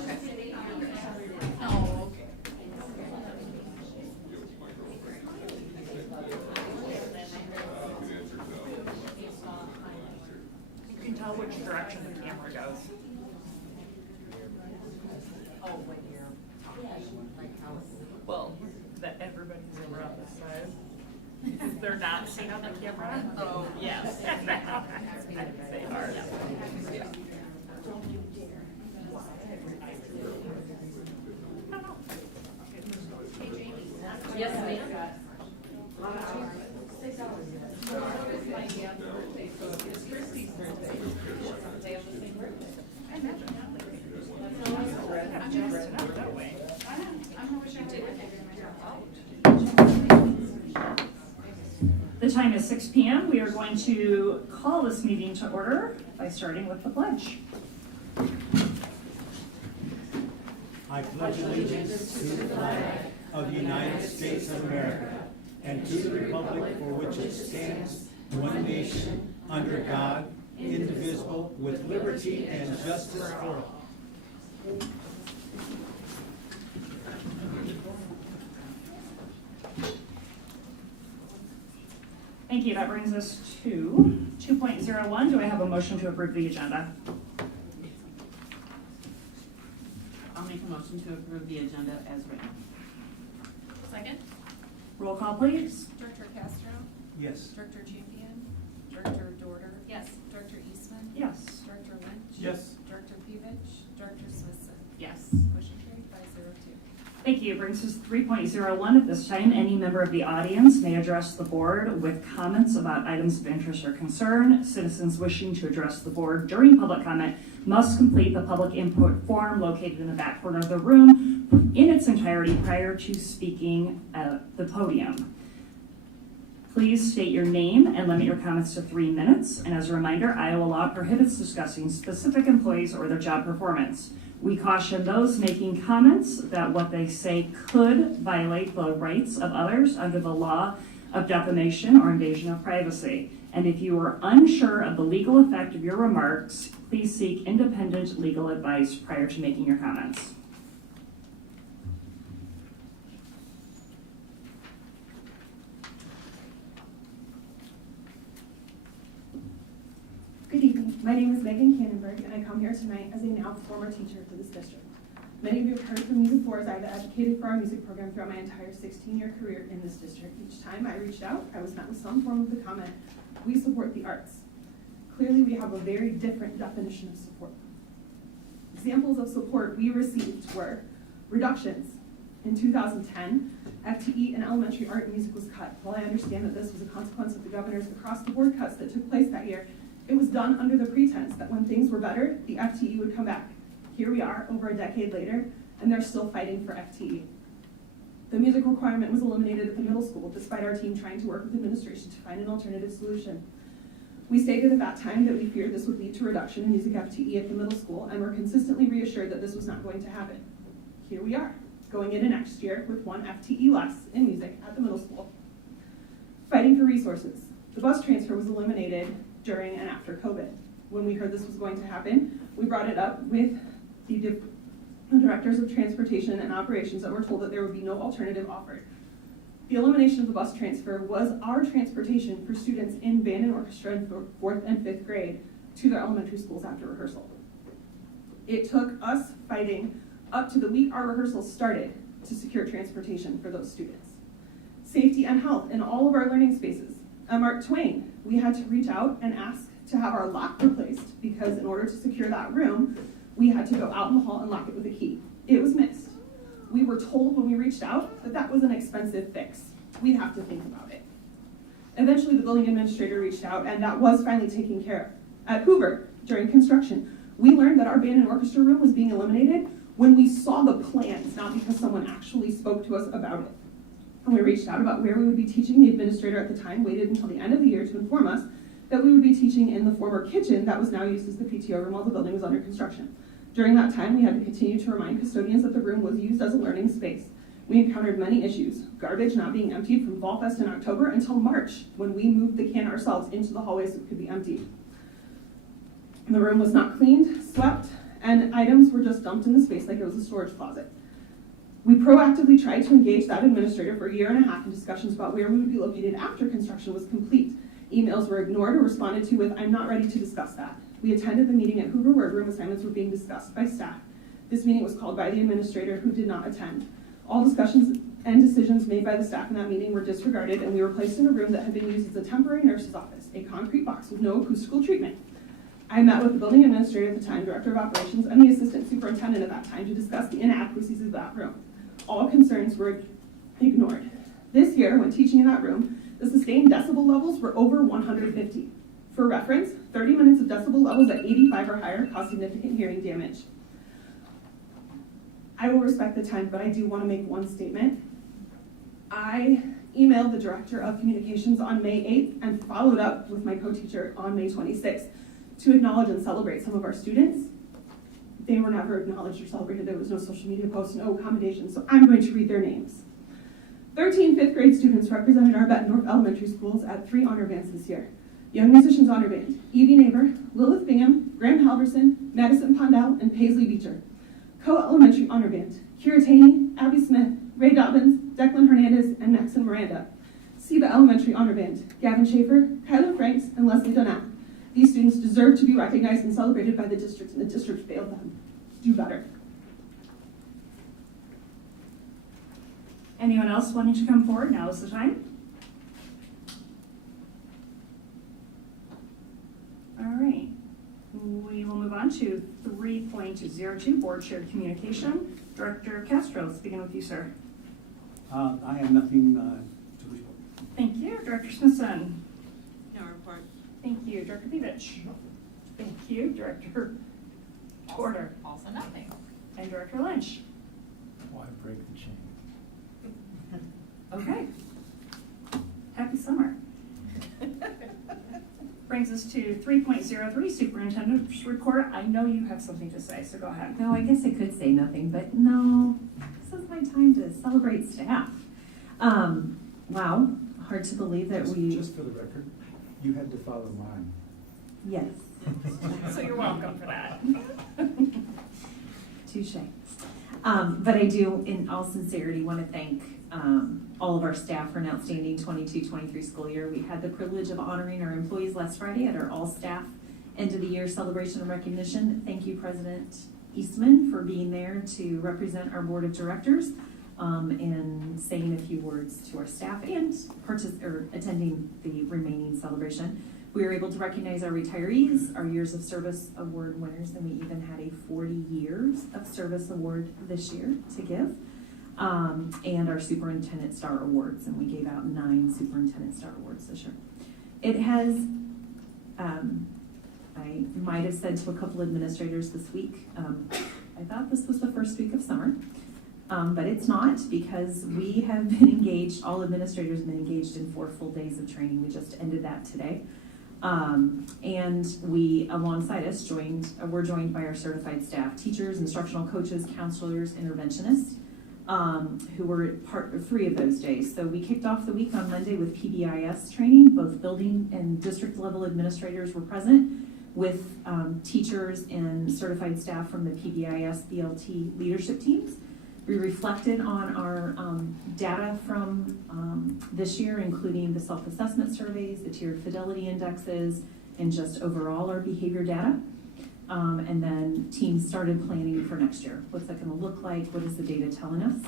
Okay. Oh, okay. You can tell which direction the camera goes. Oh, when you're talking, like how it's. Well, that everybody's over on this side. If they're not seen on the camera. Oh, Yes. They are. Yeah. Yes, ma'am. That way. The time is 6 p.m. We are going to call this meeting to order by starting with the pledge. I pledge allegiance to the flag of the United States of America and to the republic for which it stands, one nation, under God, indivisible, with liberty and justice for all. Thank you. That brings us to 2.01. Do I have a motion to approve the agenda? I'll make a motion to approve the agenda as written. Second. Roll call, please. Director Castro. Yes. Director Champion. Director Dorder. Yes. Director Eastman. Yes. Director Lynch. Yes. Director Pevich. Director Smithson. Yes. Motion carried 502. Thank you. Brings us to 3.01. At this time, any member of the audience may address the board with comments about items of interest or concern. Citizens wishing to address the board during public comment must complete the public input form located in the back corner of the room in its entirety prior to speaking at the podium. Please state your name and limit your comments to 3 minutes. And as a reminder, Iowa law prohibits discussing specific employees or their job performance. We caution those making comments that what they say could violate the rights of others under the law of defamation or invasion of privacy. And if you are unsure of the legal effect of your remarks, please seek independent legal advice prior to making your comments. Good evening. My name is Megan Cannonberg, and I come here tonight as a now former teacher for this district. Many of you have heard from me before as I've advocated for our music program throughout my entire 16-year career in this district. Each time I reached out, I was met with some form of the comment, "We support the arts." Clearly, we have a very different definition of support. Examples of support we received were reductions. In 2010, FTE in elementary art and music was cut. While I understand that this was a consequence of the governor's across-the-board cuts that took place that year, it was done under the pretense that when things were better, the FTE would come back. Here we are, over a decade later, and they're still fighting for FTE. The music requirement was eliminated at the middle school, despite our team trying to work with administration to find an alternative solution. We stated at that time that we feared this would lead to a reduction in music FTE at the middle school, and were consistently reassured that this was not going to happen. Here we are, going into next year with 1 FTE less in music at the middle school. Fighting for resources. The bus transfer was eliminated during and after COVID. When we heard this was going to happen, we brought it up with the directors of transportation and operations that were told that there would be no alternative offered. The elimination of the bus transfer was our transportation for students in band and orchestra in 4th and 5th grade to their elementary schools after rehearsal. It took us fighting up to the week our rehearsals started to secure transportation for those students. Safety and health in all of our learning spaces. At Mark Twain, we had to reach out and ask to have our lock replaced because in order to secure that room, we had to go out in the hall and lock it with a key. It was missed. We were told when we reached out that that was an expensive fix. We'd have to think about it. Eventually, the building administrator reached out, and that was finally taken care of. At Hoover, during construction, we learned that our band and orchestra room was being eliminated when we saw the plans, not because someone actually spoke to us about it. When we reached out about where we would be teaching, the administrator at the time waited until the end of the year to inform us that we would be teaching in the former kitchen that was now used as the PTO room while the building was under construction. During that time, we had to continue to remind custodians that the room was used as a learning space. We encountered many issues, garbage not being emptied from Fall Fest in October until March, when we moved the can ourselves into the hallway so it could be emptied. The room was not cleaned, swept, and items were just dumped in the space like it was a storage closet. We proactively tried to engage that administrator for a year and a half in discussions about where we would be located after construction was complete. Emails were ignored or responded to with, "I'm not ready to discuss that." We attended the meeting at Hoover where room assignments were being discussed by staff. This meeting was called by the administrator who did not attend. All discussions and decisions made by the staff in that meeting were disregarded, and we were placed in a room that had been used as a temporary nurse's office, a concrete box with no acoustical treatment. I met with the building administrator at the time, director of operations, and the assistant superintendent at that time to discuss the inadequacies of that room. All concerns were ignored. This year, when teaching in that room, the sustained decibel levels were over 150. For reference, 30 minutes of decibel levels at 85 or higher cause significant hearing damage. I will respect the time, but I do want to make one statement. I emailed the director of communications on May 8th and followed up with my co-teacher on May 26th to acknowledge and celebrate some of our students. They were never acknowledged or celebrated. There was no social media posts, no accommodations, so I'm going to read their names. 13 fifth grade students represented our Bett North Elementary Schools at 3 honor bands this year. Young Musicians Honor Band, Evie Neighbor, Lilith Bingham, Graham Halverson, Madison Pondell, and Paisley Beecher. Co-Elementary Honor Band, Kira Taney, Abby Smith, Ray Dobbins, Declan Hernandez, and Maxon Miranda. Seba Elementary Honor Band, Gavin Schaefer, Kyler Franks, and Leslie Donat. These students deserve to be recognized and celebrated by the district, and the district failed them. Do better. Anyone else wanting to come forward? Now is the time. All right. We will move on to 3.02, Board Shared Communication. Director Castro, let's begin with you, sir. I have nothing to report. Thank you. Director Smithson. No report. Thank you. Director Bevich. Thank you. Director Porter. Also nothing. And Director Lynch. Why break the chain? Okay. Happy summer. Brings us to 3.03, Superintendent's Report. I know you have something to say, so go ahead. No, I guess I could say nothing, but no, this is my time to celebrate staff. Wow, hard to believe that we, Just for the record, you had to follow mine. yes, So you're welcome for that. touche. But I do, in all sincerity, want to thank all of our staff for an outstanding 22-23 school year. We had the privilege of honoring our employees last Friday at our all-staff end of the year celebration and recognition. Thank you, President Eastman, for being there to represent our board of directors and saying a few words to our staff and attending the remaining celebration. We were able to recognize our retirees, our Years of Service Award winners, and we even had a 40 Years of Service Award this year to give. And our Superintendent Star Awards, and we gave out 9 Superintendent Star Awards this year. It has, I might have said to a couple administrators this week, I thought this was the first week of summer, but it's not, because we have been engaged, all administrators have been engaged in 4 full days of training. We just ended that today. And we, alongside us, we're joined by our certified staff, teachers, instructional coaches, counselors, interventionists, who were part of 3 of those days. So we kicked off the week on Monday with PBIS training. Both building and district level administrators were present with teachers and certified staff from the PBIS BLT leadership teams. We reflected on our data from this year, including the self-assessment surveys, the tiered fidelity indexes, and just overall our behavior data. And then teams started planning for next year. What's that going to look like? What is the data telling us?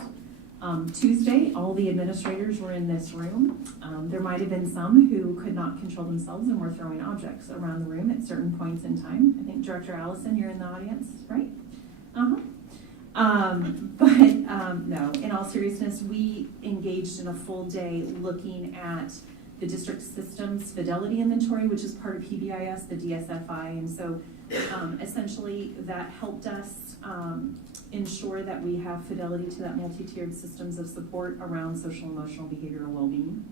Tuesday, all the administrators were in this room. There might have been some who could not control themselves and were throwing objects around the room at certain points in time. I think Director Allison, you're in the audience, right? No, in all seriousness, we engaged in a full day looking at the district systems fidelity inventory, which is part of PBIS, the DSFI, and so essentially that helped us ensure that we have fidelity to that multi-tiered systems of support around social, emotional, behavioral well-being.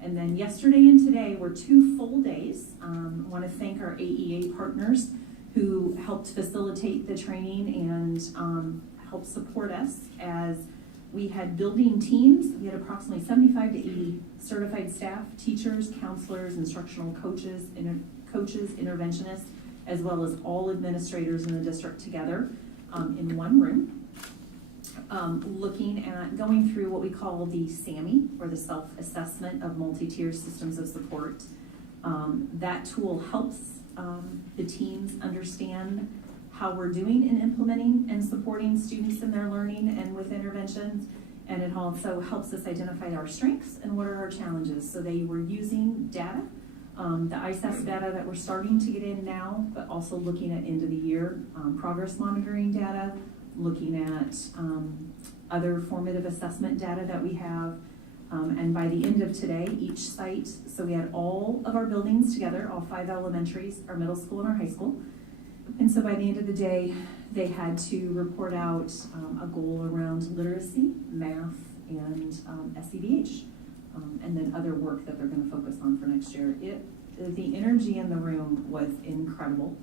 And then yesterday and today were 2 full days. I want to thank our AEA partners who helped facilitate the training and helped support us as we had building teams. We had approximately 75 to 80 certified staff, teachers, counselors, instructional coaches, interventionists, as well as all administrators in the district together in one room, looking at going through what we call the SAMI, or the Self-Assessment of Multi-Tier Systems of Support. That tool helps the teams understand how we're doing in implementing and supporting students in their learning and with interventions. And it also helps us identify our strengths and what are our challenges. So they were using data, the ISAS data that we're starting to get in now, but also looking at end of the year progress monitoring data, looking at other formative assessment data that we have. And by the end of today, each site, so we had all of our buildings together, all 5 elementaries, our middle school and our high school. And so by the end of the day, they had to report out a goal around literacy, math, and SEDH, and then other work that they're going to focus on for next year. The energy in the room was incredible.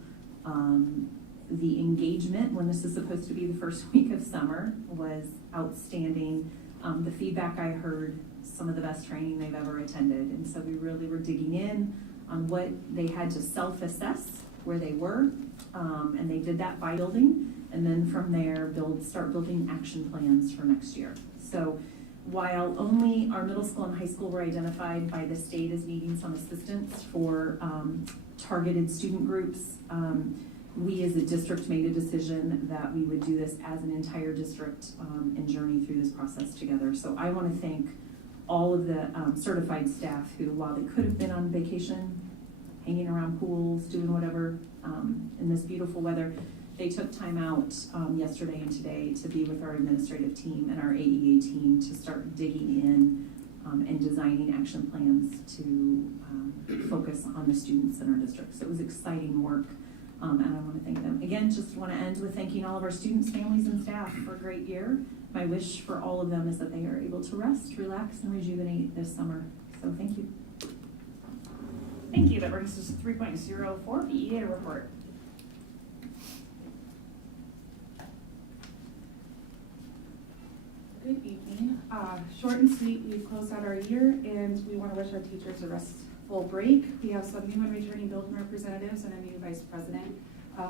The engagement, when this is supposed to be the first week of summer, was outstanding. The feedback I heard, some of the best training they've ever attended. And so we really were digging in on what they had to self-assess where they were, and they did that by building, and then from there start building action plans for next year. So while only our middle school and high school were identified by the state as needing some assistance for targeted student groups, we as a district made a decision that we would do this as an entire district and journey through this process together. So I want to thank all of the certified staff who, while they could have been on vacation, hanging around pools, doing whatever in this beautiful weather, they took time out yesterday and today to be with our administrative team and our AEA team to start digging in and designing action plans to focus on the students in our district. So it was exciting work, and I want to thank them. Again, just want to end with thanking all of our students, families, and staff for a great year. My wish for all of them is that they are able to rest, relax, and rejuvenate this summer. So thank you. Thank you. That brings us to 3.04, BEA report. Good evening. Short and sweet, we've closed out our year and we want to wish our teachers a restful break. We have some new and returning building representatives and a new vice president,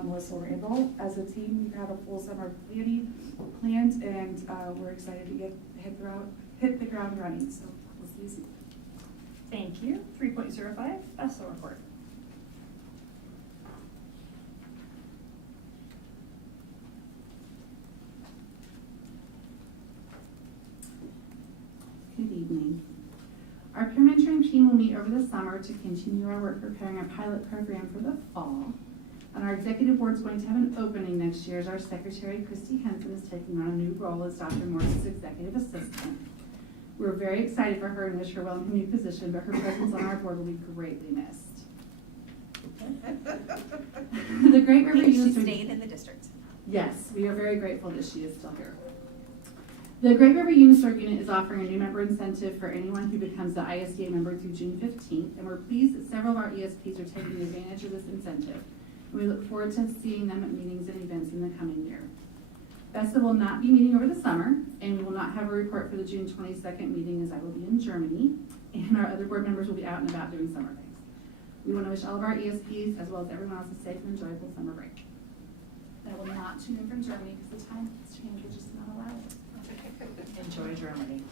Melissa Randall. As a team, we've had a full summer planning planned, and we're excited to hit the ground running. So we'll see you soon. Thank you. 3.05, BESO report. Good evening. Our peer mentoring team will meet over the summer to continue our work preparing a pilot program for the fall. And our executive board is going to have an opening next year as our secretary, Christy Henson, is taking on a new role as Dr. Morris's executive assistant. We're very excited for her and wish her well in her new position, but her presence on our board will be greatly missed. The Great River She's staying in the district. Yes, we are very grateful that she is still here. The Great River Unisword unit is offering a new member incentive for anyone who becomes the ISDA member through June 15th, and we're pleased that several of our ESPs are taking advantage of this incentive. And we look forward to seeing them at meetings and events in the coming year. BESA will not be meeting over the summer, and we will not have a report for the June 22nd meeting as I will be in Germany, and our other board members will be out and about doing summer things. We want to wish all of our ESPs, as well as everyone else, a safe and enjoyable summer break. I will not tune in from Germany because the time change is just not allowed. Enjoy Germany.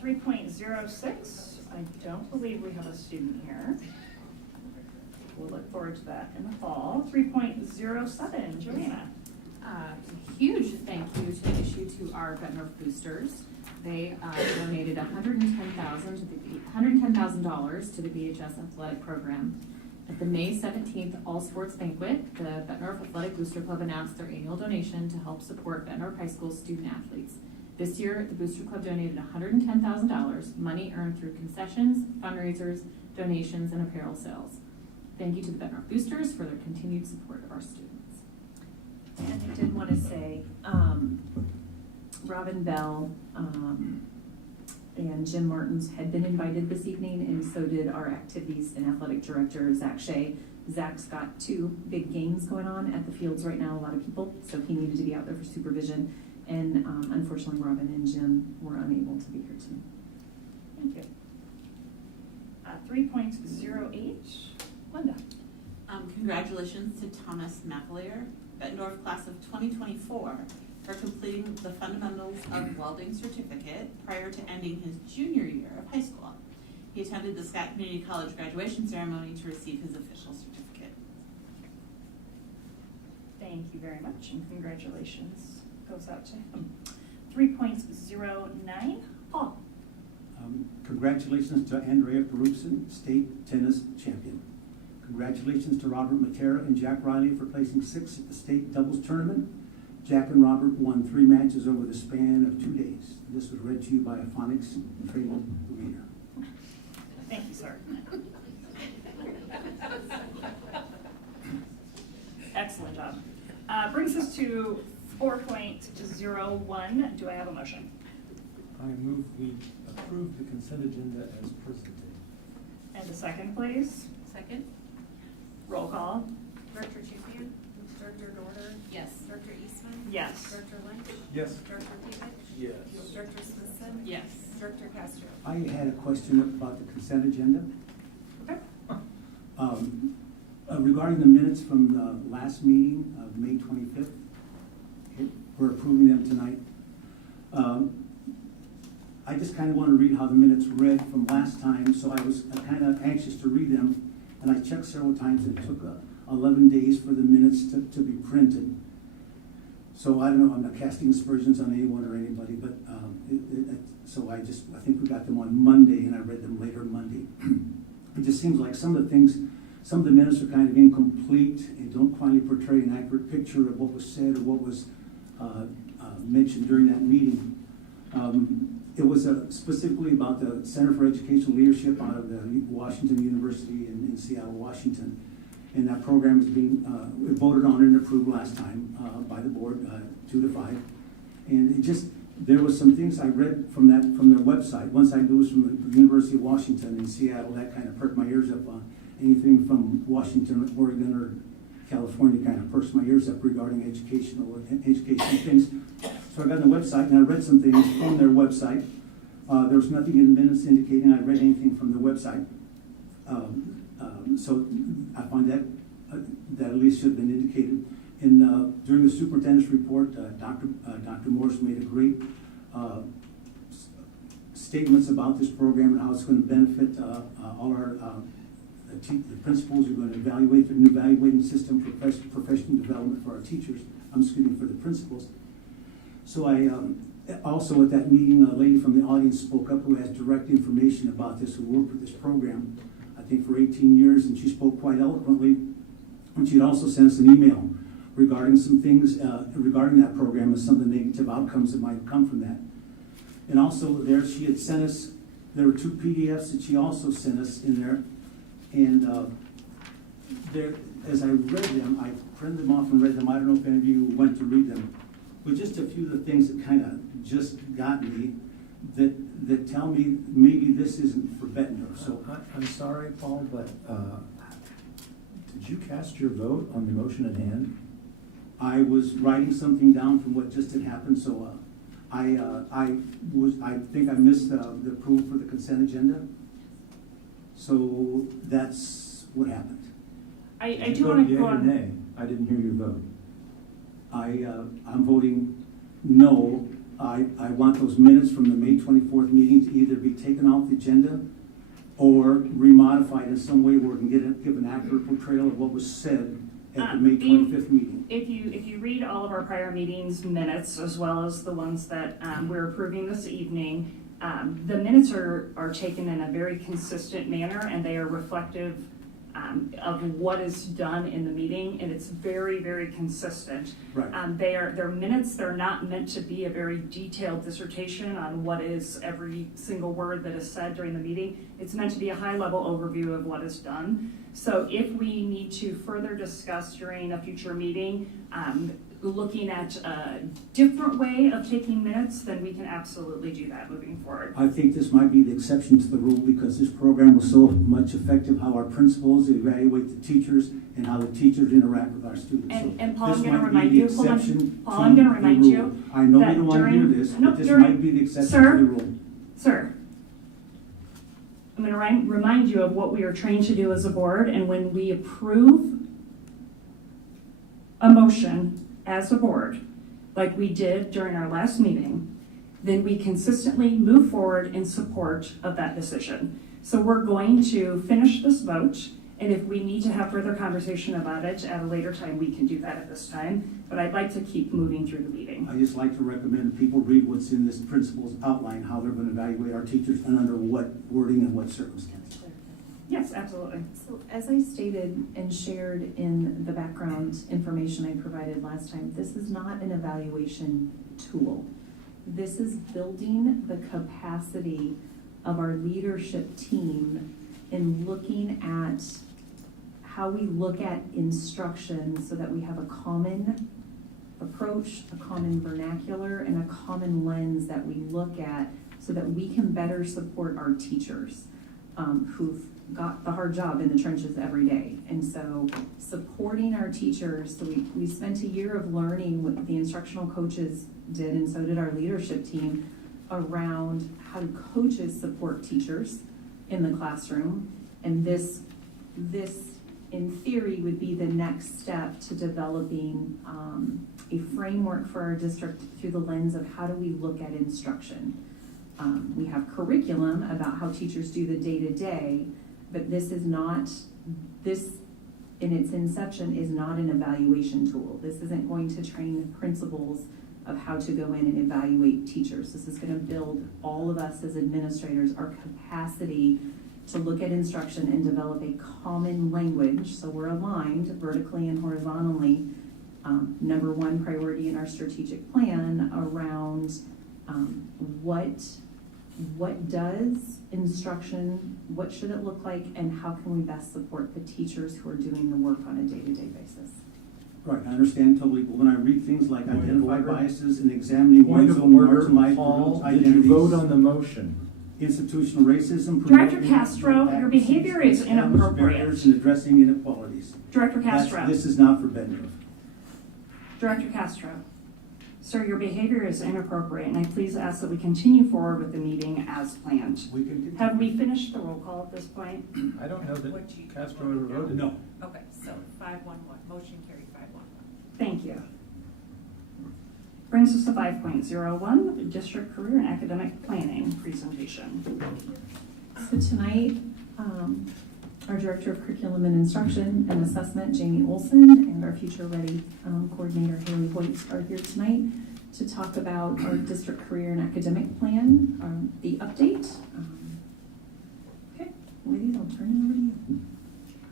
3.06, I don't believe we have a student here. We'll look forward to that in the fall. 3.07, Joanna. Huge thank you to issue to our Bett boosters. They donated $110,000 to the BHS athletic program. At the May 17th All Sports Banquet, the Bett Athletic Booster Club announced their annual donation to help support Bett High School student athletes. This year, the Booster Club donated $110,000, money earned through concessions, fundraisers, donations, and apparel sales. Thank you to the Bett Boosters for their continued support of our students. And I did want to say, Robin Bell and Jim Martins had been invited this evening, and so did our activities and athletic director, Zach Shea. Zach's got 2 big games going on at the fields right now, a lot of people, so he needed to be out there for supervision. And unfortunately, Robin and Jim were unable to be here tonight. Thank you. 3.08, Linda. Congratulations to Thomas McAleer, Bettendorf class of 2024, for completing the Fundamentals of Welding certificate prior to ending his junior year of high school. He attended the Scott Community College graduation ceremony to receive his official certificate. Thank you very much, and congratulations goes out to him. 3.09, Paul. Congratulations to Andrea Perupson, state tennis champion. Congratulations to Robert Matera and Jack Riley for placing 6th at the state doubles tournament. Jack and Robert won 3 matches over the span of 2 days. This was read to you by a phonics trained reader. Thank you, sir. Excellent job. Brings us to 4.01. Do I have a motion? I move we approve the consent agenda as presented. And a second, please. Second? Roll call. Director Tupian? Director Dorder? Yes. Director Eastman? Yes. Director Lynch? Yes. Director Peters? Yes. Director Smithson? Yes. Director Castro? I had a question about the consent agenda. Okay. Regarding the minutes from the last meeting of May 25th, we're approving them tonight. I just kind of want to read how the minutes read from last time, so I was kind of anxious to read them, and I checked several times, and it took 11 days for the minutes to be printed. So I don't know, I'm not casting aspersions on anyone or anybody, but so I think we got them on Monday, and I read them later Monday. It just seems like some of the minutes are kind of incomplete and don't quite portray an accurate picture of what was said or what was mentioned during that meeting. It was specifically about the Center for Educational Leadership out of the Washington University in Seattle, Washington. And that program is being voted on and approved last time by the board, 2-5. And there was some things I read from their website. Once I knew it was from the University of Washington in Seattle, that kind of perked my ears up. Anything from Washington, Oregon, or California kind of perks my ears up regarding educational things. So I got on the website and I read some things from their website. There was nothing in the minutes indicating I read anything from the website. So I find that at least should have been indicated. And during the superintendent's report, Dr. Morris made a great statements about this program and how it's going to benefit all our the principals. Are going to evaluate the new evaluating system for professional development for our teachers. For the principals. So I also at that meeting, a lady from the audience spoke up who has direct information about this, who worked with this program, I think for 18 years, and she spoke quite eloquently. And she'd also sent us an email regarding some things regarding that program and some of the negative outcomes that might have come from that. And also she had sent us, there were 2 PDFs that she also sent us in there. And as I read them, I printed them off and read them. I don't know if any of you went to read them, but just a few of the things that kind of just got me that tell me maybe this isn't for Bettendorf. So I'm sorry, Paul, but did you cast your vote on the motion at hand? I was writing something down from what just had happened, so I think I missed the approval for the consent agenda. So that's what happened. I Did do you want vote to yea go or on. nay? I didn't hear your vote. I'm voting no. I want those minutes from the May 24th meeting to either be taken off the agenda or remodified in some way where we can give an accurate portrayal of what was said at the May 25th meeting. If you read all of our prior meetings minutes, as well as the ones that we're approving this evening, the minutes are taken in a very consistent manner, and they are reflective of what is done in the meeting, and it's very, very consistent. Right. They're minutes. They're not meant to be a very detailed dissertation on what is every single word that is said during the meeting. It's meant to be a high-level overview of what is done. So if we need to further discuss during a future meeting, looking at a different way of taking minutes, then we can absolutely do that moving forward. I think this might be the exception to the rule because this program was so much effective how our principals evaluate the teachers and how the teachers interact with our students. And Paul, this I'm going to might remind be the you, hold on. exception Paul, I'm going to to the remind rule. you I know that you don't want to hear during- this, no, but this during- might be the exception Sir? to the rule. Sir, I'm I'm going to remind you of what we are trained to do as a board, and when we approve a motion as a board, like we did during our last meeting, then we consistently move forward in support of that decision. So we're going to finish this vote, and if we need to have further conversation about it at a later time, we can do that at this time. But I'd like to keep moving through the meeting. I just like to recommend people read what's in this principles outline, how they're going to evaluate our teachers and under what wording and what circumstances. Yes, absolutely. So as I stated and shared in the background information I provided last time, this is not an evaluation tool. This is building the capacity of our leadership team in looking at how we look at instruction so that we have a common approach, a common vernacular, and a common lens that we look at so that we can better support our teachers who've got the hard job in the trenches every day. And so supporting our teachers, so we spent a year of learning what the instructional coaches did, and so did our leadership team, around how do coaches support teachers in the classroom. And this in theory would be the next step to developing a framework for our district through the lens of how do we look at instruction. We have curriculum about how teachers do the day-to-day, but this in its inception is not an evaluation tool. This isn't going to train principals of how to go in and evaluate teachers. This is going to build all of us as administrators our capacity to look at instruction and develop a common language, so we're aligned vertically and horizontally. Number one priority in our strategic plan around what does instruction, what should it look like, and how can we best support the teachers who are doing the work on a day-to-day basis. Right, I understand totally, but when I read things like identify biases and examining Point one's of own order, marginalized Paul, identities. did you vote on the motion? Institutional racism. Director promoting Castro, your behavior is established inappropriate. barriers and addressing inequalities. Director Castro. This is not for Bettendorf. Director Castro. Sir, your behavior is inappropriate, and I please ask that we continue forward with the meeting as planned. We can. Have we finished the roll call at this point? I don't know What do you- that Castro ever voted. No. Okay, so 511, motion carried 511. Thank you. Brings us to 5.01, District Career and Academic Planning Presentation. So tonight, our Director of Curriculum and Instruction and Assessment, Jamie Olson, and our Future Ready Coordinator, Haley Hoyt, are here tonight to talk about our District Career and Academic Plan, the update. Okay, ladies, I'll turn it over to you.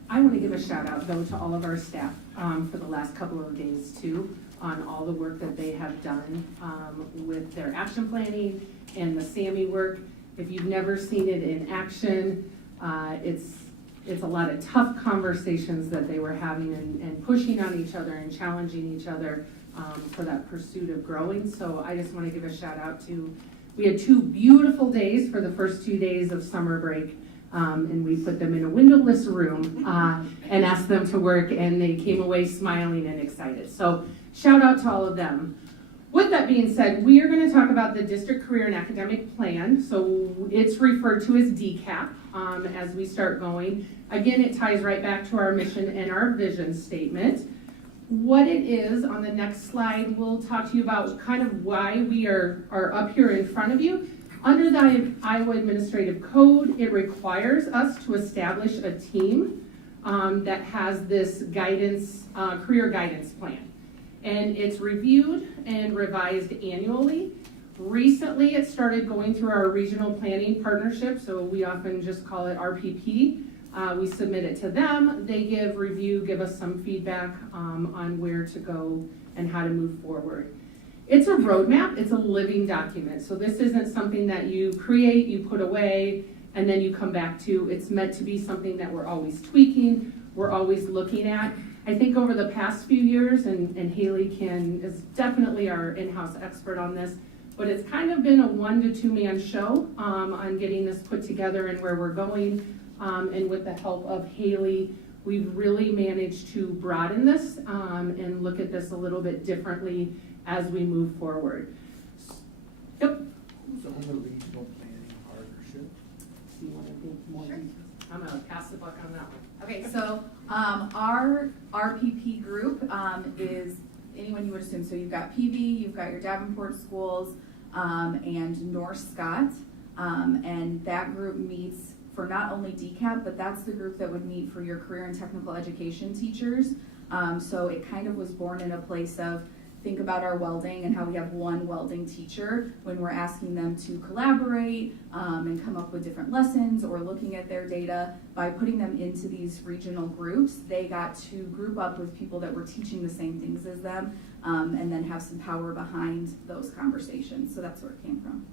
I want to give a shout out though to all of our staff for the last couple of days too, on all the work that they have done with their action planning and the SAMI work. If you've never seen it in action, it's a lot of tough conversations that they were having and pushing on each other and challenging each other for that pursuit of growing. So I just want to give a shout out to, we had 2 beautiful days for the first 2 days of summer break. And we put them in a windowless room and asked them to work, and they came away smiling and excited. So shout out to all of them. With that being said, we are going to talk about the District Career and Academic Plan. So it's referred to as DCAP as we start going. Again, it ties right back to our mission and our vision statement. What it is, on the next slide, we'll talk to you about kind of why we are up here in front of you. Under the Iowa Administrative Code, it requires us to establish a team that has this guidance, career guidance plan. And it's reviewed and revised annually. Recently, it started going through our regional planning partnership, so we often just call it RPP. We submit it to them. They give us some feedback on where to go and how to move forward. It's a roadmap, it's a living document. So this isn't something that you create, you put away, and then you come back to. It's meant to be something that we're always tweaking, we're always looking at. I think over the past few years, and Haley is definitely our in-house expert on this, but it's kind of been a 1 to 2 man show on getting this put together and where we're going. And with the help of Haley, we've really managed to broaden this and look at this a little bit differently as we move forward. Yep. Who's on the regional planning partnership? You want to think more details. I'm gonna pass the buck on that one. Okay, so our RPP group is anyone you would assume. So you've got PV, you've got your Davenport schools, and North Scott, and that group meets for not only DCAP, but that's the group that would meet for your career and technical education teachers. So it kind of was born in a place of think about our welding and how we have one welding teacher when we're asking them to collaborate and come up with different lessons or looking at their data. By putting them into these regional groups, they got to group up with people that were teaching the same things as them and then have some power behind those conversations. So that's where it came from.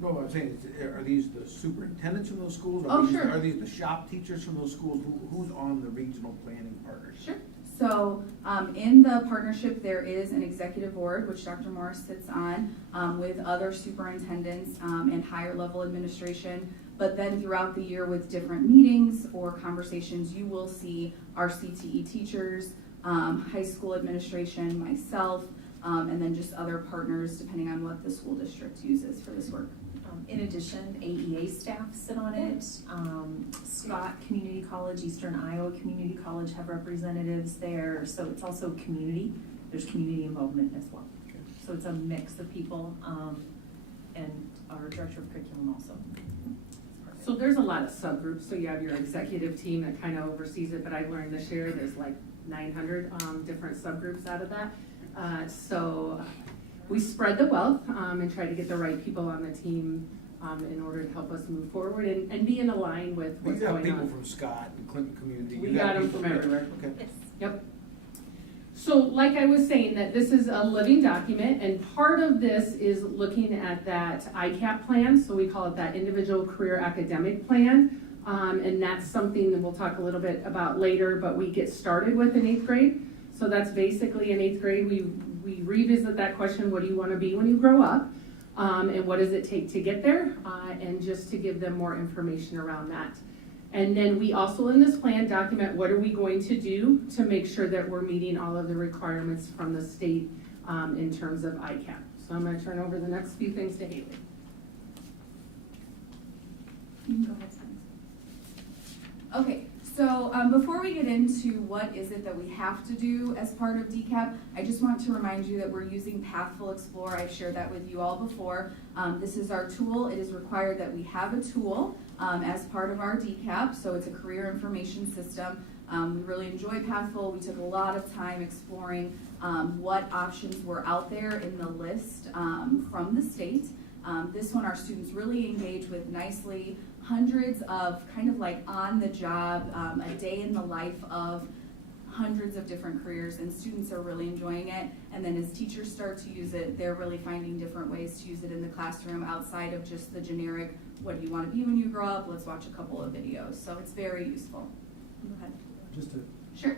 No, what I'm saying is, are these the superintendents from those schools? Oh, sure. Are these the shop teachers from those schools? Who's on the regional planning partnership? Sure. So in the partnership, there is an executive board, which Dr. Morris sits on, with other superintendents and higher level administration. But then throughout the year with different meetings or conversations, you will see our CTE teachers, high school administration, myself, and then just other partners depending on what the school district uses for this work. In addition, AEA staff sit on it. Scott Community College, Eastern Iowa Community College have representatives there. So it's also community. There's community involvement as well. So it's a mix of people and our director of curriculum also. So there's a lot of subgroups. So you have your executive team that kind of oversees it, but I've learned this year there's like 900 different subgroups out of that. So we spread the wealth and try to get the right people on the team in order to help us move forward and be in line with what's You got going on. people from Scott and Clinton community. We You got them people from everywhere. Okay. Yes. Yep. So like I was saying, that this is a living document, and part of this is looking at that ICAP plan, so we call it that individual career academic plan, and that's something that we'll talk a little bit about later, but we get started with in 8th grade. So that's basically in 8th grade, we revisit that question, what do you want to be when you grow up? And what does it take to get there? And just to give them more information around that. And then we also in this plan document what are we going to do to make sure that we're meeting all of the requirements from the state in terms of ICAP. So I'm going to turn over the next few things to Haley. You can go ahead, Simon. Okay, so before we get into what is it that we have to do as part of DCAP, I just want to remind you that we're using Pathful Explorer. I've shared that with you all before. This is our tool. It is required that we have a tool as part of our DCAP, so it's a career information system. We really enjoy Pathful. We took a lot of time exploring what options were out there in the list from the state. This one our students really engage with nicely. Hundreds of kind of like on the job, a day in the life of hundreds of different careers, and students are really enjoying it. And then as teachers start to use it, they're really finding different ways to use it in the classroom outside of just the generic, what do you want to be when you grow up? Let's watch a couple of videos. So it's very useful. Go ahead. Just to, Sure.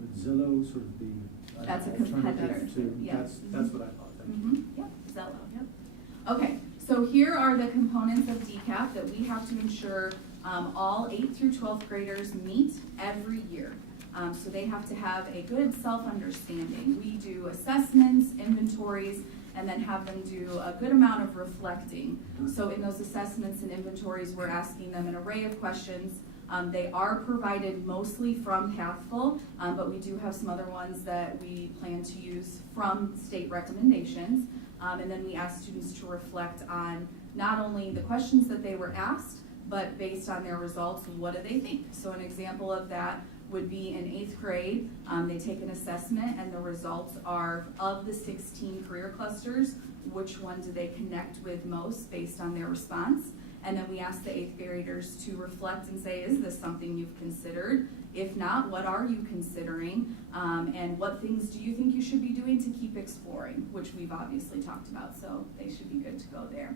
would Zillow sort of be an That's a alternative competitor. to, Yeah. that's what I thought. Thank you. Yep, Zello, yep. Okay, so here are the components of DCAP that we have to ensure all 8th through 12th graders meet every year. So they have to have a good self-understanding. We do assessments, inventories, and then have them do a good amount of reflecting. So in those assessments and inventories, we're asking them an array of questions. They are provided mostly from Pathful, but we do have some other ones that we plan to use from state recommendations. And then we ask students to reflect on not only the questions that they were asked, but based on their results, what do they think? So an example of that would be in 8th grade. They take an assessment and the results are of the 16 career clusters, which one do they connect with most based on their response? And then we ask the 8th graders to reflect and say, is this something you've considered? If not, what are you considering? And what things do you think you should be doing to keep exploring, which we've obviously talked about, so they should be good to go there.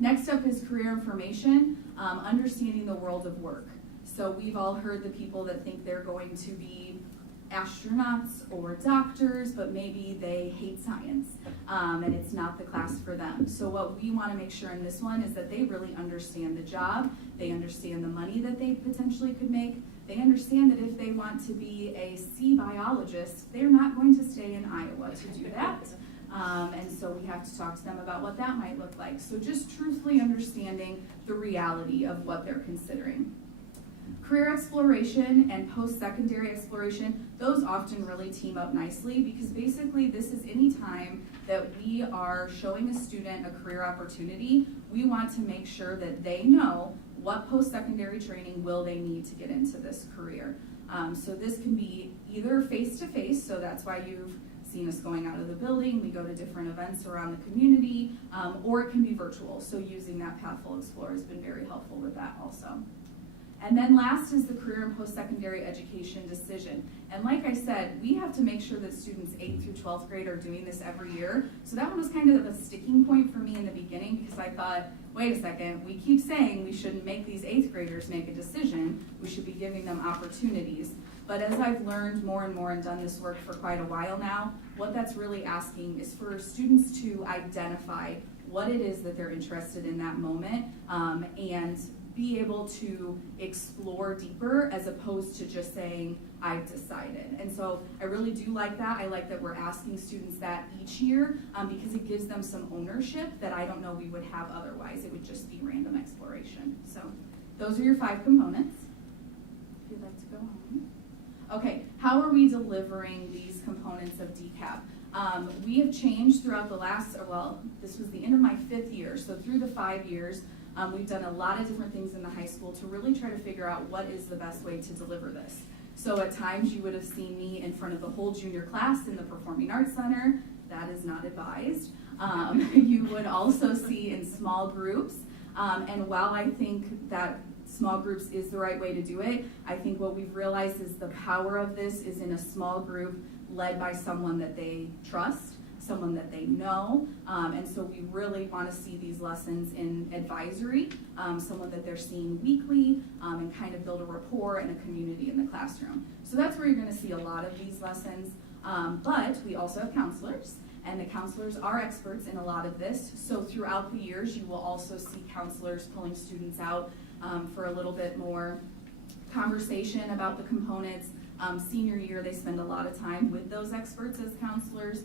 Next up is career information, understanding the world of work. So we've all heard the people that think they're going to be astronauts or doctors, but maybe they hate science and it's not the class for them. So what we want to make sure in this one is that they really understand the job, they understand the money that they potentially could make, they understand that if they want to be a sea biologist, they're not going to stay in Iowa to do that. And so we have to talk to them about what that might look like. So just truthfully understanding the reality of what they're considering. Career exploration and post-secondary exploration, those often really team up nicely because basically this is any time that we are showing a student a career opportunity, we want to make sure that they know what post-secondary training will they need to get into this career. So this can be either face-to-face, so that's why you've seen us going out of the building, we go to different events around the community, or it can be virtual, so using that Pathful Explorer has been very helpful with that also. And then last is the career and post-secondary education decision. And like I said, we have to make sure that students 8th through 12th grade are doing this every year. So that one was kind of a sticking point for me in the beginning because I thought, wait a second, we keep saying we shouldn't make these 8th graders make a decision. We should be giving them opportunities. But as I've learned more and more and done this work for quite a while now, what that's really asking is for students to identify what it is that they're interested in that moment and be able to explore deeper as opposed to just saying, I've decided. And so I really do like that. I like that we're asking students that each year because it gives them some ownership that I don't know we would have otherwise. It would just be random exploration. So those are your 5 components. If you'd like to go on. Okay, how are we delivering these components of DCAP? We have changed throughout the last, this was the end of my 5th year, so through the 5 years, we've done a lot of different things in the high school to really try to figure out what is the best way to deliver this. So at times you would have seen me in front of the whole junior class in the Performing Arts Center. That is not advised. You would also see in small groups, and while I think that small groups is the right way to do it, I think what we've realized is the power of this is in a small group led by someone that they trust, someone that they know, and so we really want to see these lessons in advisory, someone that they're seeing weekly, and kind of build a rapport and a community in the classroom. So that's where you're going to see a lot of these lessons, but we also have counselors, and the counselors are experts in a lot of this, so throughout the years you will also see counselors pulling students out for a little bit more conversation about the components. Senior year, they spend a lot of time with those experts as counselors,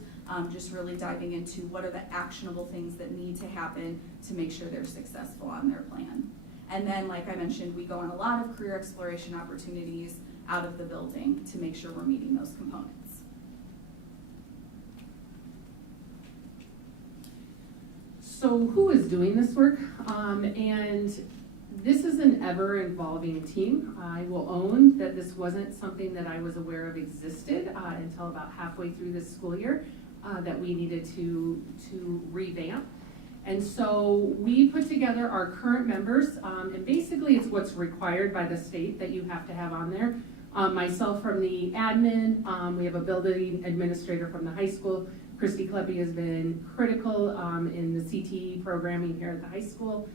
just really diving into what are the actionable things that need to happen to make sure they're successful on their plan. And then, like I mentioned, we go on a lot of career exploration opportunities out of the building to make sure we're meeting those components. So who is doing this work? And this is an ever-evolving team. I will own that this wasn't something that I was aware of existed until about halfway through this school year that we needed to revamp. And so we put together our current members, and basically it's what's required by the state that you have to have on there. Myself from the admin, we have a building administrator from the high school. Christy Kleppe has been critical in the CTE programming here at the high school.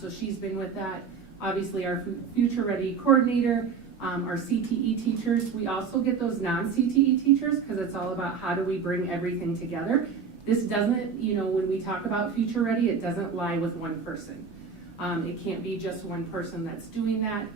So she's been with that. Obviously our Future Ready coordinator, our CTE teachers. We also get those non-CTE teachers because it's all about how do we bring everything together. This doesn't, when we talk about Future Ready, it doesn't lie with one person. It can't be just one person that's doing that.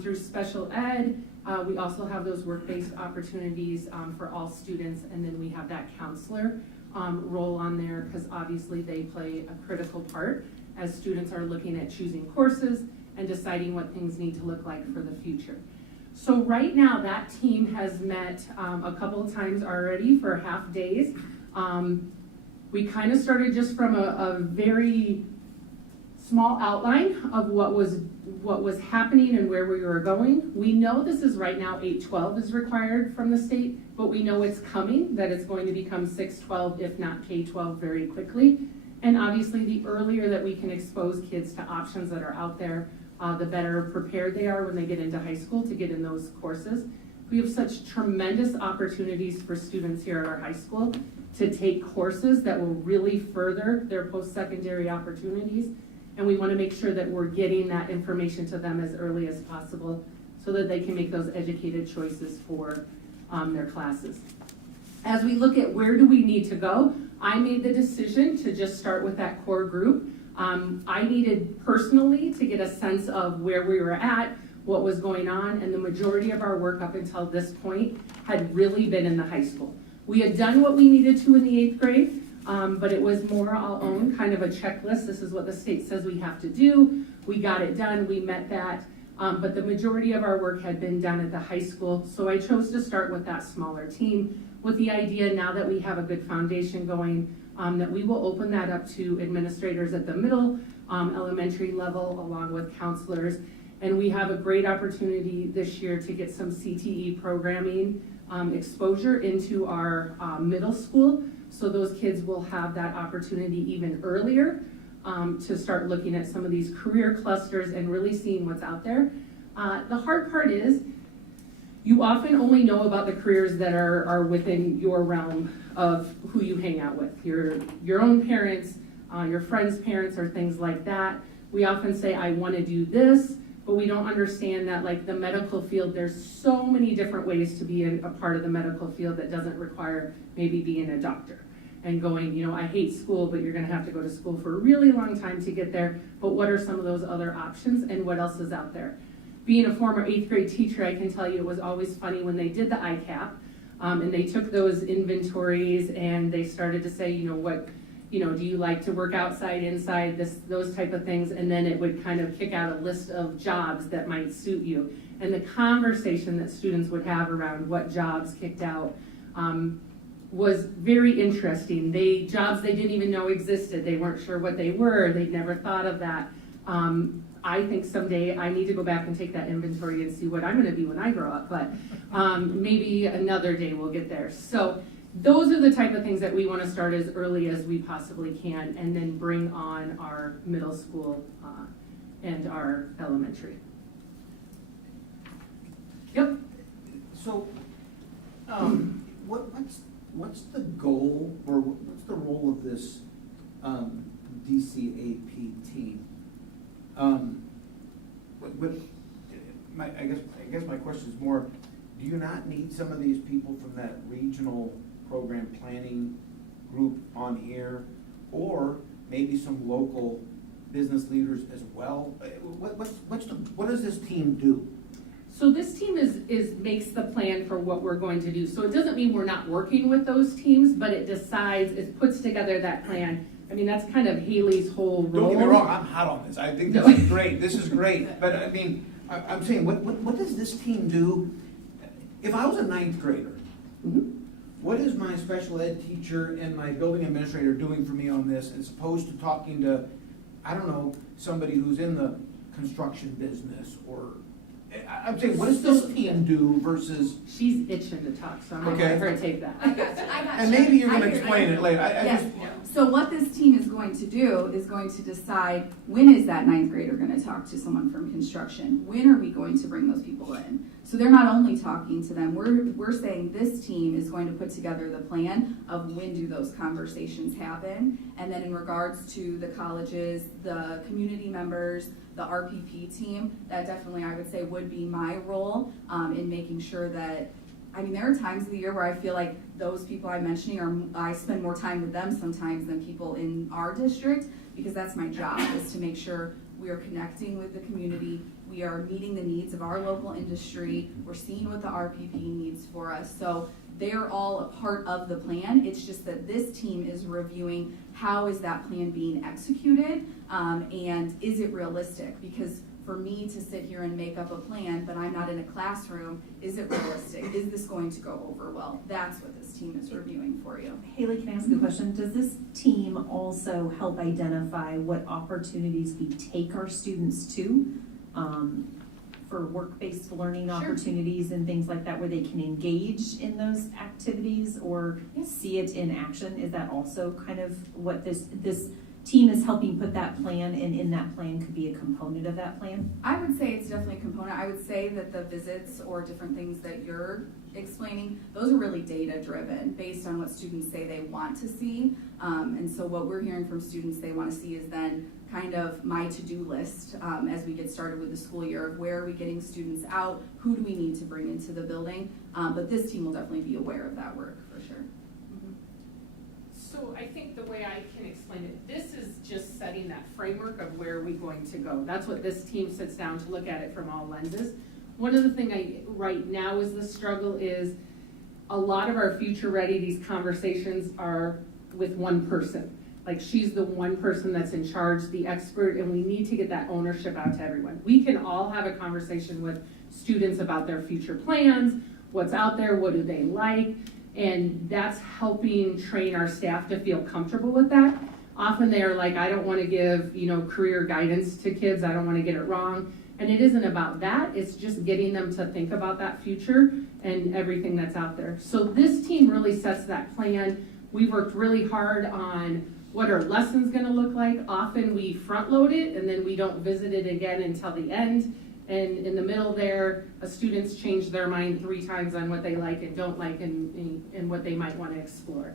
Through special ed, we also have those work-based opportunities for all students, and then we have that counselor role on there because obviously they play a critical part as students are looking at choosing courses and deciding what things need to look like for the future. So right now that team has met a couple of times already for half days. We kind of started just from a very small outline of what was happening and where we were going. We know this is right now 8-12 is required from the state, but we know it's coming, that it's going to become 6-12 if not K-12 very quickly. And obviously the earlier that we can expose kids to options that are out there, the better prepared they are when they get into high school to get in those courses. We have such tremendous opportunities for students here at our high school to take courses that will really further their post-secondary opportunities. And we want to make sure that we're getting that information to them as early as possible so that they can make those educated choices for their classes. As we look at where do we need to go, I made the decision to just start with that core group. I needed personally to get a sense of where we were at, what was going on, and the majority of our work up until this point had really been in the high school. We had done what we needed to in the 8th grade. But it was more our own kind of a checklist. This is what the state says we have to do. We got it done, we met that. But the majority of our work had been done at the high school. So I chose to start with that smaller team with the idea, now that we have a good foundation going, that we will open that up to administrators at the middle, elementary level, along with counselors. And we have a great opportunity this year to get some CTE programming exposure into our middle school. So those kids will have that opportunity even earlier to start looking at some of these career clusters and really seeing what's out there. The hard part is you often only know about the careers that are within your realm of who you hang out with, your own parents, your friends' parents, or things like that. We often say, I want to do this, but we don't understand that, like the medical field, there's so many different ways to be a part of the medical field that doesn't require maybe being a doctor and going, you know, I hate school, but you're going to have to go to school for a really long time to get there. But what are some of those other options, and what else is out there? Being a former 8th grade teacher, I can tell you it was always funny when they did the ICAP, and they took those inventories and they started to say, you know, what, you know, do you like to work outside, inside, those type of things, and then it would kind of kick out a list of jobs that might suit you. And the conversation that students would have around what jobs kicked out was very interesting. Jobs they didn't even know existed. They weren't sure what they were. They'd never thought of that. I think someday I need to go back and take that inventory and see what I'm going to be when I grow up, but maybe another day we'll get there. So those are the type of things that we want to start as early as we possibly can, and then bring on our middle school and our elementary. Yep. So, what's the goal, or what's the role of this DCAP team? I guess my question is more, do you not need some of these people from that regional program planning group on here, or maybe some local business leaders as well? What does this team do? So this team makes the plan for what we're going to do. So it doesn't mean we're not working with those teams, but it puts together that plan. I mean, that's kind of Haley's whole role. Don't get me wrong, I'm hot on this. I think this is great. This is great. But I mean, I'm saying, what does this team do? If I was a 9th grader, what is my special ed teacher and my building administrator doing for me on this, as opposed to talking to, I don't know, somebody who's in the construction business, or I'm saying, what does this team do versus? She's itching to talk, so I'm going to let her take that. I got you. And maybe you're going to explain it later. Yes. So what this team is going to do is going to decide, when is that 9th grader going to talk to someone from construction? When are we going to bring those people in? So they're not only talking to them, we're saying this team is going to put together the plan of when do those conversations happen. And then in regards to the colleges, the community members, the RPP team, that definitely I would say would be my role in making sure that, I mean, there are times of the year where I feel like those people I'm mentioning I spend more time with them sometimes than people in our district, because that's my job, is to make sure we are connecting with the community, we are meeting the needs of our local industry, we're seeing what the RPP needs for us. So they're all a part of the plan. It's just that this team is reviewing how is that plan being executed, and is it realistic? Because for me to sit here and make up a plan, but I'm not in a classroom, is it realistic? Is this going to go over well? That's what this team is reviewing for you. Haley, can I ask a question? Does this team also help identify what opportunities we take our students to for work-based learning opportunities and things like that, where they can engage in those activities or see it in action? Is that also kind of what this team is helping put that plan, and in that plan could be a component of that plan? I would say it's definitely a component. I would say that the visits or different things that you're explaining, those are really data driven based on what students say they want to see. And so what we're hearing from students they want to see is then kind of my to-do list as we get started with the school year of where are we getting students out, who do we need to bring into the building. But this team will definitely be aware of that work for sure. So I think the way I can explain it, this is just setting that framework of where are we going to go. That's what this team sits down to look at it from all lenses. One of the things right now is the struggle is a lot of our future ready, these conversations are with one person. Like, she's the one person that's in charge, the expert, and we need to get that ownership out to everyone. We can all have a conversation with students about their future plans, what's out there, what do they like, and that's helping train our staff to feel comfortable with that. Often they are like, I don't want to give, career guidance to kids, I don't want to get it wrong. And it isn't about that, it's just getting them to think about that future and everything that's out there. So this team really sets that plan. We've worked really hard on what are lessons gonna look like. Often we front load it and then we don't visit it again until the end. And in the middle there, students change their mind 3 times on what they like and don't like and what they might want to explore.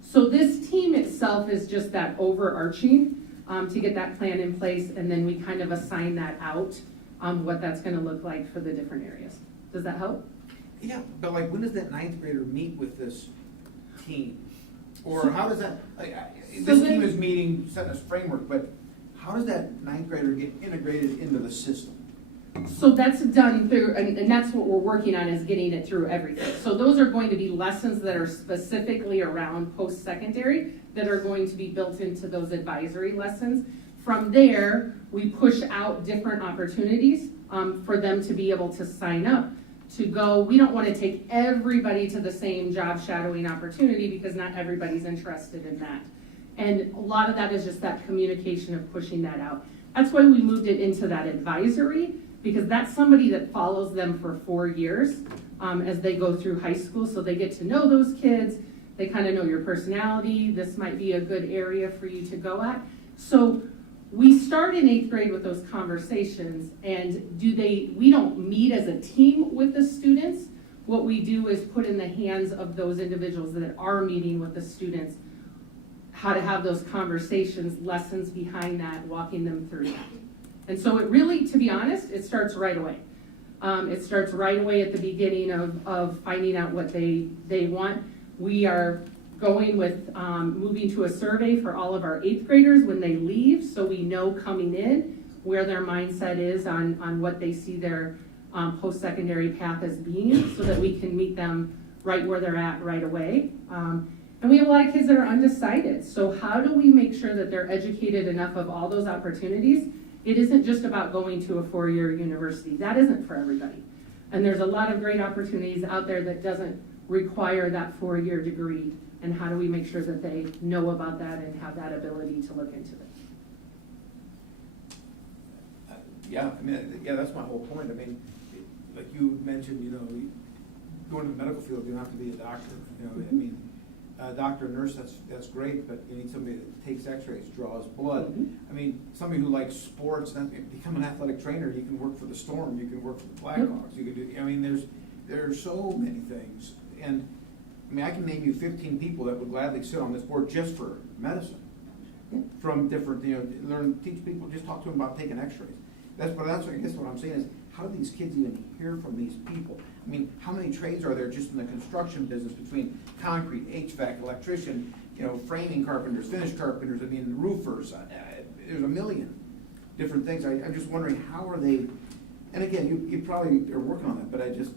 So this team itself is just that overarching to get that plan in place, and then we kind of assign that out what that's gonna look like for the different areas. Does that help? Yeah, but like, when does that 9th grader meet with this team? Or how does that, this team is meeting, setting this framework, but how does that 9th grader get integrated into the system? So that's done through, and that's what we're working on, is getting it through everything. So those are going to be lessons that are specifically around post-secondary that are going to be built into those advisory lessons. From there, we push out different opportunities for them to be able to sign up to go. We don't want to take everybody to the same job shadowing opportunity because not everybody's interested in that. And a lot of that is just that communication of pushing that out. That's why we moved it into that advisory, because that's somebody that follows them for 4 years as they go through high school. So they get to know those kids, they kind of know your personality, this might be a good area for you to go at. So we start in 8th grade with those conversations, and we don't meet as a team with the students. What we do is put in the hands of those individuals that are meeting with the students how to have those conversations, lessons behind that, walking them through that. And so it really, to be honest, it starts right away. It starts right away at the beginning of finding out what they want. We are going with moving to a survey for all of our 8th graders when they leave, so we know coming in where their mindset is on what they see their post-secondary path as being, so that we can meet them right where they're at right away. And we have a lot of kids that are undecided, so how do we make sure that they're educated enough of all those opportunities? It isn't just about going to a 4-year university. That isn't for everybody. And there's a lot of great opportunities out there that doesn't require that 4-year degree. And how do we make sure that they know about that and have that ability to look into it? Yeah, that's my whole point. I mean, like you mentioned, going to the medical field, you don't have to be a doctor. I mean, doctor, nurse, that's great, but you need somebody that takes x-rays, draws blood. I mean, somebody who likes sports, then become an athletic trainer. You can work for the Storm, you can work for the Blackhawks, you can do, there are so many things. And I can name you 15 people that would gladly sit on this board just for medicine. From different, teach people, just talk to them about taking x-rays. That's I guess what I'm saying is, how do these kids even hear from these people? I mean, how many trades are there just in the construction business between concrete, HVAC, electrician, framing carpenters, finish carpenters, roofers, there's a million different things. I'm just wondering, how are they, and again, you probably are working on that, but I'm just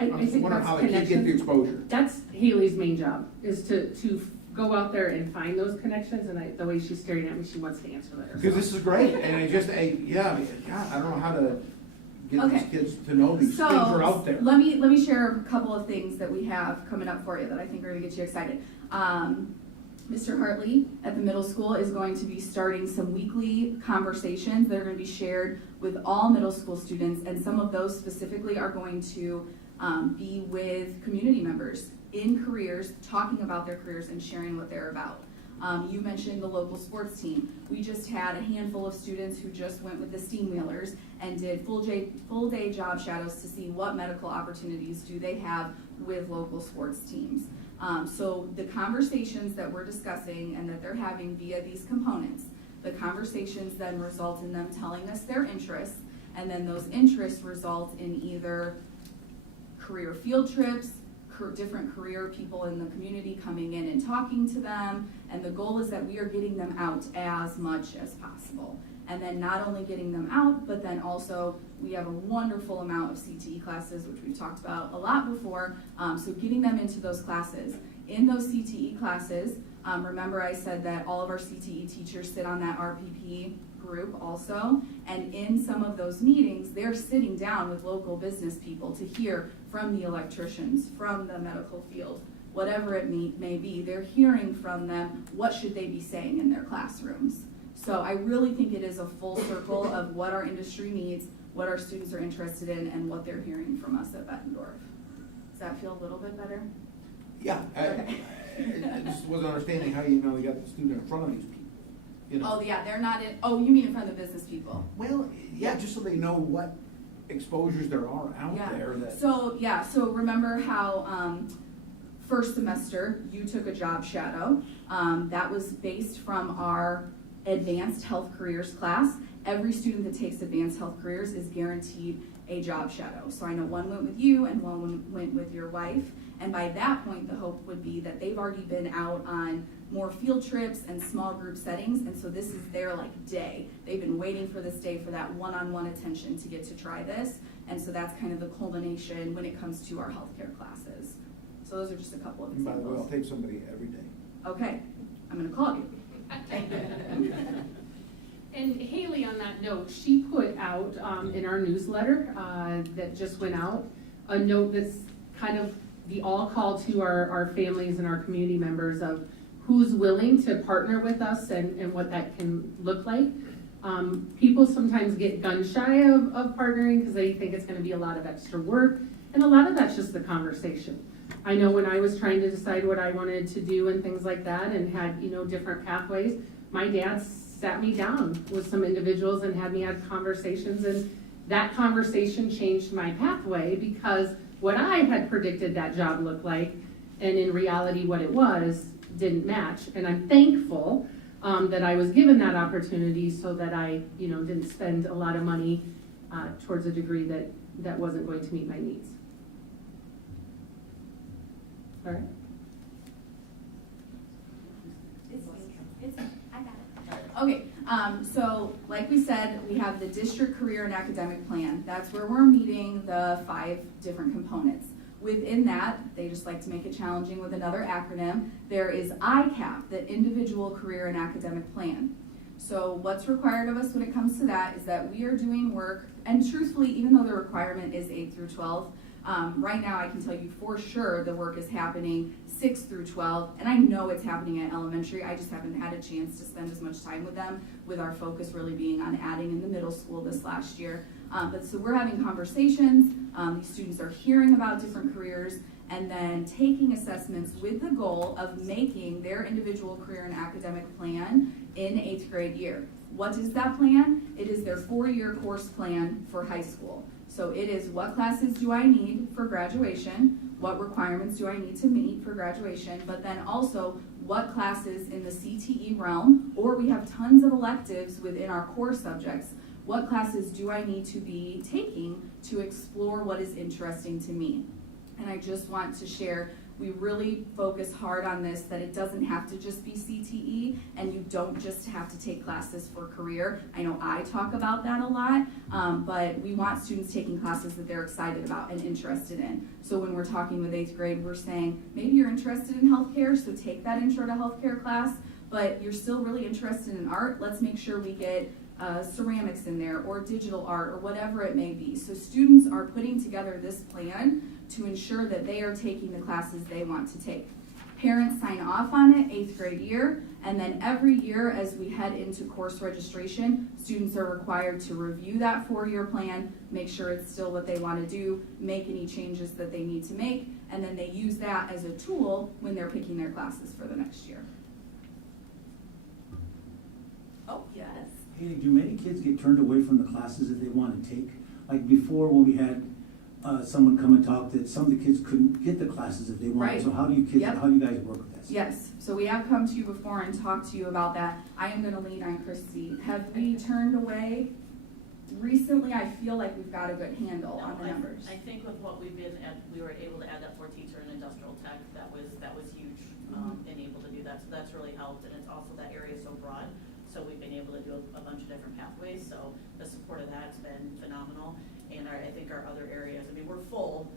wondering how they can get the exposure. That's Haley's main job, is to go out there and find those connections, and the way she's staring at me, she wants to answer that. Because this is great, and I don't know how to get these kids to know these things are out there. Let me share a couple of things that we have coming up for you that I think are going to get you excited. Mr. Hartley at the middle school is going to be starting some weekly conversations that are going to be shared with all middle school students, and some of those specifically are going to be with community members in careers, talking about their careers and sharing what they're about. You mentioned the local sports team. We just had a handful of students who just went with the Steam Wheelers and did full day job shadows to see what medical opportunities do they have with local sports teams. So the conversations that we're discussing and that they're having via these components, the conversations then result in them telling us their interests, and then those interests result in either career field trips, different career people in the community coming in and talking to them, and the goal is that we are getting them out as much as possible. and then not only getting them out, but then also we have a wonderful amount of CTE classes, which we've talked about a lot before, so getting them into those classes. In those CTE classes, remember I said that all of our CTE teachers sit on that RPP group also, and in some of those meetings, they're sitting down with local business people to hear from the electricians, from the medical field, whatever it may be. They're hearing from them what should they be saying in their classrooms. So I really think it is a full circle of what our industry needs, what our students are interested in, and what they're hearing from us at Bettendorf. Does that feel a little bit better? Yeah, I just wasn't understanding how you got the student in front of these people. You know? Oh, yeah, they're not in, oh, you mean in front of the business people? Well, yeah, just so they know what exposures there are out Yeah. there that. So remember how first semester you took a job shadow. That was based from our advanced health careers class. Every student that takes advanced health careers is guaranteed a job shadow. So I know one went with you and one went with your wife. And by that point, the hope would be that they've already been out on more field trips and small group settings, and so this is their day. They've been waiting for this day for that one-on-one attention to get to try this, and so that's kind of the culmination when it comes to our healthcare classes. So those are just a couple of And by the way, I'll examples. take somebody every day. Okay, I'm gonna call you. And Haley, on that note, she put out in our newsletter that just went out, a note that's kind of the all call to our families and our community members of who's willing to partner with us and what that can look like. People sometimes get gun shy of partnering because they think it's gonna be a lot of extra work, and a lot of that's just the conversation. I know when I was trying to decide what I wanted to do and things like that and had, different pathways, my dad sat me down with some individuals and had me have conversations, and that conversation changed my pathway because what I had predicted that job looked like and in reality what it was didn't match. And I'm thankful that I was given that opportunity so that I didn't spend a lot of money towards a degree that wasn't going to meet my needs. All right. Okay, so like we said, we have the district career and academic plan. That's where we're meeting the 5 different components. Within that, they just like to make it challenging with another acronym. There is ICAP, the individual career and academic plan. So what's required of us when it comes to that is that we are doing work, and truthfully, even though the requirement is 8 through 12, right now I can tell you for sure the work is happening 6 through 12, and I know it's happening at elementary. I just haven't had a chance to spend as much time with them, with our focus really being on adding in the middle school this last year. But so we're having conversations, these students are hearing about different careers, and then taking assessments with the goal of making their individual career and academic plan in 8th grade year. What is that plan? It is their 4-year course plan for high school. So it is what classes do I need for graduation, what requirements do I need to meet for graduation, but then also what classes in the CTE realm, or we have tons of electives within our core subjects, what classes do I need to be taking to explore what is interesting to me. And I just want to share, we really focus hard on this, that it doesn't have to just be CTE, and you don't just have to take classes for career. I know I talk about that a lot, but we want students taking classes that they're excited about and interested in. So when we're talking with 8th grade, we're saying, maybe you're interested in healthcare, so take that intro to healthcare class, but you're still really interested in art. Let's make sure we get ceramics in there, or digital art, or whatever it may be. So students are putting together this plan to ensure that they are taking the classes they want to take. Parents sign off on it 8th grade year, and then every year as we head into course registration, students are required to review that 4-year plan, make sure it's still what they want to do, make any changes that they need to make, and then they use that as a tool when they're picking their classes for the next year. Oh, yes. Haley, do many kids get turned away from the classes that they want to take? Like before, when we had someone come and talk, that some of the kids couldn't get the classes that they wanted. Right. So how do you kids, Yep. how do you guys work with this? Yes, so we have come to you before and talked to you about that. I am gonna lean on Christy. Have we turned away? Recently, I feel like we've got a good handle on the numbers. I think with what we've been at, we were able to add that 4th teacher in industrial tech. That was huge, being able to do that. So that's really helped, and it's also that area is so broad. So we've been able to do a bunch of different pathways, so the support of that's been phenomenal. And I think our other areas, I mean, we're full,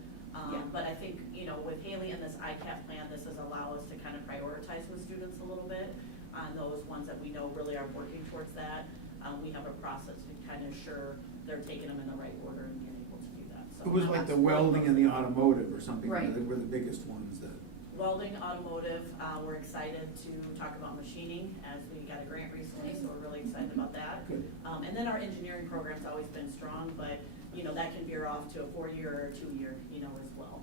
but I think, you know, with Haley and this ICAP plan, this has allowed us to kind of prioritize with students a little bit on those ones that we know really are working towards that. We have a process to kind of ensure they're taking them in the right order and being able to do that. So It was like the welding and the automotive or something, Right. that were the biggest ones that. Welding, automotive, we're excited to talk about machining as we got a grant recently, so we're really excited about that. Good. And then our engineering program's always been strong, but, you know, that can veer off to a 4-year or a 2-year, you know, as well.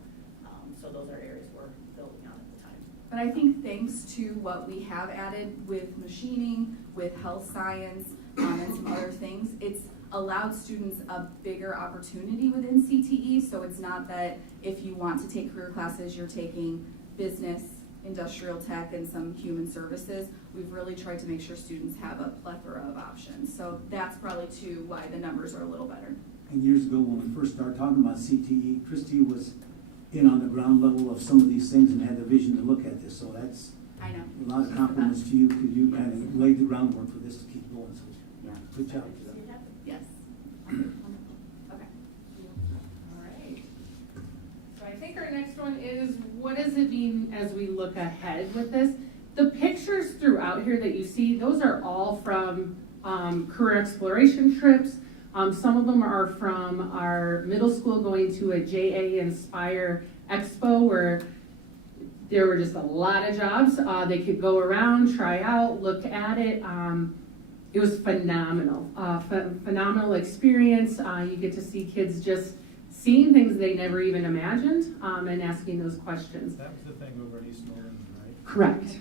So those are areas we're building on at the time. But I think thanks to what we have added with machining, with health science, and some other things, it's allowed students a bigger opportunity within CTE. So it's not that if you want to take career classes, you're taking business, industrial tech, and some human services. We've really tried to make sure students have a plethora of options. So that's probably too why the numbers are a little better. And years ago, when we first started talking about CTE, Christy was in on the ground level of some of these things and had the vision to look at this. So that's I know. a lot of compliments to you, because you kind of laid the groundwork for this to keep going. So Yeah. good job. Yes. Okay. All right. So I think our next one is, what does it mean as we look ahead with this? The pictures throughout here that you see, those are all from career exploration trips. Some of them are from our middle school going to a JA Inspire Expo where there were just a lot of jobs. They could go around, try out, look at it. It was phenomenal, phenomenal experience. You get to see kids just seeing things they never even imagined and asking those questions. That was the thing over in East Norland, right? Correct,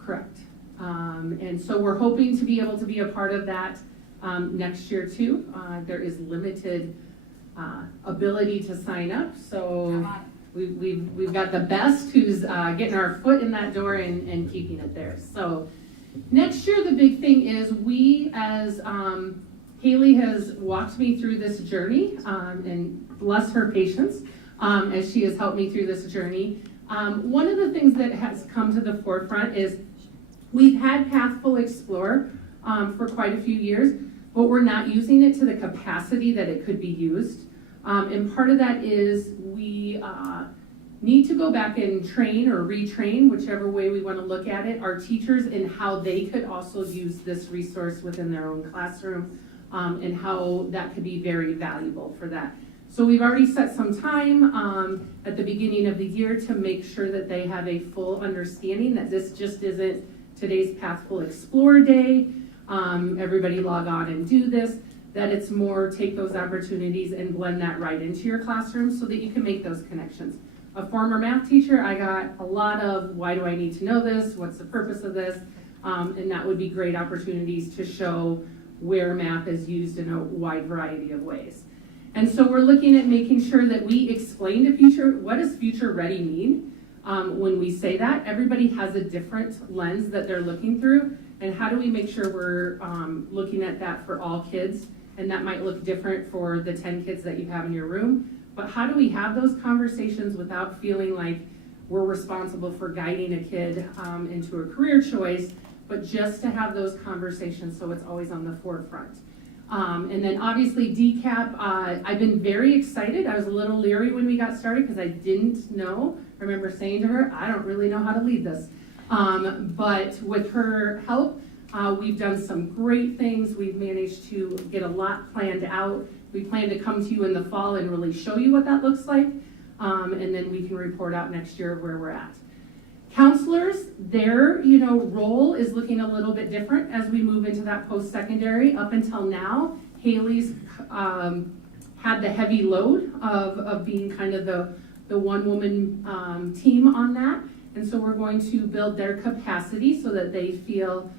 correct. And so we're hoping to be able to be a part of that next year too. There is limited ability to sign up, so we've got the best who's getting our foot in that door and keeping it there. So next year, the big thing is we, as Haley has walked me through this journey, and bless her patience as she has helped me through this journey. One of the things that has come to the forefront is we've had Pathful Explore for quite a few years, but we're not using it to the capacity that it could be used. And part of that is we need to go back and train or retrain, whichever way we want to look at it, our teachers in how they could also use this resource within their own classroom, and how that could be very valuable for that. So we've already set some time at the beginning of the year to make sure that they have a full understanding that this just isn't today's Pathful Explore Day, everybody log on and do this, that it's more take those opportunities and blend that right into your classroom so that you can make those connections. A former math teacher, I got a lot of, why do I need to know this? What's the purpose of this? And that would be great opportunities to show where math is used in a wide variety of ways. And so we're looking at making sure that we explain to future, what does future ready mean? When we say that, everybody has a different lens that they're looking through. And how do we make sure we're looking at that for all kids? And that might look different for the 10 kids that you have in your room. But how do we have those conversations without feeling like we're responsible for guiding a kid into a career choice, but just to have those conversations so it's always on the forefront. And then obviously DCAP, I've been very excited. I was a little leery when we got started because I didn't know. I remember saying to her, I don't really know how to lead this. But with her help, we've done some great things. We've managed to get a lot planned out. We plan to come to you in the fall and really show you what that looks like. And then we can report out next year where we're at. Counselors, their role is looking a little bit different as we move into that post-secondary. Up until now, Haley's had the heavy load of being kind of the one-woman team on that. And so we're going to build their capacity so that they feel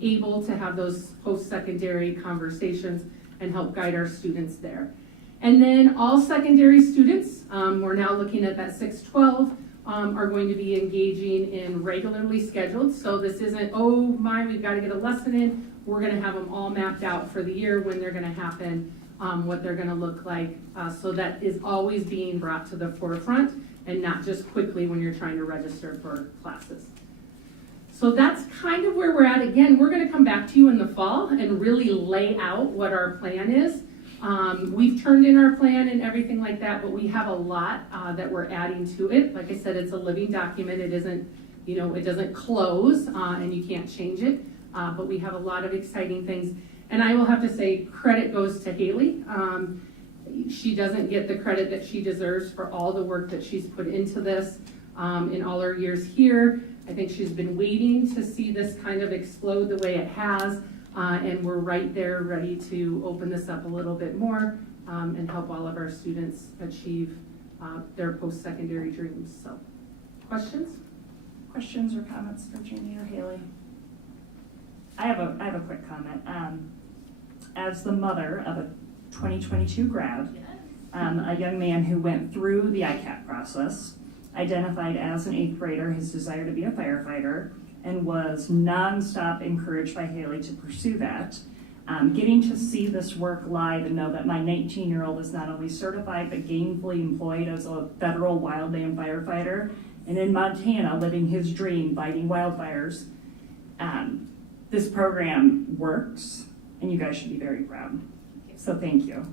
able to have those post-secondary conversations and help guide our students there. And then all secondary students, we're now looking at that 6-12, are going to be engaging in regularly scheduled. So this isn't, oh my, we've got to get a lesson in. We're going to have them all mapped out for the year, when they're going to happen, what they're going to look like. So that is always being brought to the forefront and not just quickly when you're trying to register for classes. So that's kind of where we're at. Again, we're gonna come back to you in the fall and really lay out what our plan is. We've turned in our plan and everything like that, but we have a lot that we're adding to it. Like I said, it's a living document. It isn't, it doesn't close and you can't change it. But we have a lot of exciting things. And I will have to say, credit goes to Haley. She doesn't get the credit that she deserves for all the work that she's put into this in all her years here. I think she's been waiting to see this kind of explode the way it has. And we're right there ready to open this up a little bit more and help all of our students achieve their post-secondary dreams. So, questions? Questions or comments for Jeannie or Haley? I have a quick comment. As the mother of a 2022 grad, a young man who went through the ICAP process, identified as an 8th grader his desire to be a firefighter, and was nonstop encouraged by Haley to pursue that. Getting to see this work live and know that my 19-year-old is not only certified but gainfully employed as a federal wildland firefighter, and in Montana living his dream fighting wildfires. This program works, and you guys should be very proud. So thank you.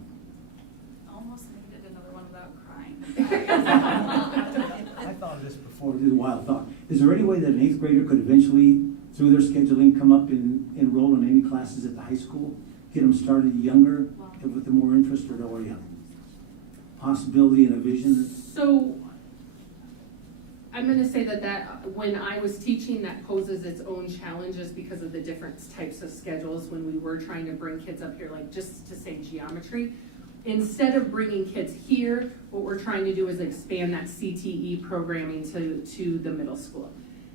Almost made it another one without crying. I thought of this before, this is a wild thought. Is there any way that an 8th grader could eventually, through their scheduling, come up and enroll in any classes at the high school? Get them started younger, with the more interest, or already have possibility and a vision? So, I'm going to say that when I was teaching, that poses its own challenges because of the different types of schedules when we were trying to bring kids up here, like just to say geometry. Instead of bringing kids here, what we're trying to do is expand that CTE programming to the middle school.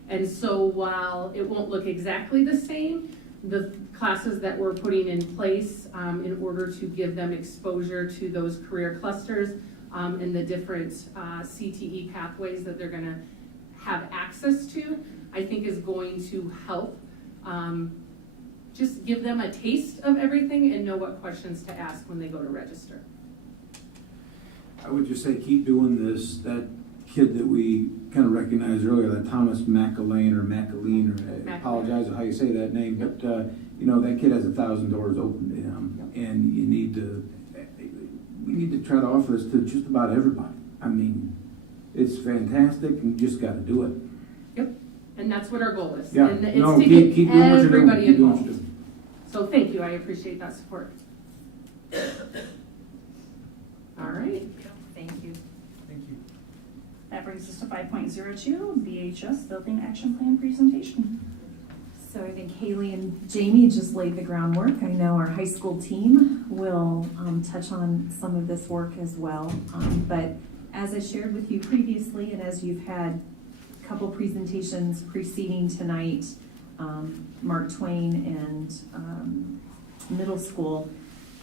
And so while it won't look exactly the same, the classes that we're putting in place in order to give them exposure to those career clusters and the different CTE pathways that they're going to have access to, I think is going to help just give them a taste of everything and know what questions to ask when they go to register. I would just say keep doing this. That kid that we kind of recognized earlier, that Thomas McAlane or McAleen, or I apologize for how you say that name, but that kid has 1,000 doors open to him, and we need to try to offer this to just about everybody. I mean, it's fantastic, and you just got to do it. Yep, and that's what our goal is. Yeah, And it's to get keep doing what you're doing. everybody Keep doing what involved. you're doing. So thank you, I appreciate that support. All right. Thank you. Thank you. That brings us to 5.02, BHS Building Action Plan presentation. So I think Haley and Jamie just laid the groundwork. I know our high school team will touch on some of this work as well. But as I shared with you previously, and as you've had a couple presentations preceding tonight, Mark Twain and middle school,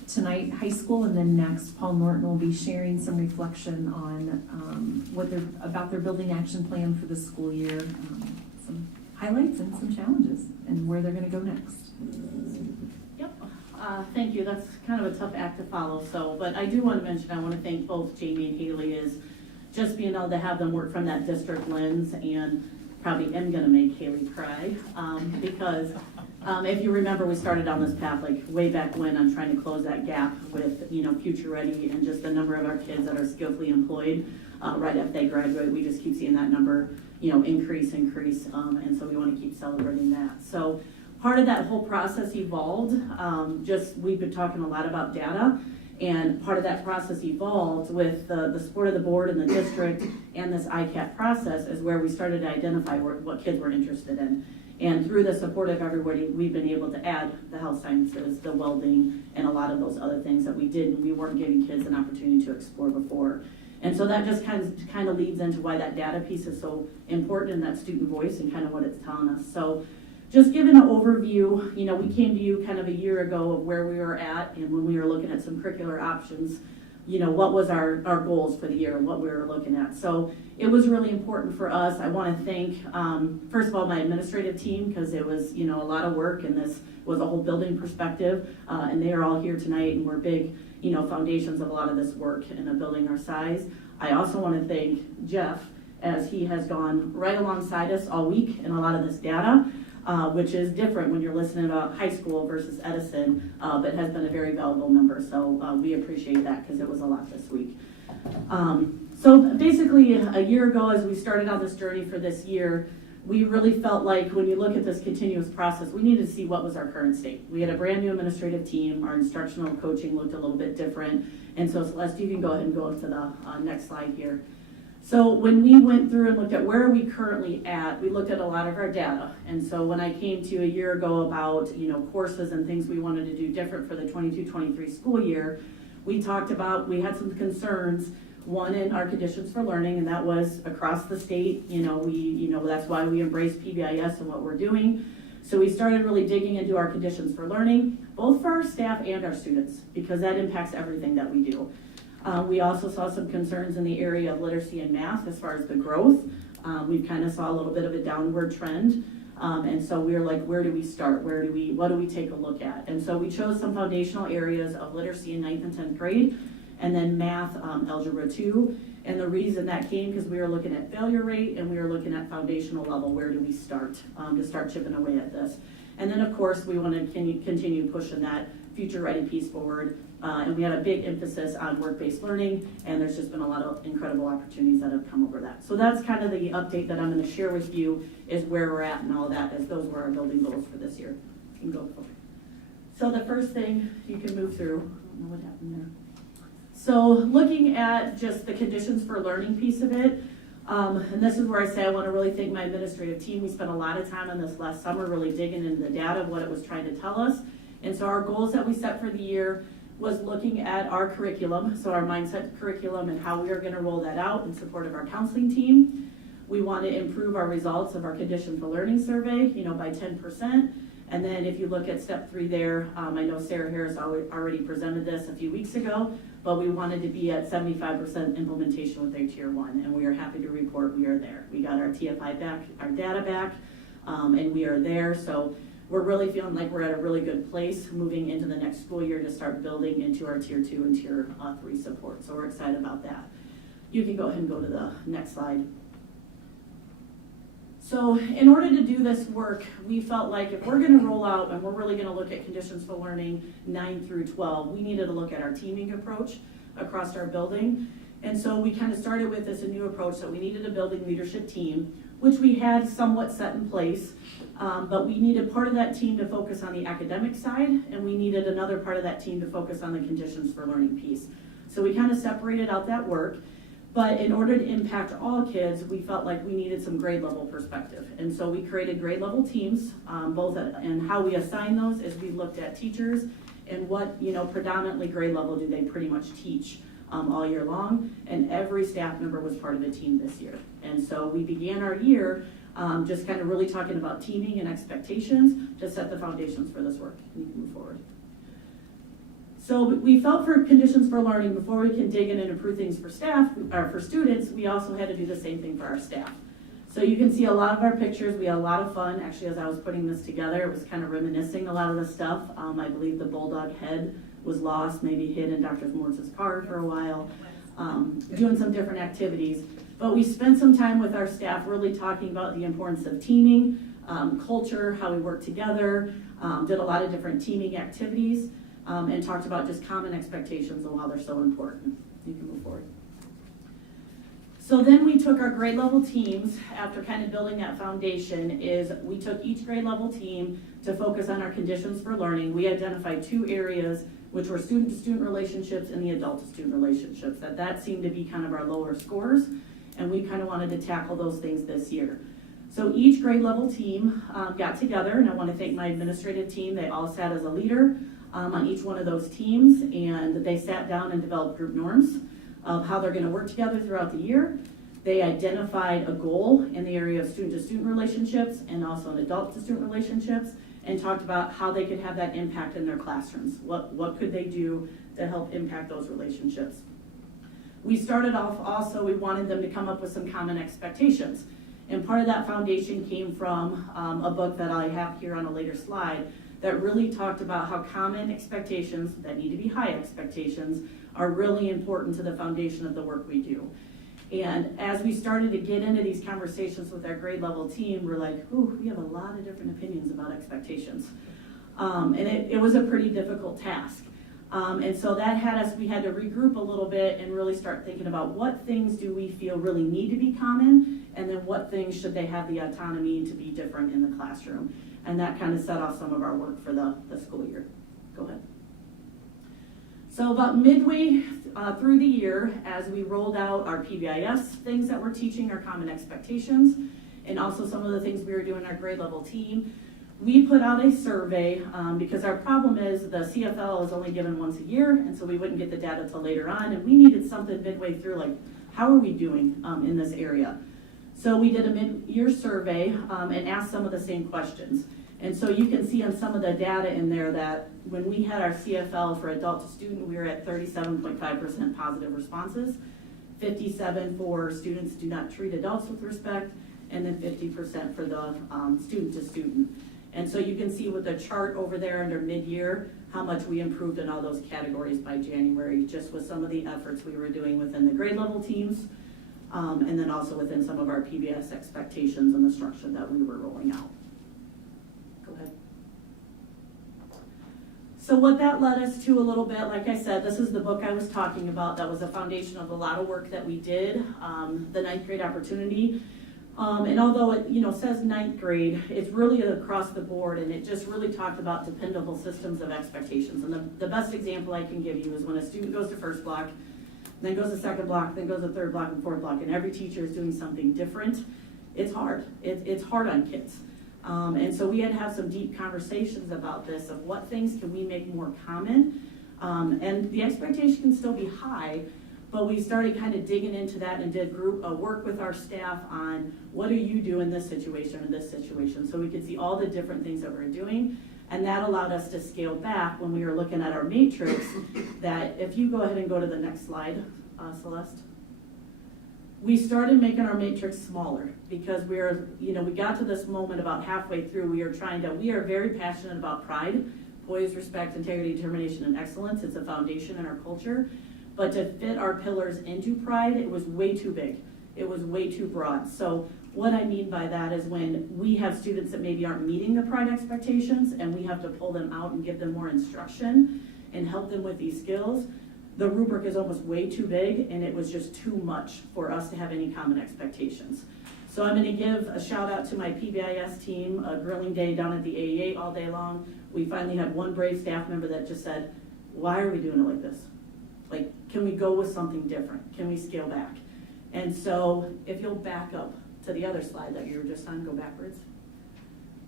tonight high school, and then next Paul Norton will be sharing some reflection on about their building action plan for the school year, some highlights and some challenges, and where they're going to go next. Yep. Thank you. That's kind of a tough act to follow. But I do want to mention, I want to thank both Jamie and Haley is just being able to have them work from that district lens, and probably am going to make Haley cry because if you remember, we started on this path like way back when on trying to close that gap with future ready and just the number of our kids that are skillfully employed right after they graduate. We just keep seeing that number increase, and so we want to keep celebrating that. So part of that whole process evolved. We've been talking a lot about data, and part of that process evolved with the support of the board and the district and this ICAP process is where we started to identify what kids were interested in. And through the support of everybody, we've been able to add the health sciences, the welding, and a lot of those other things that we weren't giving kids an opportunity to explore before. And so that just kind of leads into why that data piece is so important, and that student voice and kind of what it's telling us. So just giving an overview, we came to you kind of a year ago of where we were at, and when we were looking at some curricular options, what was our goals for the year and what we were looking at. So it was really important for us. I want to thank, first of all, my administrative team, because it was, a lot of work, and this was a whole building perspective, and they are all here tonight, and we're big, foundations of a lot of this work in a building our size. I also want to thank Jeff, as he has gone right alongside us all week in a lot of this data. which is different when you're listening about high school versus Edison, but has been a very valuable member. So we appreciate that because it was a lot this week. So basically a year ago, as we started on this journey for this year, we really felt like when you look at this continuous process, we needed to see what was our current state. We had a brand new administrative team. Our instructional coaching looked a little bit different. And so Celeste, you can go ahead and go to the next slide here. So when we went through and looked at where are we currently at, we looked at a lot of our data. And so when I came to a year ago about, courses and things we wanted to do different for the 22-23 school year, we talked about, we had some concerns. One in our conditions for learning, and that was across the state. That's why we embrace PBIS and what we're doing. So we started really digging into our conditions for learning, both for our staff and our students, because that impacts everything that we do. We also saw some concerns in the area of literacy and math as far as the growth. We kind of saw a little bit of a downward trend. And so we were like, where do we start? What do we take a look at? And so we chose some foundational areas of literacy in 9th and 10th grade. And then math, algebra 2. And the reason that came because we were looking at failure rate and we were looking at foundational level. Where do we start to start chipping away at this? And then of course we want to continue pushing that future ready piece forward. And we had a big emphasis on work-based learning, and there's just been a lot of incredible opportunities that have come over that. So that's kind of the update that I'm going to share with you is where we're at and all that, as those were our building goals for this year. You can go. So the first thing you can move through, I don't know what happened there. So looking at just the conditions for learning piece of it, and this is where I say I want to really thank my administrative team. We spent a lot of time on this last summer really digging into the data of what it was trying to tell us. And so our goals that we set for the year was looking at our curriculum, so our mindset curriculum and how we are going to roll that out in support of our counseling team. We want to improve our results of our condition for learning survey, by 10%. And then if you look at step 3 there, I know Sarah Harris already presented this a few weeks ago, but we wanted to be at 75% implementation with a tier 1, and we are happy to report we are there. We got our TFI back, our data back, and we are there. So we're really feeling like we're at a really good place moving into the next school year to start building into our tier 2 and tier 3 support. So we're excited about that. You can go ahead and go to the next slide. So in order to do this work, we felt like if we're going to roll out and we're really going to look at conditions for learning 9 through 12, we needed to look at our teaming approach across our building. And so we kind of started with this a new approach that we needed a building leadership team, which we had somewhat set in place, but we needed part of that team to focus on the academic side, and we needed another part of that team to focus on the conditions for learning piece. So we kind of separated out that work. But in order to impact all kids, we felt like we needed some grade level perspective. And so we created grade level teams, and how we assign those is we looked at teachers and what, predominantly grade level do they pretty much teach all year long. And every staff member was part of the team this year. And so we began our year just kind of really talking about teaming and expectations to set the foundations for this work. You can move forward. So we felt for conditions for learning, before we can dig in and improve things for staff, or for students, we also had to do the same thing for our staff. So you can see a lot of our pictures. We had a lot of fun. Actually, as I was putting this together, it was kind of reminiscing a lot of the stuff. I believe the bulldog head was lost, maybe hid in Dr. Morris's car for a while, doing some different activities. But we spent some time with our staff really talking about the importance of teaming, culture, how we work together, did a lot of different teaming activities. And talked about just common expectations and why they're so important. You can move forward. So then we took our grade level teams, after kind of building that foundation, is we took each grade level team to focus on our conditions for learning. We identified 2 areas, which were student-to-student relationships and the adult-to-student relationships. That seemed to be kind of our lower scores, and we kind of wanted to tackle those things this year. So each grade level team got together, and I want to thank my administrative team. They all sat as a leader on each one of those teams, and they sat down and developed group norms of how they're going to work together throughout the year. They identified a goal in the area of student-to-student relationships and also in adult-to-student relationships, and talked about how they could have that impact in their classrooms. What could they do to help impact those relationships? We started off also, we wanted them to come up with some common expectations. And part of that foundation came from a book that I have here on a later slide that really talked about how common expectations, that need to be high expectations, are really important to the foundation of the work we do. And as we started to get into these conversations with our grade level team, we're like, ooh, we have a lot of different opinions about expectations. And it was a pretty difficult task. And so that we had to regroup a little bit and really start thinking about what things do we feel really need to be common, and then what things should they have the autonomy to be different in the classroom. And that kind of set off some of our work for the school year. Go ahead. So about midway through the year, as we rolled out our PBIS things that we're teaching, our common expectations, and also some of the things we were doing in our grade level team, we put out a survey because our problem is the CFL is only given once a year, and so we wouldn't get the data till later on, and we needed something midway through, like, how are we doing in this area? So we did a mid-year survey and asked some of the same questions. And so you can see on some of the data in there that when we had our CFL for adult to student, we were at 37.5% positive responses, 57% for students do not treat adults with respect, and then 50% for the student to student. And so you can see with the chart over there under mid-year, how much we improved in all those categories by January, just with some of the efforts we were doing within the grade level teams, and then also within some of our PBS expectations and the structure that we were rolling out. Go ahead. So what that led us to a little bit, like I said, this is the book I was talking about. That was a foundation of a lot of work that we did, the ninth grade opportunity. And although it says ninth grade, it's really across the board, and it just really talked about dependable systems of expectations. And the best example I can give you is when a student goes to first block, then goes to second block, then goes to third block and fourth block, and every teacher is doing something different. It's hard. It's hard on kids. And so we had to have some deep conversations about this, of what things can we make more common. And the expectation can still be high, but we started kind of digging into that and did work with our staff on what do you do in this situation or this situation, so we could see all the different things that we're doing. And that allowed us to scale back when we were looking at our matrix, that if you go ahead and go to the next slide, Celeste. We started making our matrix smaller because we got to this moment about halfway through, we are very passionate about pride, poise, respect, integrity, determination, and excellence. It's a foundation in our culture. But to fit our pillars into pride, it was way too big. It was way too broad. So what I mean by that is when we have students that maybe aren't meeting the pride expectations and we have to pull them out and give them more instruction and help them with these skills, the rubric is almost way too big, and it was just too much for us to have any common expectations. So I'm going to give a shout out to my PBIS team, a grilling day down at the AEA all day long. We finally had one brave staff member that just said, why are we doing it like this? Like, can we go with something different? Can we scale back? And so if you'll back up to the other slide that you were just on, go backwards.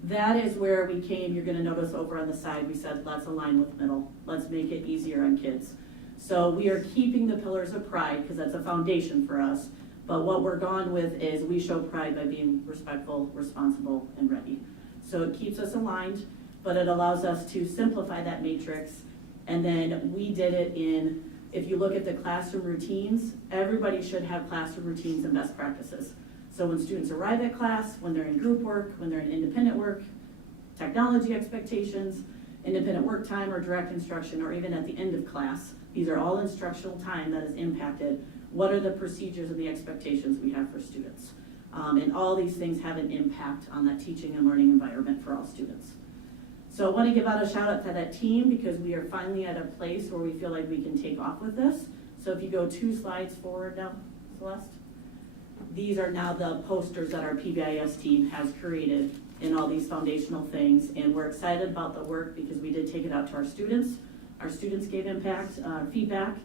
That is where we came. You're going to notice over on the side, we said, let's align with middle. Let's make it easier on kids. So we are keeping the pillars of pride because that's a foundation for us. But what we're gone with is we show pride by being respectful, responsible, and ready. So it keeps us aligned, but it allows us to simplify that matrix. And then we did it in, if you look at the classroom routines, everybody should have classroom routines and best practices. So when students arrive at class, when they're in group work, when they're in independent work, technology expectations, independent work time or direct instruction, or even at the end of class, these are all instructional time that is impacted. What are the procedures and the expectations we have for students? And all these things have an impact on that teaching and learning environment for all students. So I want to give out a shout out to that team because we are finally at a place where we feel like we can take off with this. So if you go 2 slides forward now, Celeste. These are now the posters that our PBIS team has created in all these foundational things. And we're excited about the work because we did take it out to our students. Our students gave feedback.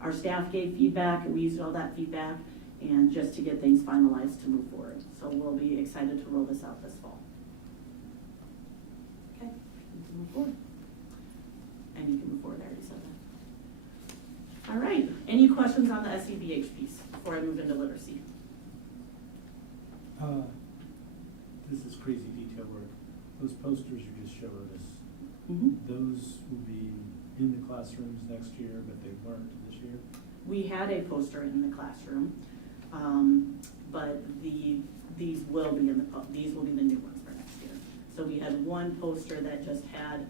Our staff gave feedback, and we used all that feedback and just to get things finalized to move forward. So we'll be excited to roll this out this fall. Okay, you can move forward. And you can move forward, I already said that. All right, any questions on the SEBH piece before I move into literacy? This is crazy detail work. Those posters you just showed us, those will be in the classrooms next year, but they weren't this year? We had a poster in the classroom, but these will be the new ones for next year. So we had one poster that just had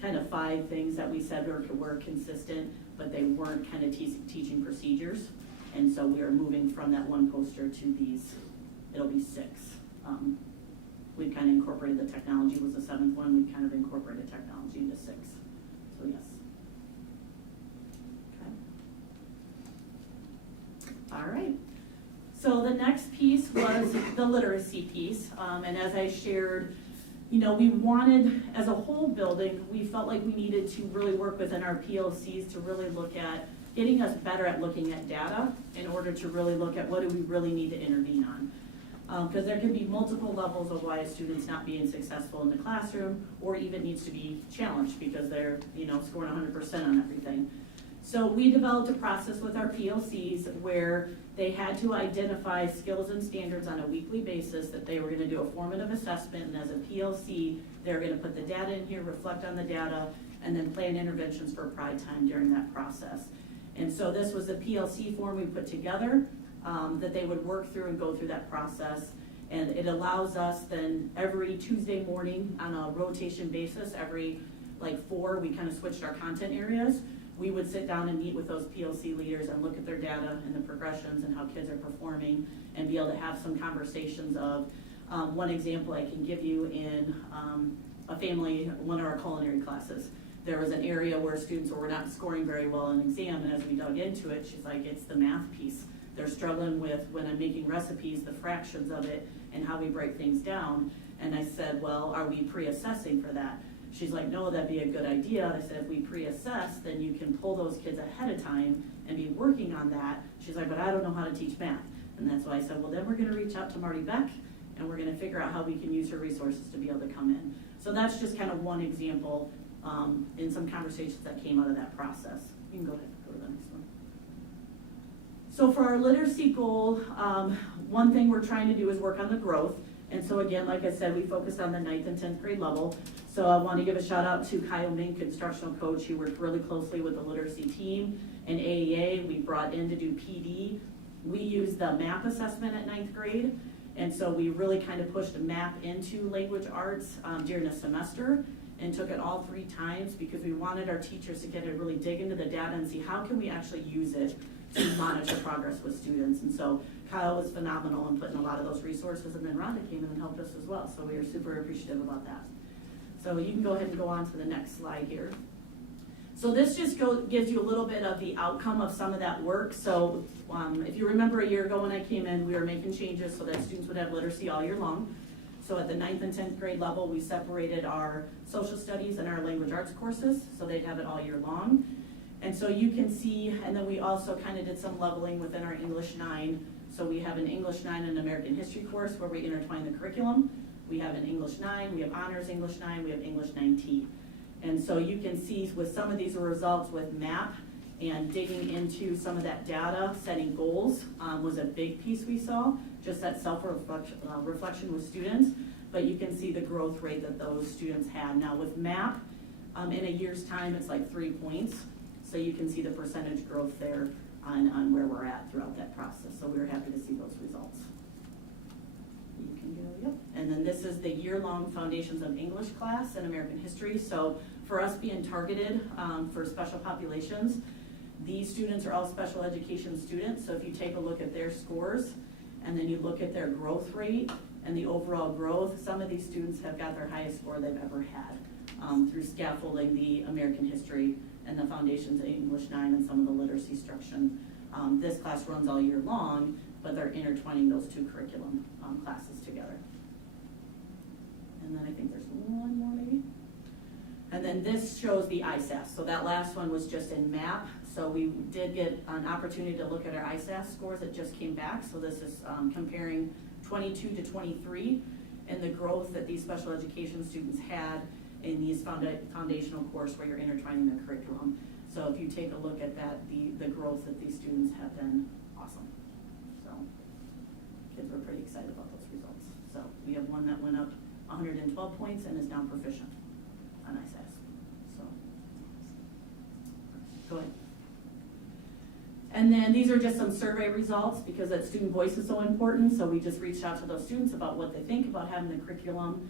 kind of 5 things that we said were consistent, but they weren't kind of teaching procedures. And so we are moving from that one poster to these, it'll be 6. We've kind of incorporated the technology, was the 7th one, we kind of incorporated technology into 6. So yes. Okay. All right. So the next piece was the literacy piece. And as I shared, you know, we wanted, as a whole building, we felt like we needed to really work within our PLCs to really look at getting us better at looking at data in order to really look at what do we really need to intervene on. Because there can be multiple levels of why a student's not being successful in the classroom, or even needs to be challenged because they're, you know, scoring 100% on everything. So we developed a process with our PLCs where they had to identify skills and standards on a weekly basis, that they were going to do a formative assessment, and as a PLC, they're going to put the data in here, reflect on the data, and then plan interventions for pride time during that process. And so this was the PLC form we put together that they would work through and go through that process. And it allows us then every Tuesday morning on a rotation basis, every like 4, we kind of switched our content areas. We would sit down and meet with those PLC leaders and look at their data and the progressions and how kids are performing, and be able to have some conversations of, one example I can give you in a family, one of our culinary classes. There was an area where students were not scoring very well in exam, and as we dug into it, she's like, it's the math piece. They're struggling with, when I'm making recipes, the fractions of it and how we break things down. And I said, well, are we pre-assessing for that? She's like, no, that'd be a good idea. I said, if we pre-assess, then you can pull those kids ahead of time and be working on that. She's like, but I don't know how to teach math. And that's why I said, well, then we're gonna reach out to Marty Beck, and we're gonna figure out how we can use her resources to be able to come in. So that's just kind of one example in some conversations that came out of that process. You can go ahead and go to the next one. So for our literacy goal, one thing we're trying to do is work on the growth. And so again, like I said, we focused on the 9th and 10th grade level. So I want to give a shout out to Kyle Mink, instructional coach, who worked really closely with the literacy team. And AEA, we brought in to do PD. We used the MAP assessment at 9th grade. And so we really kind of pushed MAP into language arts during the semester, and took it all 3 times because we wanted our teachers to get to really dig into the data and see how can we actually use it to monitor progress with students. And so Kyle was phenomenal in putting a lot of those resources, and then Rhonda came in and helped us as well. So we are super appreciative about that. So you can go ahead and go on to the next slide here. So this just gives you a little bit of the outcome of some of that work. So if you remember a year ago when I came in, we were making changes so that students would have literacy all year long. So at the 9th and 10th grade level, we separated our social studies and our language arts courses, so they'd have it all year long. And so you can see, and then we also kind of did some leveling within our English 9. So we have an English 9 and American history course where we intertwine the curriculum. We have an English 9, we have honors English 9, we have English 9T. And so you can see with some of these results with MAP and digging into some of that data, setting goals was a big piece we saw, just that self-reflection with students. But you can see the growth rate that those students had. Now with MAP, in a year's time, it's like 3 points. So you can see the percentage growth there on where we're at throughout that process. So we were happy to see those results. You can go, yep. And then this is the year-long Foundations of English class and American history. So for us being targeted for special populations, these students are all special education students. So if you take a look at their scores and then you look at their growth rate and the overall growth, some of these students have got their highest score they've ever had through scaffolding the American history and the Foundations of English 9 and some of the literacy instruction. This class runs all year long, but they're intertwining those 2 curriculum classes together. And then I think there's one more maybe. And then this shows the ISAS. So that last one was just in MAP. So we did get an opportunity to look at our ISAS scores that just came back. So this is comparing 22 to 23 and the growth that these special education students had in these foundational course where you're intertwining the curriculum. So if you take a look at that, the growth that these students have been awesome. So kids were pretty excited about those results. So we have one that went up 112 points and is now proficient on ISAS. So go ahead. And then these are just some survey results because that student voice is so important. So we just reached out to those students about what they think about having the curriculum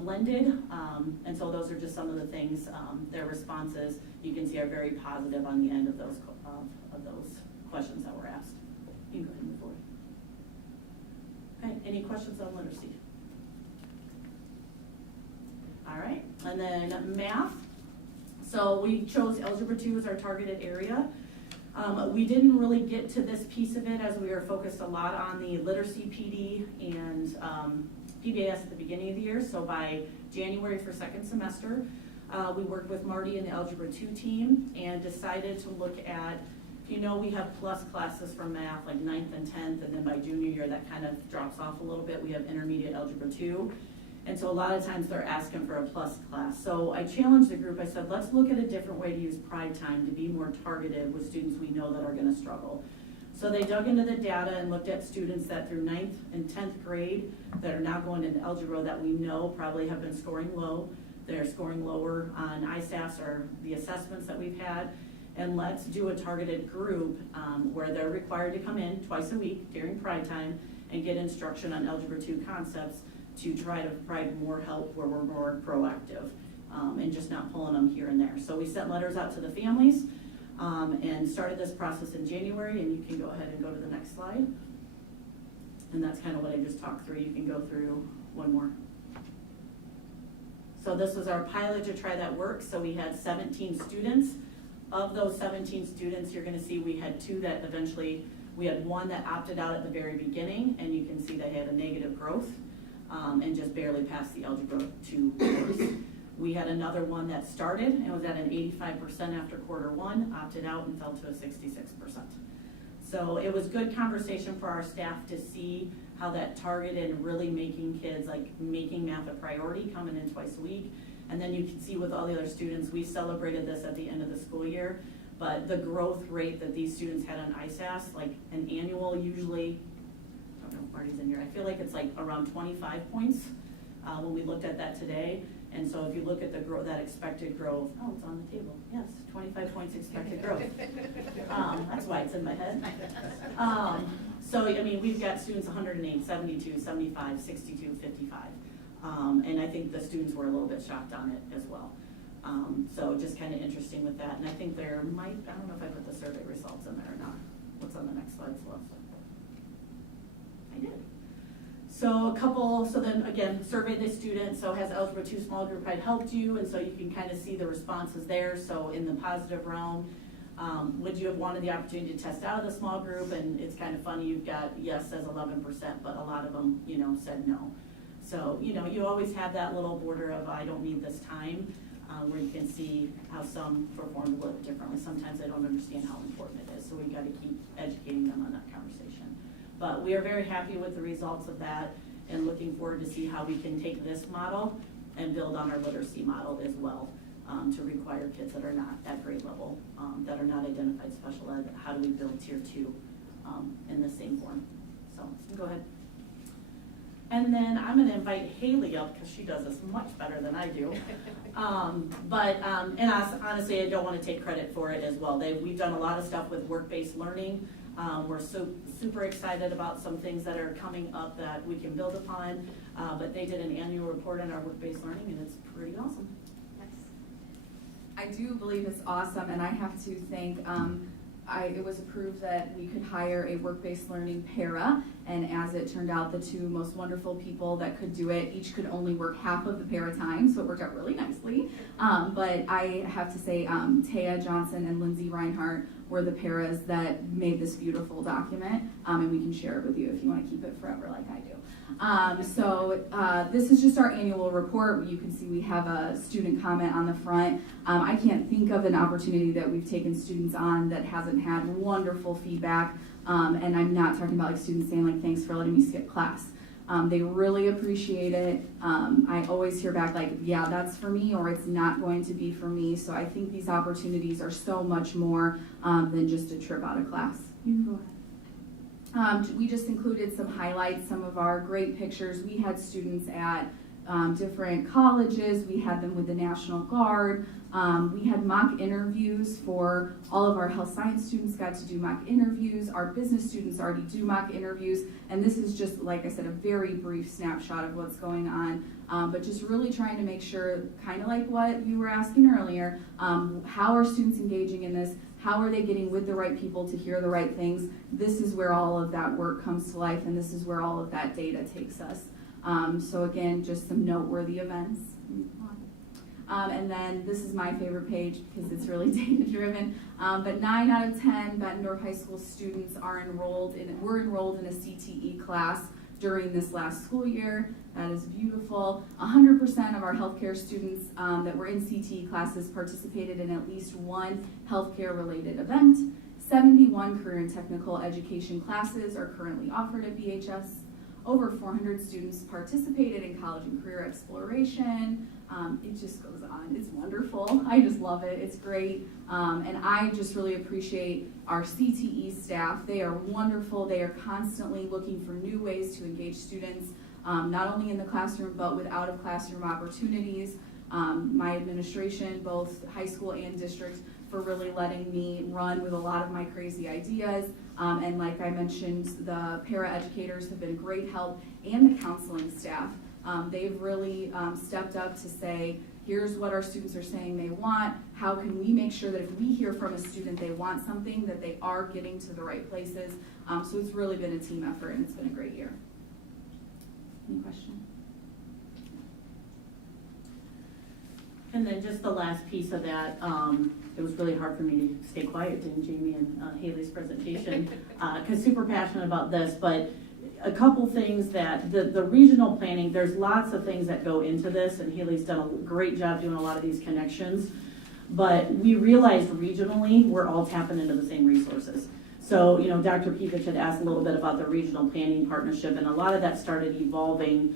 blended. And so those are just some of the things, their responses you can see are very positive on the end of those questions that were asked. You can go ahead and move forward. Okay, any questions on literacy? All right, and then math. So we chose Algebra 2 as our targeted area. We didn't really get to this piece of it as we were focused a lot on the literacy PD and PBAS at the beginning of the year. So by January for second semester, we worked with Marty and the Algebra 2 team and decided to look at, we have plus classes for math like 9th and 10th, and then by junior year that kind of drops off a little bit. We have intermediate Algebra 2. And so a lot of times they're asking for a plus class. So I challenged the group, I said, let's look at a different way to use pride time to be more targeted with students we know that are gonna struggle. So they dug into the data and looked at students that through 9th and 10th grade that are now going into algebra that we know probably have been scoring low. They're scoring lower on ISAS or the assessments that we've had. And let's do a targeted group where they're required to come in twice a week during pride time and get instruction on Algebra 2 concepts to try to provide more help where we're more proactive and just not pulling them here and there. So we sent letters out to the families and started this process in January, and you can go ahead and go to the next slide. And that's kind of what I just talked through. You can go through one more. So this was our pilot to try that work. So we had 17 students. Of those 17 students, you're gonna see we had 2 that eventually, we had 1 that opted out at the very beginning, and you can see they had a negative growth. And just barely passed the Algebra 2 course. We had another one that started and was at an 85% after quarter 1, opted out and fell to a 66%. So it was good conversation for our staff to see how that targeted and really making kids, like making math a priority, coming in twice a week. And then you can see with all the other students, we celebrated this at the end of the school year, but the growth rate that these students had on ISAS, like an annual usually, Marty's in here. I feel like it's like around 25 points when we looked at that today. And so if you look at the that expected growth, oh, it's on the table. Yes, 25 points expected growth. That's why it's in my head. So, I mean, we've got students 108, 72, 75, 62, 55. And I think the students were a little bit shocked on it as well. So just kind of interesting with that. And I think there might, I don't know if I put the survey results in there or not. What's on the next slide, Celeste? I did. So then again, survey the students. So has Algebra 2 small group had helped you? And so you can kind of see the responses there. So in the positive realm, would you have wanted the opportunity to test out of the small group? And it's kind of funny, you've got yes says 11%, but a lot of them, said no. So, you always have that little border of I don't need this time, where you can see how some performed a little differently. Sometimes they don't understand how important it is. So we got to keep educating them on that conversation. But we are very happy with the results of that and looking forward to see how we can take this model and build on our literacy model as well to require kids that are not at grade level, that are not identified special ed. How do we build tier 2 in the same form? So go ahead. And then I'm going to invite Haley up because she does this much better than I do. And honestly, I don't want to take credit for it as well. We've done a lot of stuff with work-based learning. We're super excited about some things that are coming up that we can build upon. But they did an annual report on our work-based learning, and it's pretty awesome. I do believe it's awesome, and I have to thank, it was approved that we could hire a work-based learning para, and as it turned out, the 2 most wonderful people that could do it, each could only work half of the para time, so it worked out really nicely. But I have to say, Taya Johnson and Lindsay Reinhart were the paras that made this beautiful document, and we can share it with you if you want to keep it forever like I do. This is just our annual report. You can see we have a student comment on the front. I can't think of an opportunity that we've taken students on that hasn't had wonderful feedback, and I'm not talking about like students saying like, thanks for letting me skip class. They really appreciate it. I always hear back like, yeah, that's for me, or it's not going to be for me. So I think these opportunities are so much more than just a trip out of class. You can go ahead. We just included some highlights, some of our great pictures. We had students at different colleges. We had them with the National Guard. We had mock interviews for all of our health science students got to do mock interviews. Our business students already do mock interviews. And this is just, like I said, a very brief snapshot of what's going on. But just really trying to make sure, kind of like what you were asking earlier, how are students engaging in this? How are they getting with the right people to hear the right things? This is where all of that work comes to life, and this is where all of that data takes us. So again, just some noteworthy events. And then this is my favorite page because it's really data-driven. But 9 out of 10 Bettendorf High School students were enrolled in a CTE class during this last school year. That is beautiful. 100% of our healthcare students that were in CTE classes participated in at least one healthcare-related event. 71 career and technical education classes are currently offered at BHS. Over 400 students participated in college and career exploration. It just goes on. It's wonderful. I just love it. It's great. And I just really appreciate our CTE staff. They are wonderful. They are constantly looking for new ways to engage students, not only in the classroom, but with out of classroom opportunities. My administration, both high school and district, for really letting me run with a lot of my crazy ideas. And like I mentioned, the para-educators have been great help, and the counseling staff. They've really stepped up to say, here's what our students are saying they want. How can we make sure that if we hear from a student they want something, that they are getting to the right places? So it's really been a team effort, and it's been a great year. Any question? And then just the last piece of that, it was really hard for me to stay quiet during Jamie and Haley's presentation, because super passionate about this, but a couple things that the regional planning, there's lots of things that go into this, and Haley's done a great job doing a lot of these connections, but we realized regionally we're all tapping into the same resources. So, you know, Dr. Pevich had asked a little bit about the regional planning partnership, and a lot of that started evolving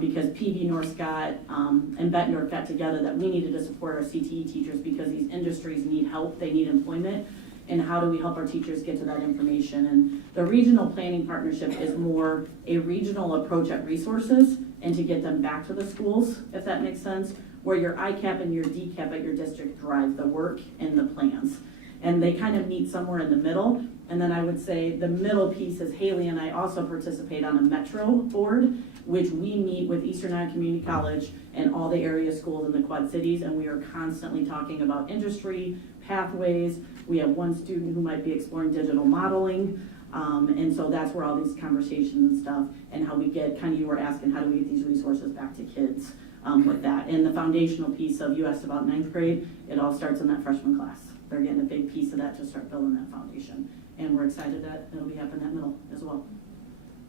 because PV Northcott and Bettendorf got together that we needed to support our CTE teachers because these industries need help, they need employment, and how do we help our teachers get to that information? And the regional planning partnership is more a regional approach at resources and to get them back to the schools, if that makes sense, where your ICAP and your DCAP at your district drive the work and the plans. And they kind of meet somewhere in the middle. And then I would say the middle piece is Haley and I also participate on a Metro board, which we meet with Eastern Iowa Community College and all the area schools in the Quad Cities, and we are constantly talking about industry, pathways. We have one student who might be exploring digital modeling, and so that's where all these conversations and stuff, and how we get, kind of you were asking, how do we get these resources back to kids with that. And the foundational piece of, you asked about 9th grade, it all starts in that freshman class. They're getting a big piece of that to start building that foundation. And we're excited that it'll be up in that middle as well.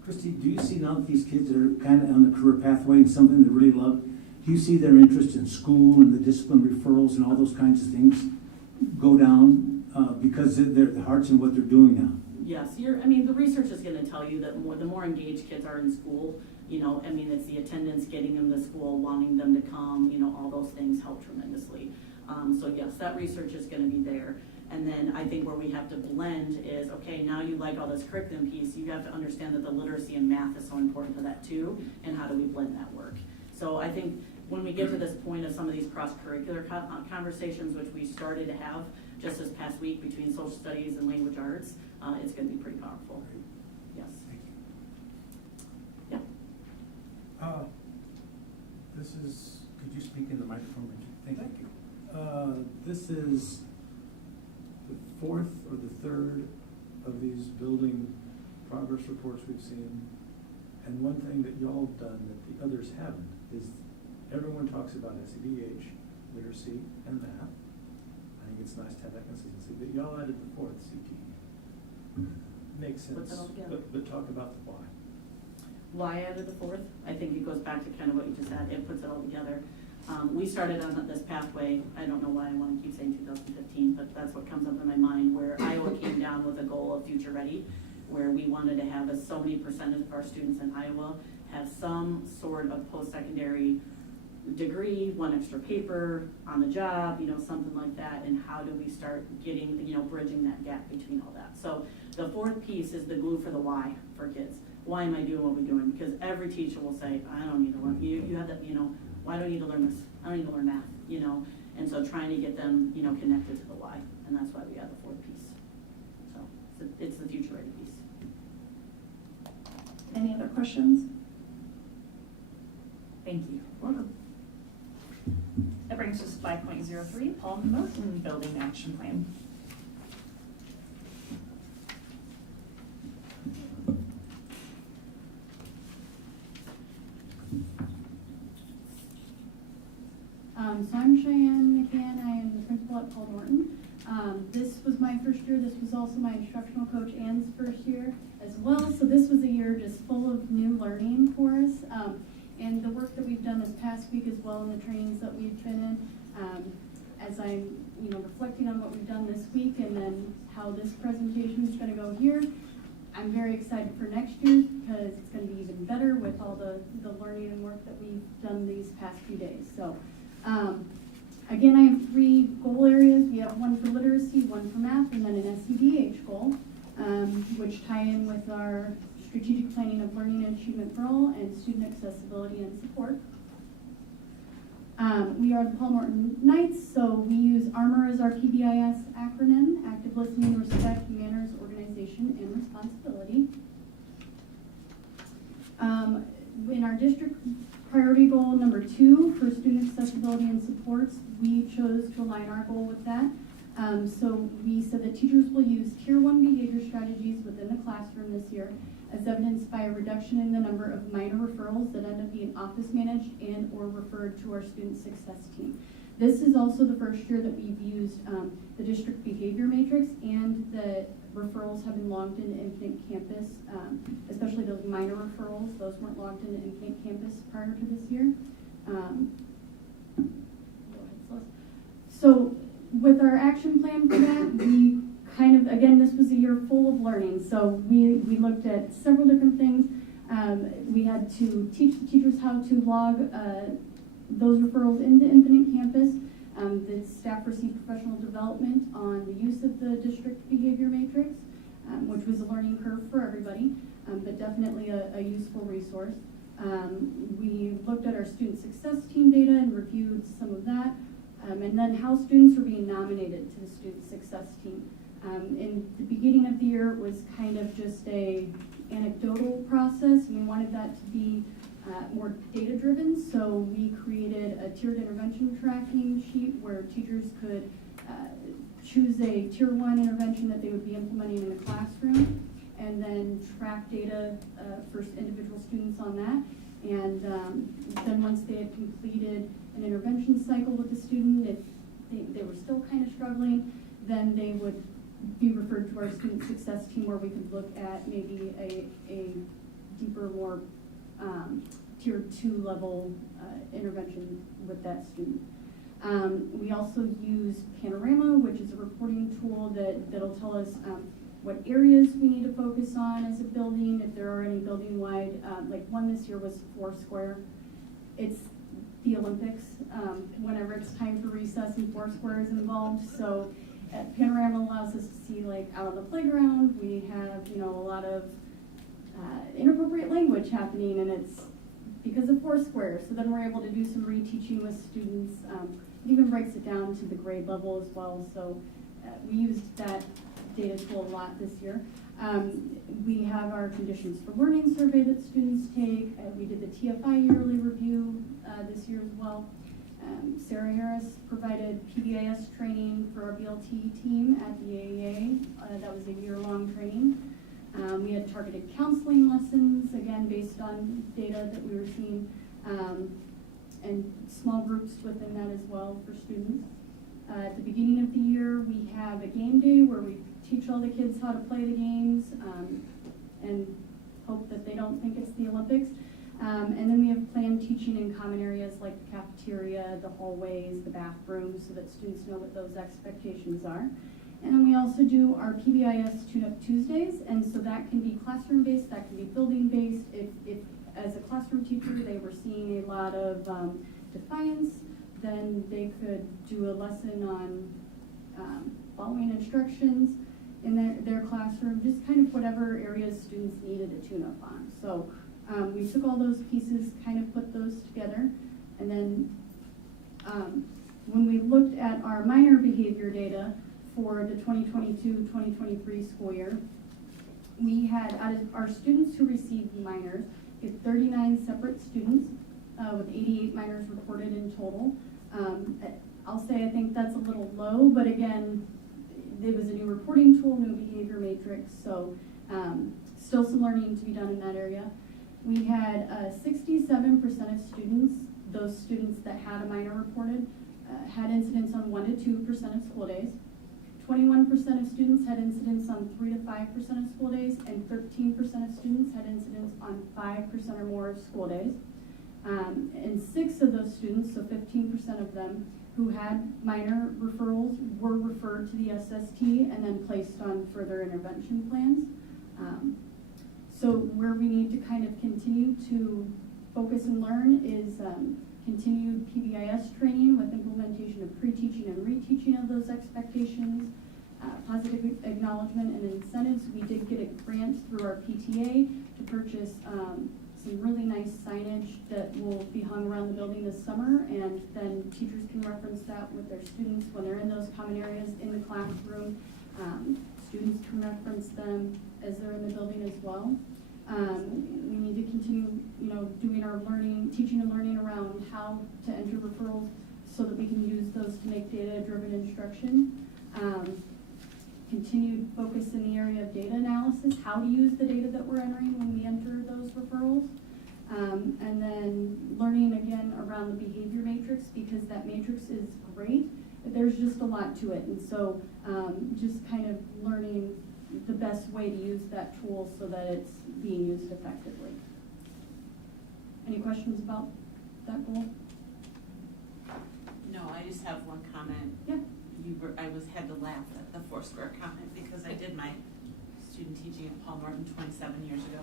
Christy, do you see now that these kids are kind of on the career pathway and something they really love, do you see their interest in school and the discipline referrals and all those kinds of things go down because their heart's in what they're doing now? Yes, I mean, the research is going to tell you that the more engaged kids are in school, you know, I mean, it's the attendance, getting them to school, wanting them to come, you know, all those things help tremendously. So yes, that research is going to be there. And then I think where we have to blend is, okay, now you like all this curriculum piece, you have to understand that the literacy and math is so important to that too, and how do we blend that work? So I think when we get to this point of some of these cross-curricular conversations, which we started to have just this past week between social studies and language arts, it's going to be pretty powerful. Yes. Thank you. Yeah. This is, could you speak in the microphone? Thank you. This is the fourth or the third of these building progress reports we've seen. And one thing that y'all have done that the others haven't is everyone talks about SEBH, literacy, and math. I think it's nice to have that consistency, but y'all added the fourth, CTE. Makes Put that sense, all together. but talk about the why. Why I added the fourth? I think it goes back to kind of what you just said. It puts it all together. We started on this pathway, I don't know why I want to keep saying 2015, but that's what comes up in my mind, where Iowa came down with a goal of Future Ready, where we wanted to have so many percentage of our students in Iowa have some sort of post-secondary degree, one extra paper on the job, you know, something like that, and how do we start getting, you know, bridging that gap between all that. So the fourth piece is the glue for the why for kids. Why am I doing what we're doing? Because every teacher will say, I don't need to learn, you have that, you know, why do I need to learn this? I don't need to learn math, you know? And so trying to get them, you know, connected to the why, and that's why we have the fourth piece. So it's the future ready piece. Any other questions? Thank you. Welcome. That brings us to 5.03, Paul Moten Building Action Plan. So I'm Cheyenne McCann. I am the principal at Paul Morton. This was my first year. This was also my instructional coach Ann's first year as well. So this was a year just full of new learning for us. And the work that we've done this past week as well, and the trainings that we've been in, as I'm reflecting on what we've done this week and then how this presentation is going to go here, I'm very excited for next year because it's going to be even better with all the learning and work that we've done these past few days. So again, I have 3 goal areas. We have one for literacy, one for math, and then an SEDH goal, which tie in with our strategic planning of learning and achievement for all and student accessibility and support. We are the Paul Morton Knights, so we use ARMOR as our PBIS acronym: Active Listening, Respect, Manners, Organization, and Responsibility. In our district priority goal number 2 for student accessibility and supports, we chose to align our goal with that. So we said that teachers will use Tier 1 behavior strategies within the classroom this year, as evidenced by a reduction in the number of minor referrals that end up being office managed and or referred to our student success team. This is also the first year that we've used the district behavior matrix, and the referrals have been logged into Infinite Campus, especially those minor referrals. Those weren't logged into Infinite Campus prior to this year. So with our action plan for that, we kind of, again, this was a year full of learning. So we looked at several different things. We had to teach the teachers how to log those referrals into Infinite Campus. The staff received professional development on the use of the district behavior matrix, which was a learning curve for everybody, but definitely a useful resource. We looked at our student success team data and reviewed some of that, and then how students were being nominated to the student success team. In the beginning of the year, it was kind of just a anecdotal process, and we wanted that to be more data-driven, so we created a tiered intervention tracking sheet where teachers could choose a Tier 1 intervention that they would be implementing in the classroom, and then track data for individual students on that. And then once they had completed an intervention cycle with the student, if they were still kind of struggling, then they would be referred to our student success team, where we could look at maybe a deeper, more Tier 2 level intervention with that student. We also use Panorama, which is a reporting tool that'll tell us what areas we need to focus on as a building, if there are any building-wide, like one this year was Foursquare. It's the Olympics, whenever it's time for recess and Foursquare is involved. So Panorama allows us to see, like, out on the playground, we have, a lot of inappropriate language happening, and it's because of Foursquare. So then we're able to do some reteaching with students. It even breaks it down to the grade level as well. So we used that data tool a lot this year. We have our conditions for learning survey that students take. We did the TFI yearly review this year as well. Sarah Harris provided PBIS training for our BLT team at the AAA. That was a year-long training. We had targeted counseling lessons, again, based on data that we were seeing, and small groups within that as well for students. At the beginning of the year, we have a game day where we teach all the kids how to play the games, and hope that they don't think it's the Olympics. And then we have planned teaching in common areas like the cafeteria, the hallways, the bathrooms, so that students know what those expectations are. And then we also do our PBIS Tune-Up Tuesdays, and so that can be classroom-based, that can be building-based. If as a classroom teacher they were seeing a lot of defiance, then they could do a lesson on following instructions in their classroom, just kind of whatever areas students needed a tune-up on. So we took all those pieces, kind of put those together, and then when we looked at our minor behavior data for the 2022-2023 school year, we had, out of our students who received minors, we had 39 separate students with 88 minors reported in total. I'll say I think that's a little low, but again, it was a new reporting tool, new behavior matrix, so still some learning to be done in that area. We had 67% of students, those students that had a minor reported, had incidents on 1 to 2% of school days. 21% of students had incidents on 3 to 5% of school days, and 13% of students had incidents on 5% or more of school days. And 6 of those students, so 15% of them, who had minor referrals were referred to the SST and then placed on further intervention plans. So where we need to kind of continue to focus and learn is continued PBIS training with implementation of pre-teaching and reteaching of those expectations, positive acknowledgement and incentives. We did get a grant through our PTA to purchase some really nice signage that will be hung around the building this summer, and then teachers can reference that with their students when they're in those common areas in the classroom. Students can reference them as they're in the building as well. We need to continue, doing our teaching and learning around how to enter referrals so that we can use those to make data-driven instruction. Continued focus in the area of data analysis, how to use the data that we're entering when we enter those referrals. And then learning again around the behavior matrix, because that matrix is great, but there's just a lot to it. And so just kind of learning the best way to use that tool so that it's being used effectively. Any questions about that goal? No, I just have one comment. Yeah. Had to laugh at the Foursquare comment because I did my student teaching at Paul Morton 27 years ago,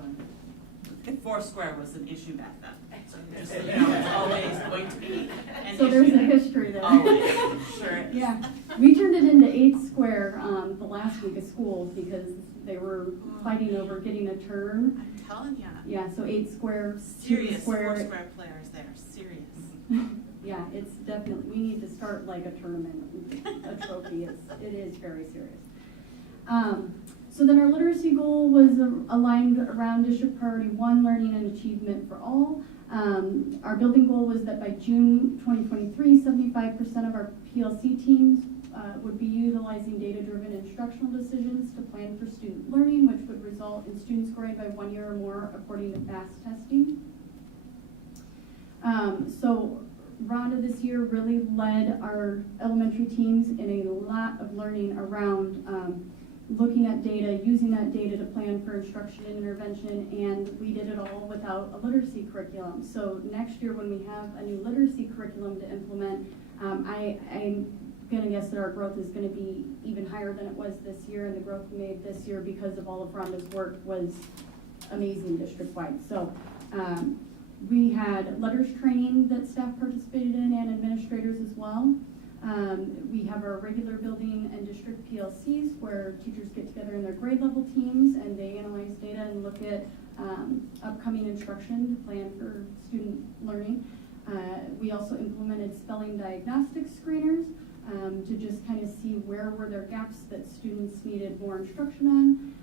and Foursquare was an issue back then. So just so you know, it's always going to be an so issue. There's a history there. Always, sure is. Yeah, we turned it into 8 Square the last week of school because they were fighting over getting a turn. I'm telling you. Yeah, so 8 Square, Serious Square. Foursquare players there, serious. Yeah, it's definitely, we need to start like a tournament, a trophy. It is very serious. So then our literacy goal was aligned around District Priority 1, learning and achievement for all. Our building goal was that by June 2023, 75% of our PLC teams would be utilizing data-driven instructional decisions to plan for student learning, which would result in students scoring by 1 year or more according to FAST testing. So Rhonda this year really led our elementary teams in a lot of learning around looking at data, using that data to plan for instruction and intervention, and we did it all without a literacy curriculum. So next year when we have a new literacy curriculum to implement, I'm going to guess that our growth is going to be even higher than it was this year, and the growth we made this year because of all of Rhonda's work was amazing district-wide. So we had letters training that staff participated in and administrators as well. We have our regular building and district PLCs where teachers get together in their grade level teams and they analyze data and look at upcoming instruction to plan for student learning. We also implemented spelling diagnostic screeners to just kind of see where were there gaps that students needed more instruction on.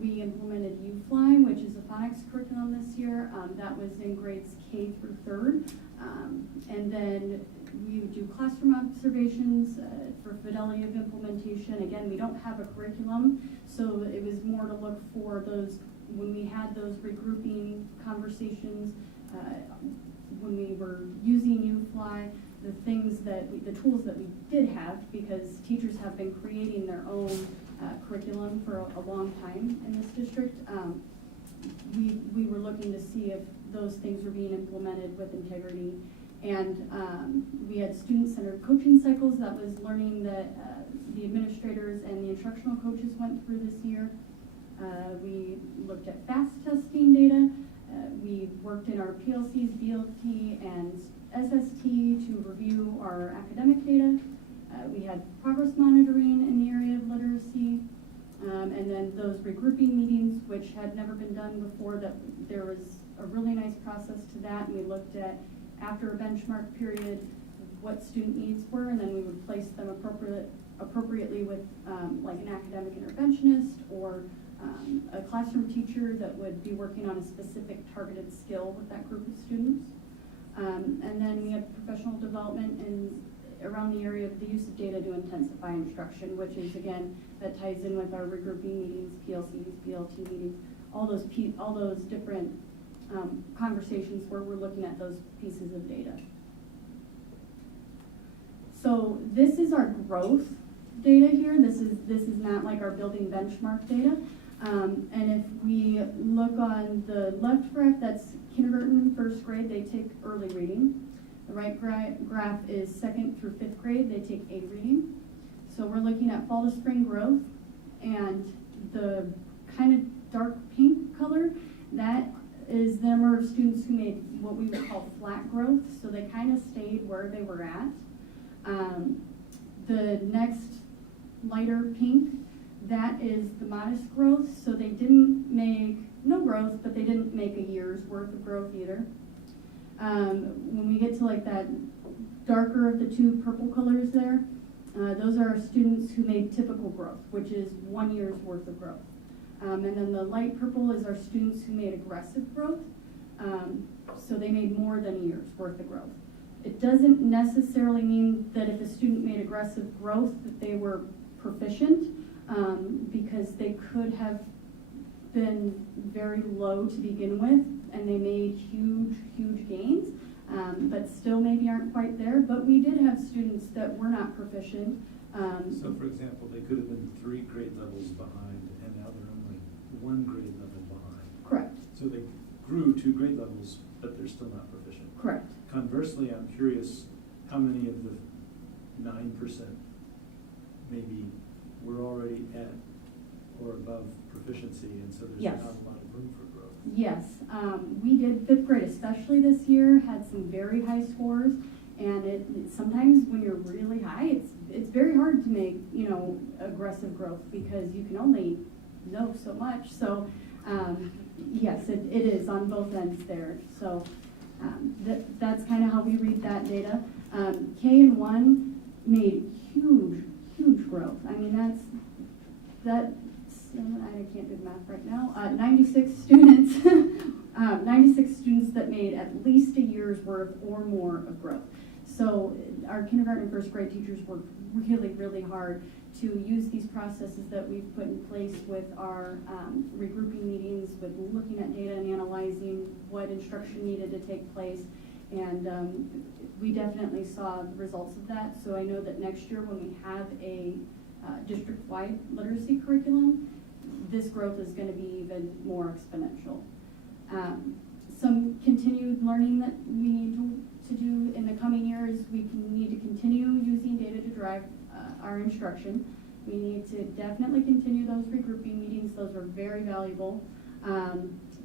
We implemented UFly, which is a phonics curriculum this year. That was in grades K through 3rd. And then we would do classroom observations for fidelity of implementation. Again, we don't have a curriculum, so it was more to look for those, when we had those regrouping conversations, when we were using UFly, the tools that we did have, because teachers have been creating their own curriculum for a long time in this district. We were looking to see if those things were being implemented with integrity. And we had student-centered coaching cycles. That was learning that the administrators and the instructional coaches went through this year. We looked at FAST testing data. We worked in our PLCs, BLT, and SST to review our academic data. We had progress monitoring in the area of literacy. And then those regrouping meetings, which had never been done before, that there was a really nice process to that. And we looked at, after a benchmark period, what student needs were, and then we would place them appropriately with like an academic interventionist or a classroom teacher that would be working on a specific targeted skill with that group of students. And then we have professional development around the area of the use of data to intensify instruction, which is, again, that ties in with our regrouping meetings, PLCs, BLT meetings, all those different conversations where we're looking at those pieces of data. So this is our growth data here. This is not like our building benchmark data. And if we look on the left graph, that's kindergarten and first grade, they take early reading. The right graph is second through fifth grade, they take A reading. So we're looking at fall to spring growth, and the kind of dark pink color, that is the number of students who made what we would call flat growth. So they kind of stayed where they were at. The next lighter pink, that is the modest growth. So they didn't make no growth, but they didn't make a year's worth of growth either. When we get to like that darker of the two purple colors there, those are our students who made typical growth, which is 1 year's worth of growth. And then the light purple is our students who made aggressive growth. So they made more than a year's worth of growth. It doesn't necessarily mean that if a student made aggressive growth that they were proficient, because they could have been very low to begin with, and they made huge gains, but still maybe aren't quite there. But we did have students that were not proficient. So for example, they could have been 3 grade levels behind, and now they're only 1 grade level behind. Correct. So they grew 2 grade levels, but they're still not proficient. Correct. Conversely, I'm curious how many of the 9% maybe were already at or above proficiency, and so there's Yes. not a lot of room for growth. Yes, we did fifth grade especially this year, had some very high scores, and it sometimes when you're really high, it's very hard to make, you know, aggressive growth because you can only know so much. So yes, it is on both ends there. So that's kind of how we read that data. K and 1 made huge growth. I mean, I can't do the math right now. 96 students, 96 students that made at least a year's worth or more of growth. So our kindergarten and first grade teachers worked really hard to use these processes that we've put in place with our regrouping meetings, with looking at data and analyzing what instruction needed to take place. And we definitely saw the results of that. So I know that next year when we have a district-wide literacy curriculum, this growth is going to be even more exponential. Some continued learning that we need to do in the coming years, we need to continue using data to drive our instruction. We need to definitely continue those regrouping meetings. Those are very valuable.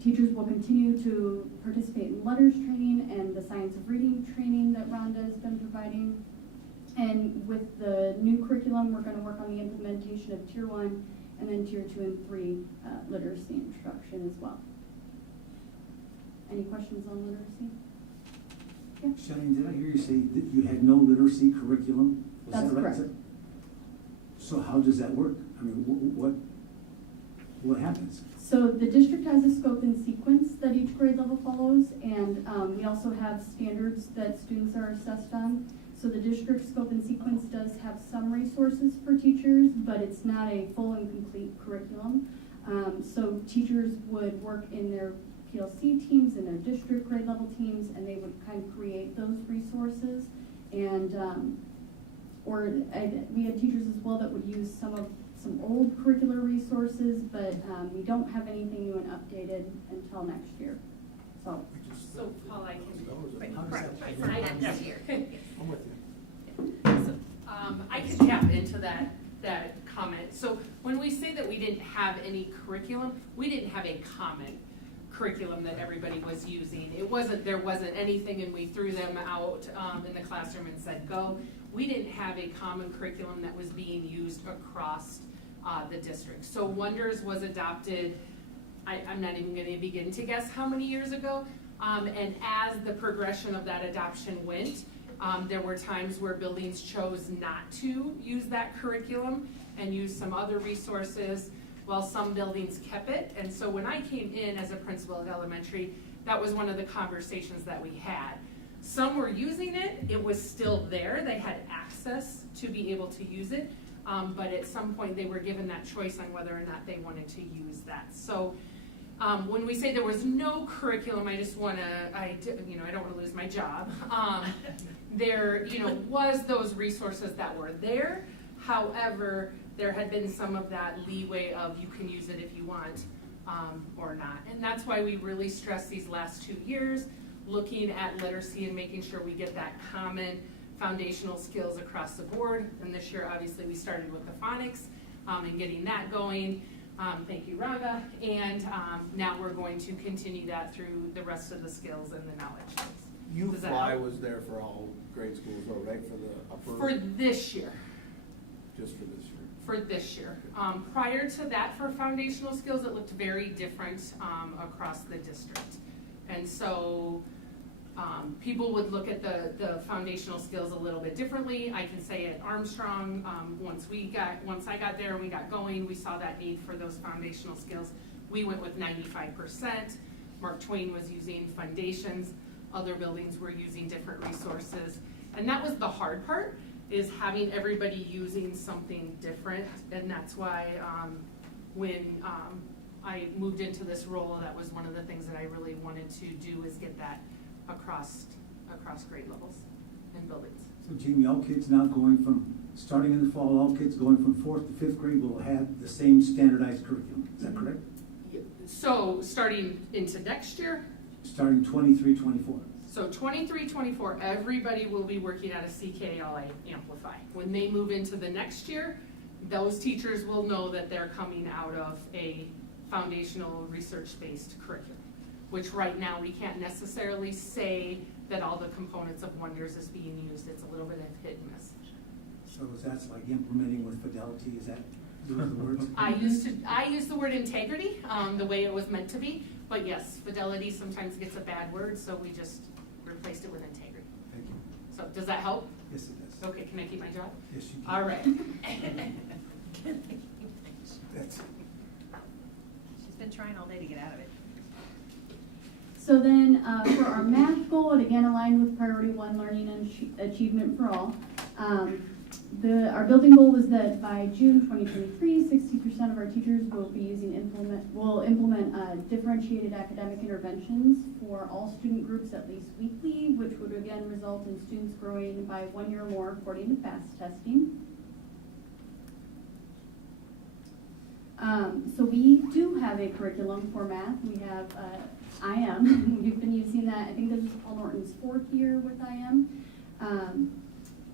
Teachers will continue to participate in letters training and the science of reading training that Rhonda has been providing. And with the new curriculum, we're going to work on the implementation of Tier 1 and then Tier 2 and 3 literacy instruction as well. Any questions on literacy? Yeah. Shannon, did I hear you say that you had no literacy curriculum? Was That's that right? correct. So how does that work? I mean, what happens? So the district has a scope and sequence that each grade level follows, and we also have standards that students are assessed on. So the district scope and sequence does have some resources for teachers, but it's not a full and complete curriculum. So teachers would work in their PLC teams and their district grade level teams, and they would kind of create those resources. And we had teachers as well that would use some old curricular resources, but we don't have anything new and updated until next year. So Paul, I can, Yes. here. I'm with you. So, I can tap into that comment. So when we say that we didn't have any curriculum, we didn't have a common curriculum that everybody was using. There wasn't anything, and we threw them out in the classroom and said, go. We didn't have a common curriculum that was being used across the district. So Wonders was adopted, I'm not even gonna begin to guess how many years ago. And as the progression of that adoption went, there were times where buildings chose not to use that curriculum and use some other resources, while some buildings kept it. And so when I came in as a principal at elementary, that was one of the conversations that we had. Some were using it, it was still there, they had access to be able to use it, but at some point they were given that choice on whether or not they wanted to use that. So When we say there was no curriculum, I just want to, I don't want to lose my job. There, was those resources that were there. However, there had been some of that leeway of you can use it if you want or not. And that's why we really stress these last 2 years, looking at literacy and making sure we get that common foundational skills across the board. And this year, obviously, we started with the phonics and getting that going. Thank you, Raga. And now we're going to continue that through the rest of the skills and the knowledge things. U-Fly was there for all grade schools, though, right? For the upper. For this year. Just for this year. For this year. Prior to that, for foundational skills, it looked very different across the district. And so people would look at the foundational skills a little bit differently. I can say at Armstrong, once I got there and we got going, we saw that need for those foundational skills. We went with 95%. Mark Twain was using foundations. Other buildings were using different resources. And that was the hard part, is having everybody using something different. And that's why when I moved into this role, that was one of the things that I really wanted to do, is get that across grade levels and buildings. So Jamie, all kids now starting in the fall, all kids going from 4th to 5th grade will have the same standardized curriculum. Is that correct? So starting into next year? Starting 23-24. So 23-24, everybody will be working at a CKLA Amplify. When they move into the next year, those teachers will know that they're coming out of a foundational research-based curriculum, which right now we can't necessarily say that all the components of Wonders is being used. It's a little bit of hit and miss. So that's like implementing with fidelity, is that those are the words? I use the word integrity, the way it was meant to be, but yes, fidelity sometimes gets a bad word, so we just replaced it with integrity. Thank you. So does that help? Yes, it does. Okay, can I keep my job? Yes, you can. All right. That's She's been trying all day to get out of it. So then, for our math goal, and again aligned with priority 1, learning and achievement for all, our building goal was that by June 2023, 60% of our teachers will implement differentiated academic interventions for all student groups at least weekly, which would again result in students growing by 1 year or more according to FAST testing. So we do have a curriculum for math. We have IM. We've been using that. I think this is Paul Norton's 4th year with IM.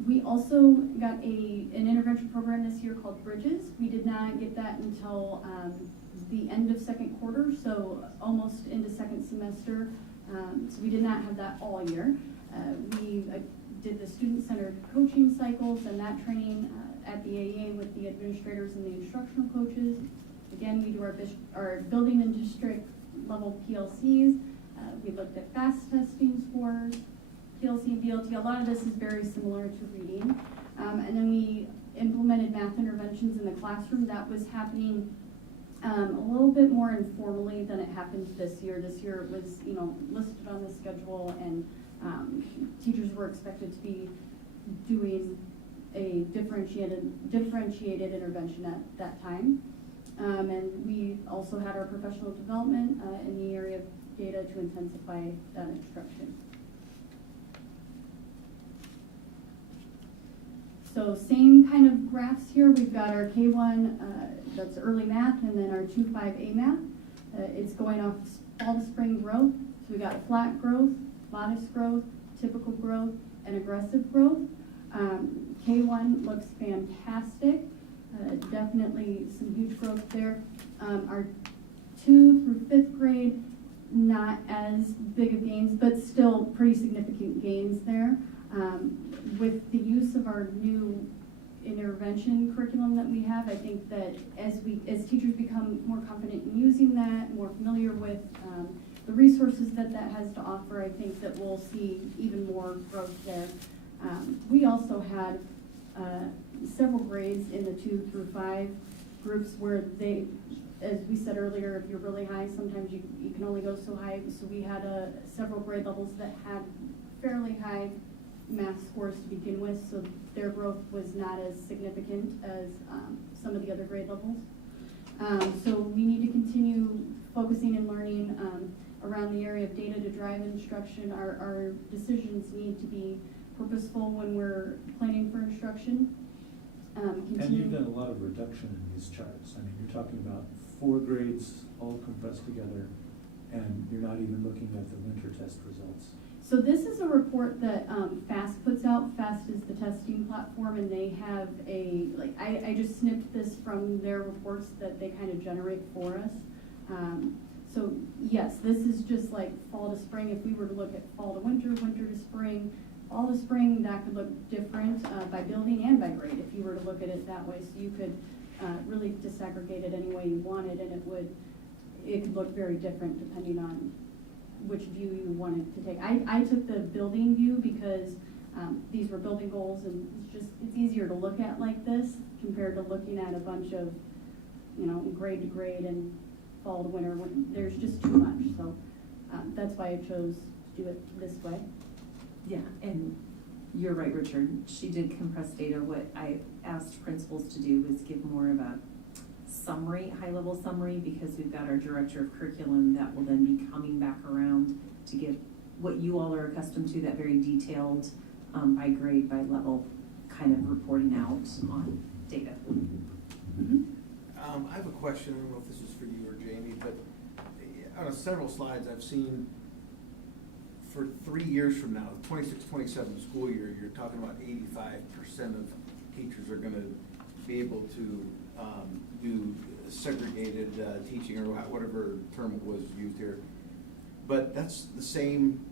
We also got an intervention program this year called Bridges. We did not get that until the end of 2nd quarter, so almost into 2nd semester. So we did not have that all year. We did the student-centered coaching cycles and that training at the AA with the administrators and the instructional coaches. Again, we do our building and district level PLCs. We looked at FAST testing scores, PLC and BLT. A lot of this is very similar to reading. And then we implemented math interventions in the classroom. That was happening a little bit more informally than it happened this year. This year it was, listed on the schedule, and teachers were expected to be doing a differentiated intervention at that time. And we also had our professional development in the area of data to intensify that instruction. So same kind of graphs here. We've got our K1, that's early math, and then our 2-5A math. It's going off fall to spring growth. So we got flat growth, modest growth, typical growth, and aggressive growth. K1 looks fantastic. Definitely some huge growth there. Our 2 through 5th grade, not as big of gains, but still pretty significant gains there. With the use of our new intervention curriculum that we have, I think that as teachers become more confident in using that, more familiar with the resources that has to offer, I think that we'll see even more growth there. We also had several grades in the 2 through 5 groups where they, as we said earlier, if you're really high, sometimes you can only go so high. So we had several grade levels that had fairly high math scores to begin with, so their growth was not as significant as some of the other grade levels. So we need to continue focusing and learning around the area of data to drive instruction. Our decisions need to be purposeful when we're planning for instruction. And you've done a lot of reduction in these charts. I mean, you're talking about 4 grades all compressed together, and you're not even looking at the winter test results. So this is a report that FAST puts out. FAST is the testing platform, and they have a, like, I just snipped this from their reports that they kind of generate for us. So yes, this is just like fall to spring. If we were to look at fall to winter, winter to spring, fall to spring, that could look different by building and by grade if you were to look at it that way. So you could really disaggregate it any way you wanted, and it could look very different depending on which view you wanted to take. I took the building view because these were building goals, and it's easier to look at like this compared to looking at a bunch of, grade to grade and fall to winter. There's just too much. So that's why I chose to do it this way. Yeah, and you're right, Richard. She did compress data. What I asked principals to do was give more of a summary, high-level summary, because we've got our director of curriculum that will then be coming back around to give what you all are accustomed to, that very detailed, by grade, by level, kind of reporting out on data. I have a question. I don't know if this is for you or Jamie, but on several slides I've seen for 3 years from now, the 26-27 school year, you're talking about 85% of teachers are going to be able to do segregated teaching, or whatever term was used here. But that's the same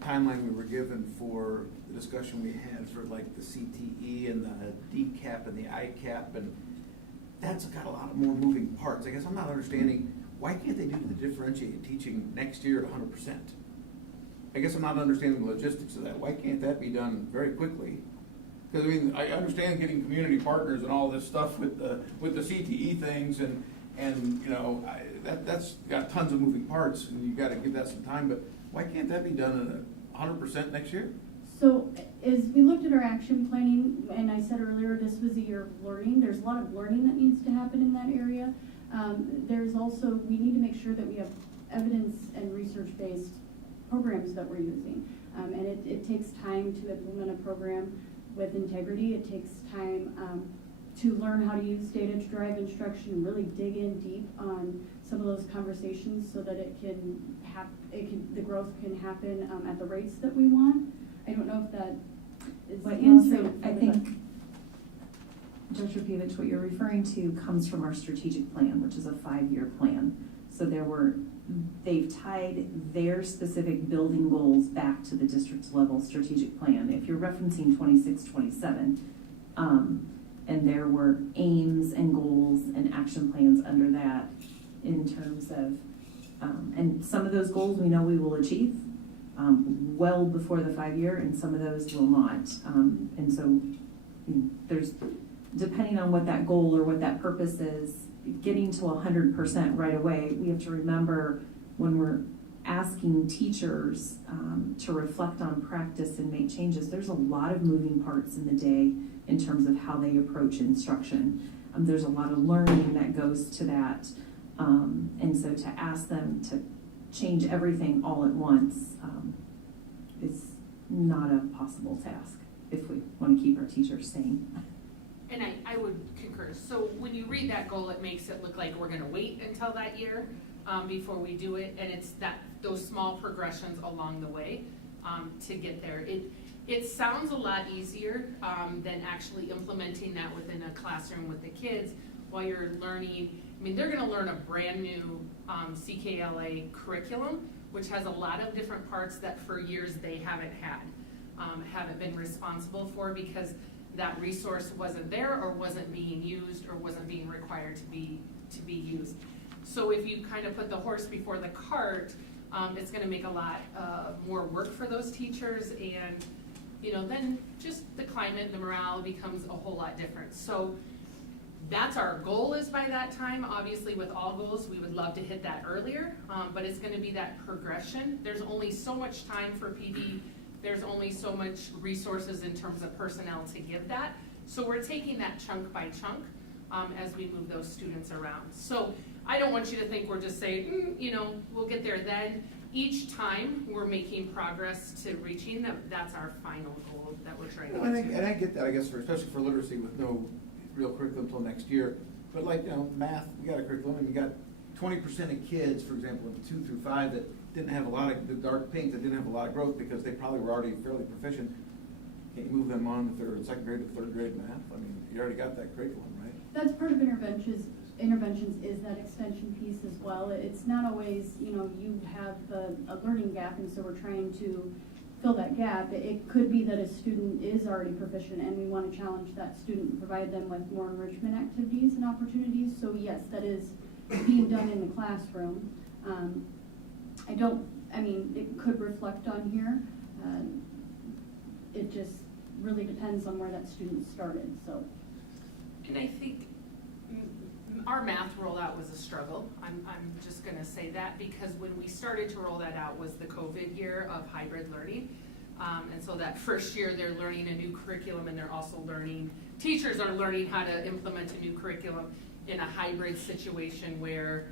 timeline we were given for the discussion we had for like the CTE and the DCAP and the ICAP, and that's got a lot of more moving parts. I guess I'm not understanding, why can't they do the differentiated teaching next year at 100%? I guess I'm not understanding the logistics of that. Why can't that be done very quickly? Because I mean, I understand getting community partners and all this stuff with the CTE things, and that's got tons of moving parts, and you got to give that some time. But why can't that be done at 100% next year? So as we looked at our action planning, and I said earlier, this was a year of learning. There's a lot of learning that needs to happen in that area. There's also, we need to make sure that we have evidence and research-based programs that we're using. And it takes time to implement a program with integrity. It takes time to learn how to use data to drive instruction and really dig in deep on some of those conversations so that the growth can happen at the rates that we want. I don't know if that is But answering. also, I think, Dr. Pevich, what you're referring to comes from our strategic plan, which is a 5-year plan. So they've tied their specific building goals back to the district's level strategic plan. If you're referencing 26-27, and there were aims and goals and action plans under that in terms of, and some of those goals we know we will achieve well before the 5-year, and some of those will not. And so there's, depending on what that goal or what that purpose is, getting to 100% right away, we have to remember when we're asking teachers to reflect on practice and make changes, there's a lot of moving parts in the day in terms of how they approach instruction. There's a lot of learning that goes to that. And so to ask them to change everything all at once is not a possible task if we want to keep our teachers sane. And I would concur. So when you read that goal, it makes it look like we're going to wait until that year before we do it, and it's those small progressions along the way to get there. It sounds a lot easier than actually implementing that within a classroom with the kids while you're learning. I mean, they're going to learn a brand new CKLA curriculum, which has a lot of different parts that for years they haven't been responsible for because that resource wasn't there or wasn't being used or wasn't being required to be used. So if you kind of put the horse before the cart, it's going to make a lot more work for those teachers, and then just the climate, the morale becomes a whole lot different. So that's our goal, is by that time. Obviously, with all goals, we would love to hit that earlier, but it's going to be that progression. There's only so much time for PD. There's only so much resources in terms of personnel to give that. So we're taking that chunk by chunk. as we move those students around. So I don't want you to think we're just saying, we'll get there then. Each time we're making progress to reaching them, that's our final goal that we're trying to Well, get to. and I get that, I guess, especially for literacy with no real curriculum until next year. But like, math, we got a curriculum, and you got 20% of kids, for example, in 2 through 5 that didn't have a lot of, the dark pink, that didn't have a lot of growth because they probably were already fairly proficient. Can't you move them on to second grade to third grade math? I mean, you already got that curriculum, right? That's part of interventions is that extension piece as well. It's not always, you have a learning gap, and so we're trying to fill that gap. It could be that a student is already proficient and we want to challenge that student and provide them with more enrichment activities and opportunities. So yes, that is being done in the classroom. It could reflect on here. It just really depends on where that student started, so. And I think our math rollout was a struggle. I'm just gonna say that because when we started to roll that out was the COVID year of hybrid learning. And so that first year they're learning a new curriculum and they're also learning, teachers are learning how to implement a new curriculum in a hybrid situation where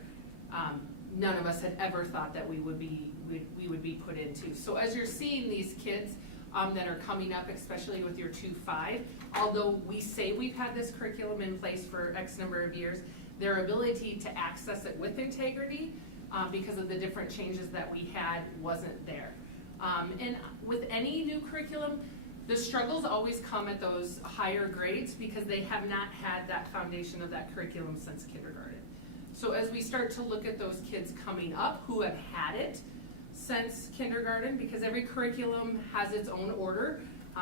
none of us had ever thought that we would be put into. So as you're seeing these kids that are coming up, especially with your 2-5, although we say we've had this curriculum in place for X number of years, their ability to access it with integrity because of the different changes that we had wasn't there. And with any new curriculum, the struggles always come at those higher grades because they have not had that foundation of that curriculum since kindergarten. So as we start to look at those kids coming up who have had it since kindergarten, because every curriculum has its own order,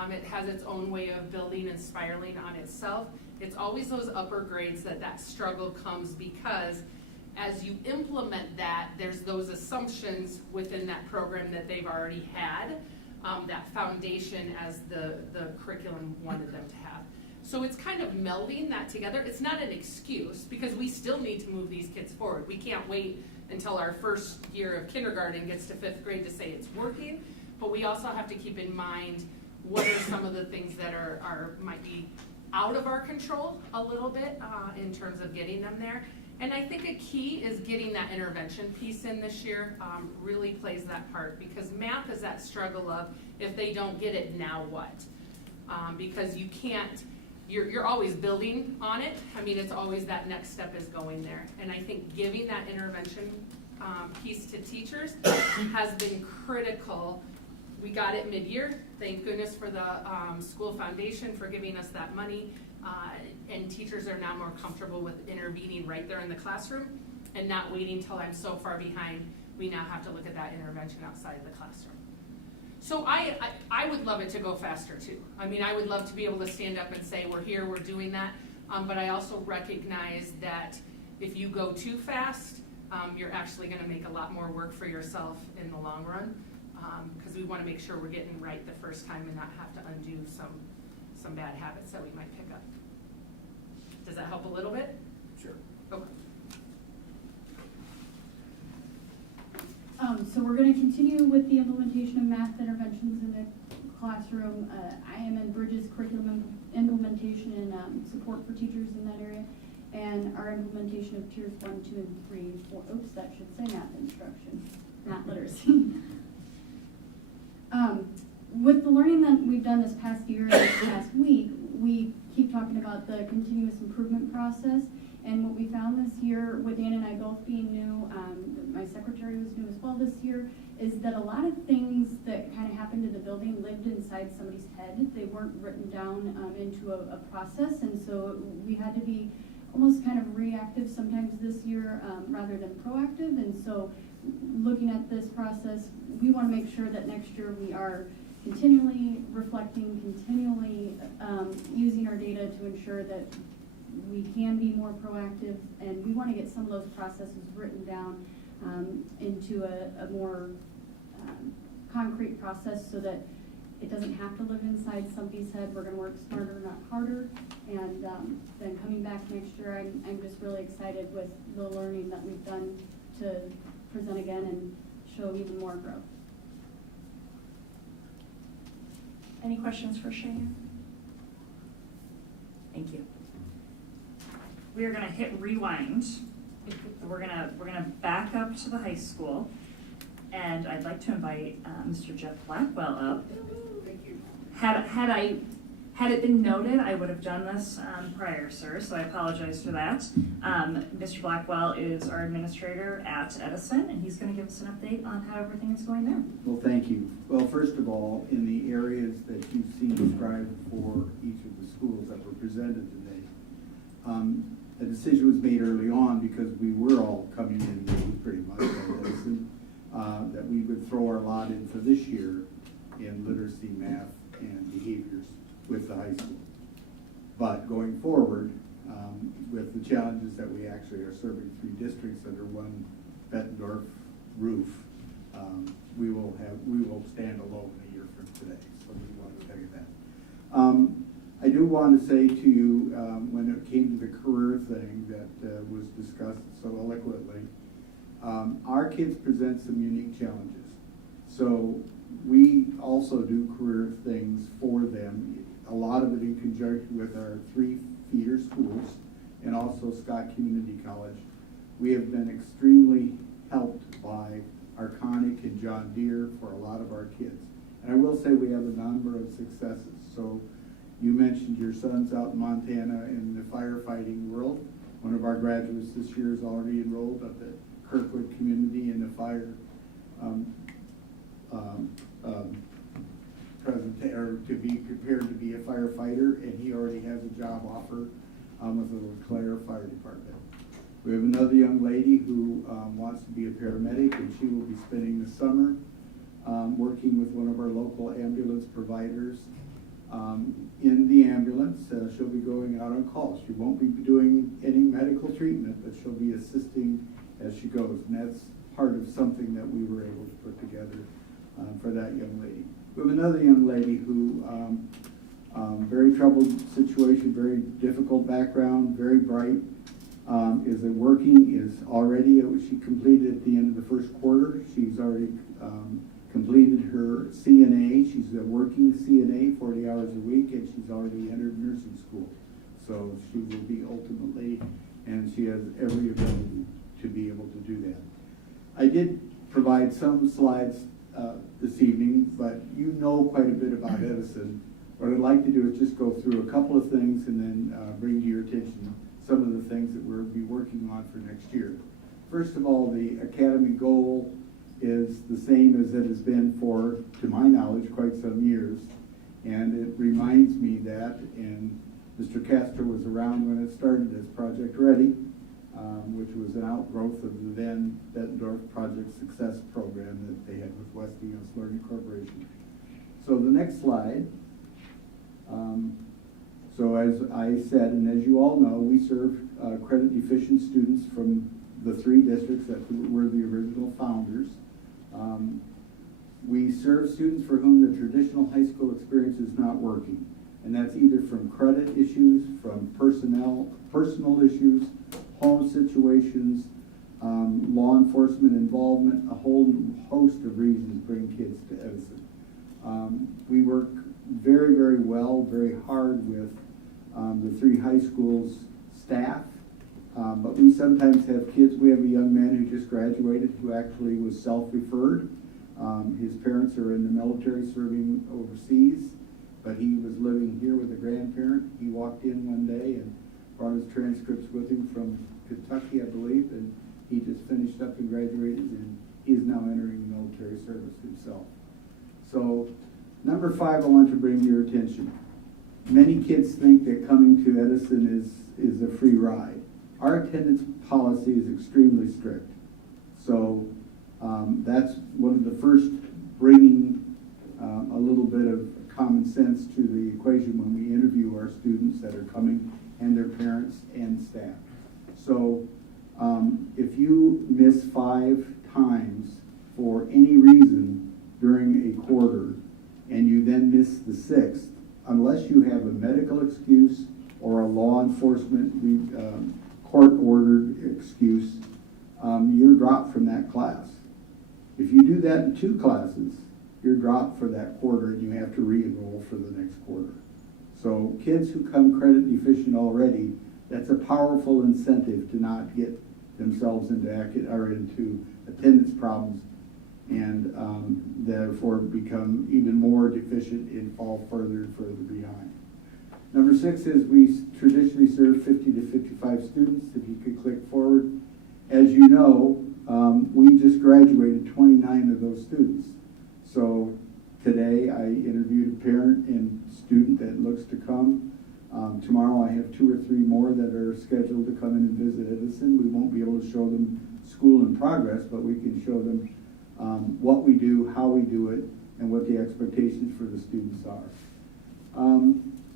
it has its own way of building and spiraling on itself. It's always those upper grades that struggle comes because as you implement that, there's those assumptions within that program that they've already had, that foundation as the curriculum wanted them to have. So it's kind of melding that together. It's not an excuse because we still need to move these kids forward. We can't wait until our first year of kindergarten gets to 5th grade to say it's working, but we also have to keep in mind what are some of the things that might be out of our control a little bit in terms of getting them there. And I think a key is getting that intervention piece in this year really plays that part because math is that struggle of if they don't get it, now what? Because you can't, you're always building on it. I mean, it's always that next step is going there. And I think giving that intervention piece to teachers has been critical. We got it mid-year. Thank goodness for the school foundation for giving us that money. And teachers are now more comfortable with intervening right there in the classroom and not waiting till I'm so far behind. We now have to look at that intervention outside of the classroom. So I would love it to go faster too. I mean, I would love to be able to stand up and say, we're here, we're doing that. But I also recognize that if you go too fast, you're actually gonna make a lot more work for yourself in the long run. Because we wanna make sure we're getting right the first time and not have to undo some bad habits that we might pick up. Does that help a little bit? Sure. Okay. So we're going to continue with the implementation of math interventions in the classroom. I am in Bridges curriculum implementation and support for teachers in that area, and our implementation of tiers 1, 2, and 3. Oops, that should say math instruction, not literacy. With the learning that we've done this past year and this past week, we keep talking about the continuous improvement process. And what we found this year, with Ann and I both being new, my secretary was new as well this year, is that a lot of things that kind of happened in the building lived inside somebody's head. They weren't written down into a process, and so we had to be almost kind of reactive sometimes this year rather than proactive. And so looking at this process, we want to make sure that next year we are continually reflecting, continually using our data to ensure that we can be more proactive, and we want to get some of those processes written down into a more concrete process so that it doesn't have to live inside somebody's head. We're going to work smarter, not harder. And then coming back next year, I'm just really excited with the learning that we've done to present again and show even more growth. Any questions for Cheyenne? Thank you. we are gonna hit rewind. We're gonna back up to the high school, and I'd like to invite Mr. Jeff Blackwell up. Had it been noted, I would have done this prior, sir, so I apologize for that. Mr. Blackwell is our administrator at Edison, and he's gonna give us an update on how everything is going there. Well, thank you. Well, first of all, in the areas that you've seen described for each of the schools that were presented today, a decision was made early on because we were all coming in late, pretty much, at Edison, that we would throw our lot in for this year in literacy, math, and behaviors with the high school. But going forward, with the challenges that we actually are serving 3 districts under one Bettendorf roof, we will stand alone a year from today. So we want to tell you that. I do want to say to you, when it came to the career thing that was discussed so eloquently, our kids present some unique challenges. So we also do career things for them, a lot of it in conjunction with our 3 feeder schools and also Scott Community College. We have been extremely helped by Arconic and John Deere for a lot of our kids. And I will say we have a number of successes. So you mentioned your son's out in Montana in the firefighting world. One of our graduates this year is already enrolled up at Kirkwood Community in the fire to be prepared to be a firefighter, and he already has a job offer with the LeClaire Fire Department. We have another young lady who wants to be a paramedic, and she will be spending the summer working with one of our local ambulance providers in the ambulance. She'll be going out on call. She won't be doing any medical treatment, but she'll be assisting as she goes, and that's part of something that we were able to put together for that young lady. We have another young lady who, very troubled situation, very difficult background, very bright, is already, she completed at the end of the first quarter. She's already completed her CNA. She's a working CNA 40 hours a week, and she's already entered nursing school. So she will be ultimately, and she has every ability to be able to do that. I did provide some slides this evening, but you know quite a bit about Edison. What I'd like to do is just go through a couple of things and then bring to your attention some of the things that we'll be working on for next year. First of all, the academy goal is the same as it has been for, to my knowledge, quite some years. And it reminds me that, and Mr. Castor was around when it started as Project Ready, which was an outgrowth of the then Bettendorf Project Success program that they had with Westinghouse Learning Corporation. So the next slide. So as I said, and as you all know, we serve credit deficient students from the 3 districts that were the original founders. We serve students for whom the traditional high school experience is not working. And that's either from credit issues, from personal issues, home situations, law enforcement involvement, a whole host of reasons bring kids to Edison. We work very, very well, very hard with the 3 high schools staff, but we sometimes have kids. We have a young man who just graduated who actually was self-referred. His parents are in the military serving overseas, but he was living here with a grandparent. He walked in one day and brought his transcripts with him from Kentucky, I believe, and he just finished up and graduated, and he is now entering military service himself. So, number 5, I want to bring to your attention. Many kids think that coming to Edison is a free ride. Our attendance policy is extremely strict. So that's one of the first, bringing a little bit of common sense to the equation when we interview our students that are coming and their parents and staff. So if you miss 5 times for any reason during a quarter and you then miss the 6th, unless you have a medical excuse or a law enforcement court-ordered excuse, you're dropped from that class. If you do that in 2 classes, you're dropped for that quarter and you have to re-enroll for the next quarter. So kids who come credit deficient already, That's a powerful incentive to not get themselves into into attendance problems and therefore become even more deficient and fall further and further behind. Number 6 is we traditionally serve 50 to 55 students. If you could click forward. As you know, we just graduated 29 of those students. So today I interviewed a parent and student that looks to come. Tomorrow I have 2 or 3 more that are scheduled to come in and visit Edison. We won't be able to show them school in progress, but we can show them what we do, how we do it, and what the expectations for the students are.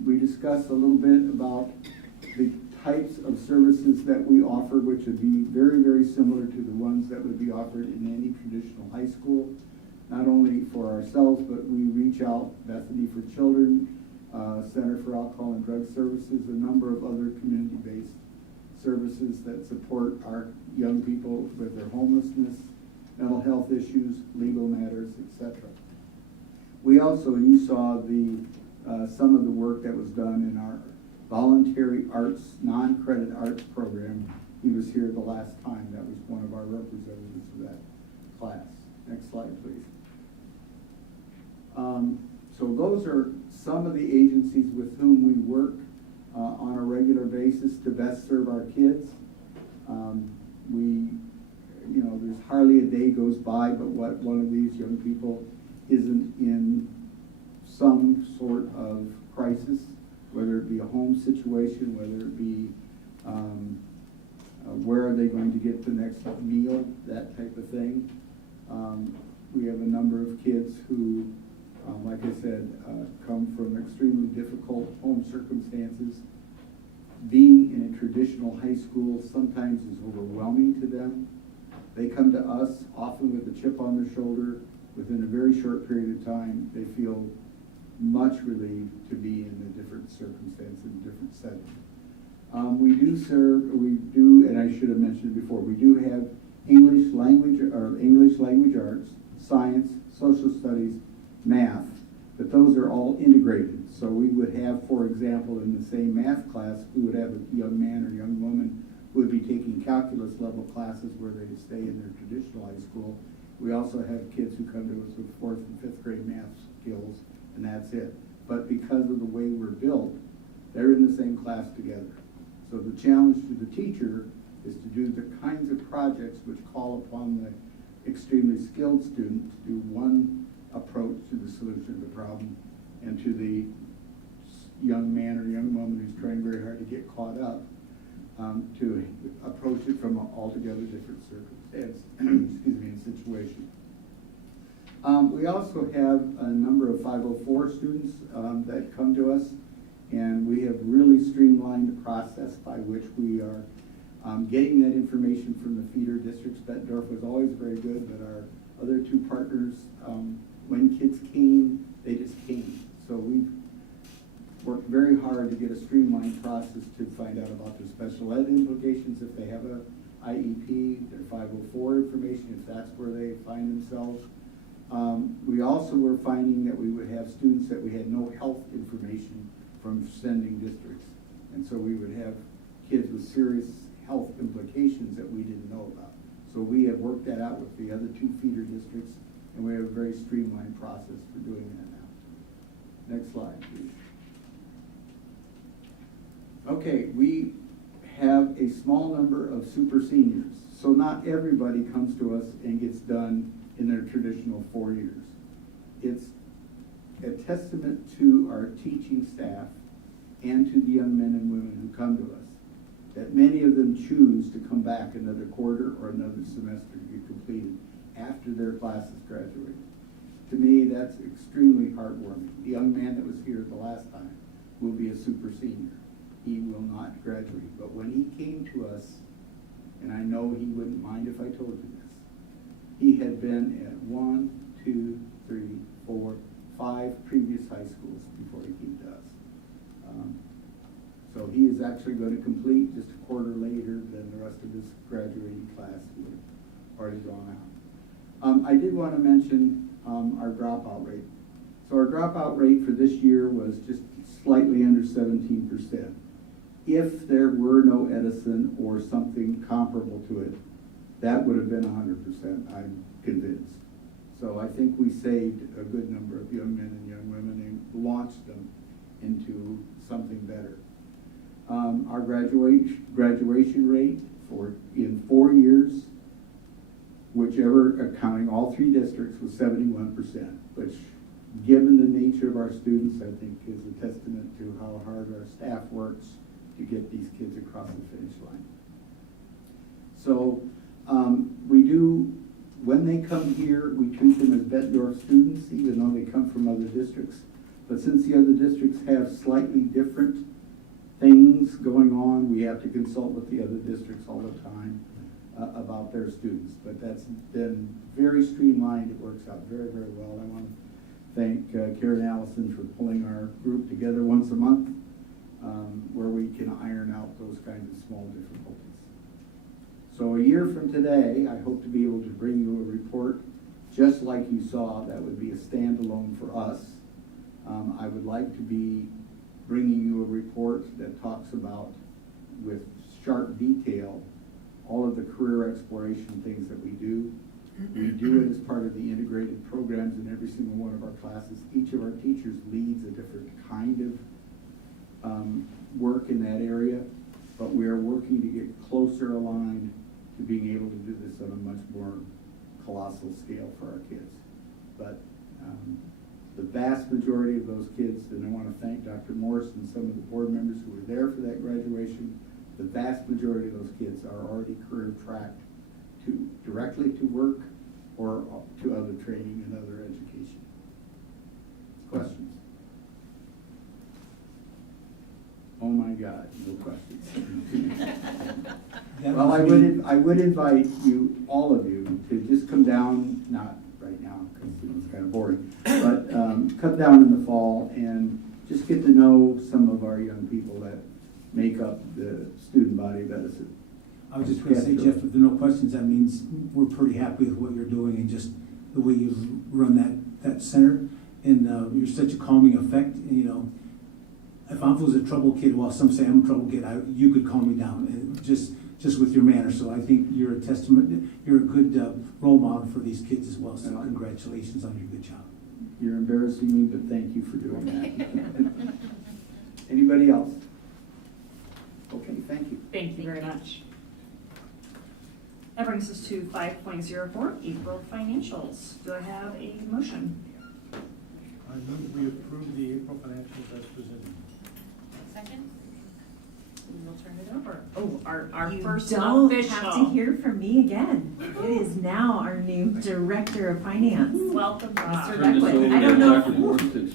We discussed a little bit about the types of services that we offer, which would be very, very similar to the ones that would be offered in any traditional high school. Not only for ourselves, but we reach out, Bethany for Children, Center for Alcohol and Drug Services, a number of other community-based services that support our young people with their homelessness, mental health issues, legal matters, etc. We also, and you saw some of the work that was done in our voluntary arts, non-credit arts program. He was here the last time. That was one of our representatives of that class. Next slide, please. So those are some of the agencies with whom we work on a regular basis to best serve our kids. There's hardly a day goes by but what one of these young people isn't in some sort of crisis, whether it be a home situation, whether it be where are they going to get the next meal, that type of thing. We have a number of kids who, like I said, come from extremely difficult home circumstances. Being in a traditional high school sometimes is overwhelming to them. They come to us often with a chip on their shoulder. Within a very short period of time, they feel much relieved to be in a different circumstance, in a different setting. And I should have mentioned before, we do have English language arts, science, social studies, math, but those are all integrated. So we would have, for example, in the same math class, we would have a young man or young woman who would be taking calculus level classes where they stay in their traditional high school. We also have kids who come to us with 4th and 5th grade math skills, and that's it. But because of the way we're built, they're in the same class together. So the challenge to the teacher is to do the kinds of projects which call upon the extremely skilled student to do one approach to the solution of the problem, and to the young man or young woman who's trying very hard to get caught up, to approach it from an altogether different circumstance, and situation. We also have a number of 504 students that come to us, and we have really streamlined the process by which we are getting that information from the feeder districts. Bettendorf was always very good, but our other 2 partners, when kids came, they just came. So we've worked very hard to get a streamlined process to find out about their special ed implications if they have a IEP, their 504 information if that's where they find themselves. We also were finding that we would have students that we had no health information from sending districts. And so we would have kids with serious health implications that we didn't know about. So we have worked that out with the other 2 feeder districts, and we have a very streamlined process for doing that now. Next slide, please. Okay, we have a small number of super seniors. So not everybody comes to us and gets done in their traditional 4 years. It's a testament to our teaching staff and to the young men and women who come to us that many of them choose to come back another quarter or another semester to get completed after their classes graduate. To me, that's extremely heartwarming. The young man that was here the last time will be a super senior. He will not graduate. But when he came to us, and I know he wouldn't mind if I told you this, he had been at 1, 2, 3, 4, 5 previous high schools before he came to us. So he is actually going to complete just a quarter later than the rest of his graduating class who had already gone out. I did want to mention our dropout rate. So our dropout rate for this year was just slightly under 17%. if there were no Edison or something comparable to it, that would have been 100%, I'm convinced. So I think we saved a good number of young men and young women and launched them into something better. Our graduation rate in 4 years, whichever, accounting all 3 districts, was 71%, which, given the nature of our students, I think is a testament to how hard our staff works to get these kids across the finish line. So we do, when they come here, we treat them as Bettendorf students, even though they come from other districts. But since the other districts have slightly different things going on, we have to consult with the other districts all the time about their students. But that's been very streamlined. It works out very, very well. I want to thank Karen Allison for pulling our group together once a month, where we can iron out those kinds of small difficulties. So a year from today, I hope to be able to bring you a report just like you saw. That would be a standalone for us. I would like to be bringing you a report that talks about, with sharp detail, all of the career exploration things that we do. We do it as part of the integrated programs in every single one of our classes. Each of our teachers leads a different kind of work in that area, but we are working to get closer aligned to being able to do this on a much more colossal scale for our kids. But the vast majority of those kids, and I want to thank Dr. Morse and some of the board members who were there for that graduation, the vast majority of those kids are already career tracked to directly to work or to other training and other education. Questions? Oh my God, no questions. Well, I would invite you, all of you, to just come down, not right now, because it's kind of boring, but come down in the fall and just get to know some of our young people that make up the student body of Edison. I was just going to say, Jeff, if there are no questions, that means we're pretty happy with what you're doing and just the way you run that center. And you're such a calming effect. And, you know, if I was a trouble kid, well, some say I'm a trouble kid, you could calm me down, and just with your manner. So I think you're a testament. You're a good role model for these kids as well. So congratulations on your good job. You're embarrassing me, but thank you for doing that. Anybody else? Okay, thank you. Thank you very much. That brings us to 5.04, April financials. Do I have a motion? I move we approve the April financials as presented. Second? We will turn it over. Oh, our You first don't official. have to hear from me again. It is now our new Director of Finance. Welcome, Bob. Mr. Beckwith. I don't know, Mr.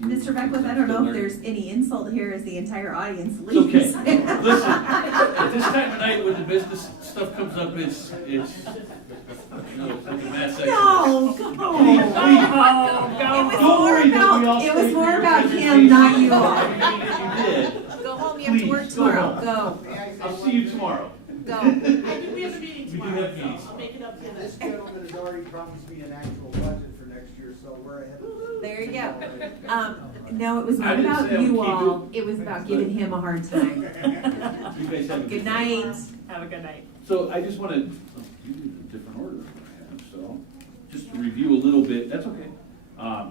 Mr. Beckwith, I don't know if there's any insult here as the entire audience leaves. Okay, listen, at this time of night when the business stuff comes up, it's like a mass exodus. No, go. Don't It was more about him, not you all. You did. Go home, you have to work Please, tomorrow. Go. I'll see you tomorrow. Go. We have a meeting We do tomorrow, have meetings. so I'll make it up to you This then. gentleman has already promised me an actual budget for next year, so we're ahead of. There you go. No, it was I not didn't about say I would you keep all. it. It was about giving him a hard time. You guys have a Good night. Have a good night. So I just want to, you did a different order than I have, so just to review a little bit, that's okay. Yeah,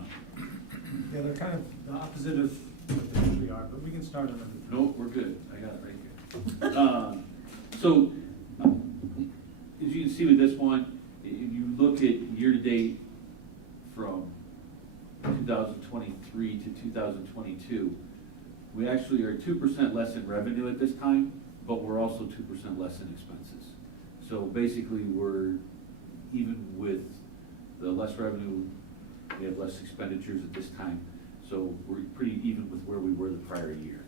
they're kind of the opposite of what they usually are, but we can start on them. No, we're good. I got it right here. So, as you can see with this one, if you look at year-to-date from 2023 to 2022, we actually are 2% less in revenue at this time, but we're also 2% less in expenses. So basically, we're, even with the less revenue, we have less expenditures at this time. So we're pretty even with where we were the prior year.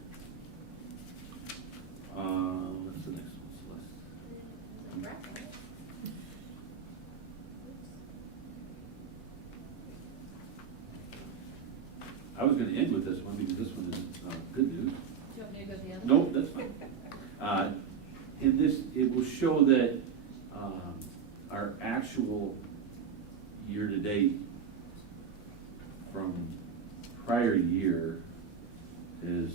What's the next one, Celeste? I was gonna end with this one because this one is good news. Do you want me to go to the other? Nope, that's fine. In this, it will show that our actual year-to-date from prior year is,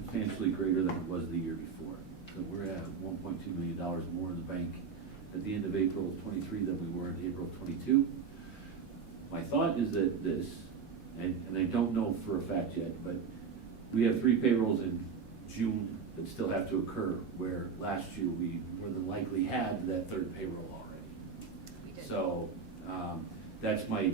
substantially greater than it was the year before. So we're at $1.2 million more in the bank at the end of April of '23 than we were in April of '22. My thought is that this, and I don't know for a fact yet, but we have 3 payrolls in June that still have to occur, where last year we more than likely had that 3rd payroll already. So that's my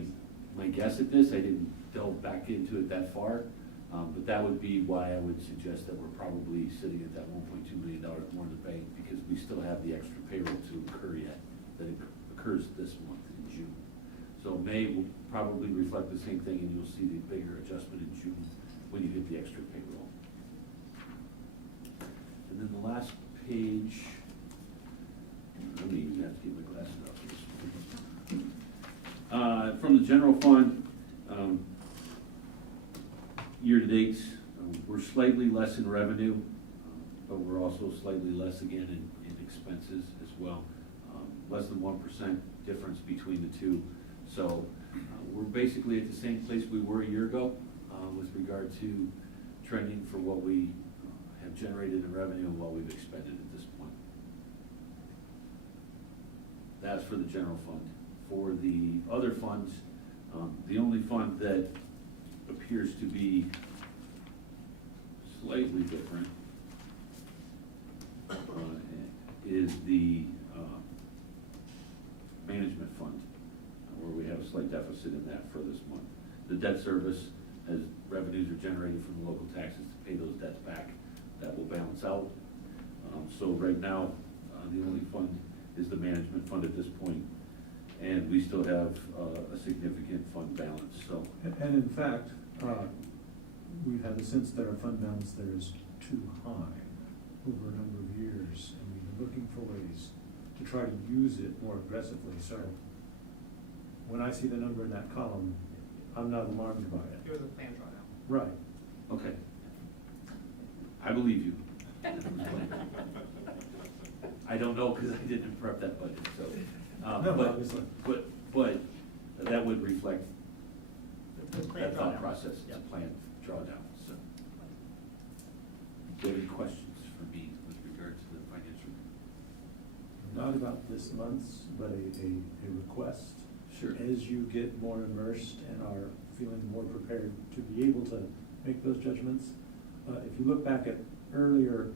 guess at this. I didn't delve back into it that far, but that would be why I would suggest that we're probably sitting at that $1.2 million more in the bank, because we still have the extra payroll to occur yet, that occurs this month in June. So May will probably reflect the same thing, and you'll see the bigger adjustment in June when you get the extra payroll. And then the last page, let me even have to get my glasses out for this one. From the general fund, year to date, we're slightly less in revenue, but we're also slightly less again in expenses as well. Less than 1% difference between the two. So we're basically at the same place we were a year ago with regard to trending for what we have generated in revenue and what we've expended at this point. That's for the general fund. For the other funds, the only fund that appears to be slightly different is the management fund, where we have a slight deficit in that for this month. The debt service, as revenues are generated from the local taxes to pay those debts back, that will balance out. So right now, the only fund is the management fund at this point, and we still have a significant fund balance. So, And in fact, we've had a sense that our fund balance there is too high over a number of years, and we've been looking for ways to try to use it more aggressively. So when I see the number in that column, I'm not alarmed by it. It was a plan drawdown. Right. okay. I believe you. I don't know, because I didn't prep that budget, so. No, obviously. But that would reflect The plan that thought drawdown. process, it's a plan drawdown, so. Do you have any questions for me with regard to the financial? Not about this month's, but a request. Sure. As you get more immersed and are feeling more prepared to be able to make those judgments, if you look back at earlier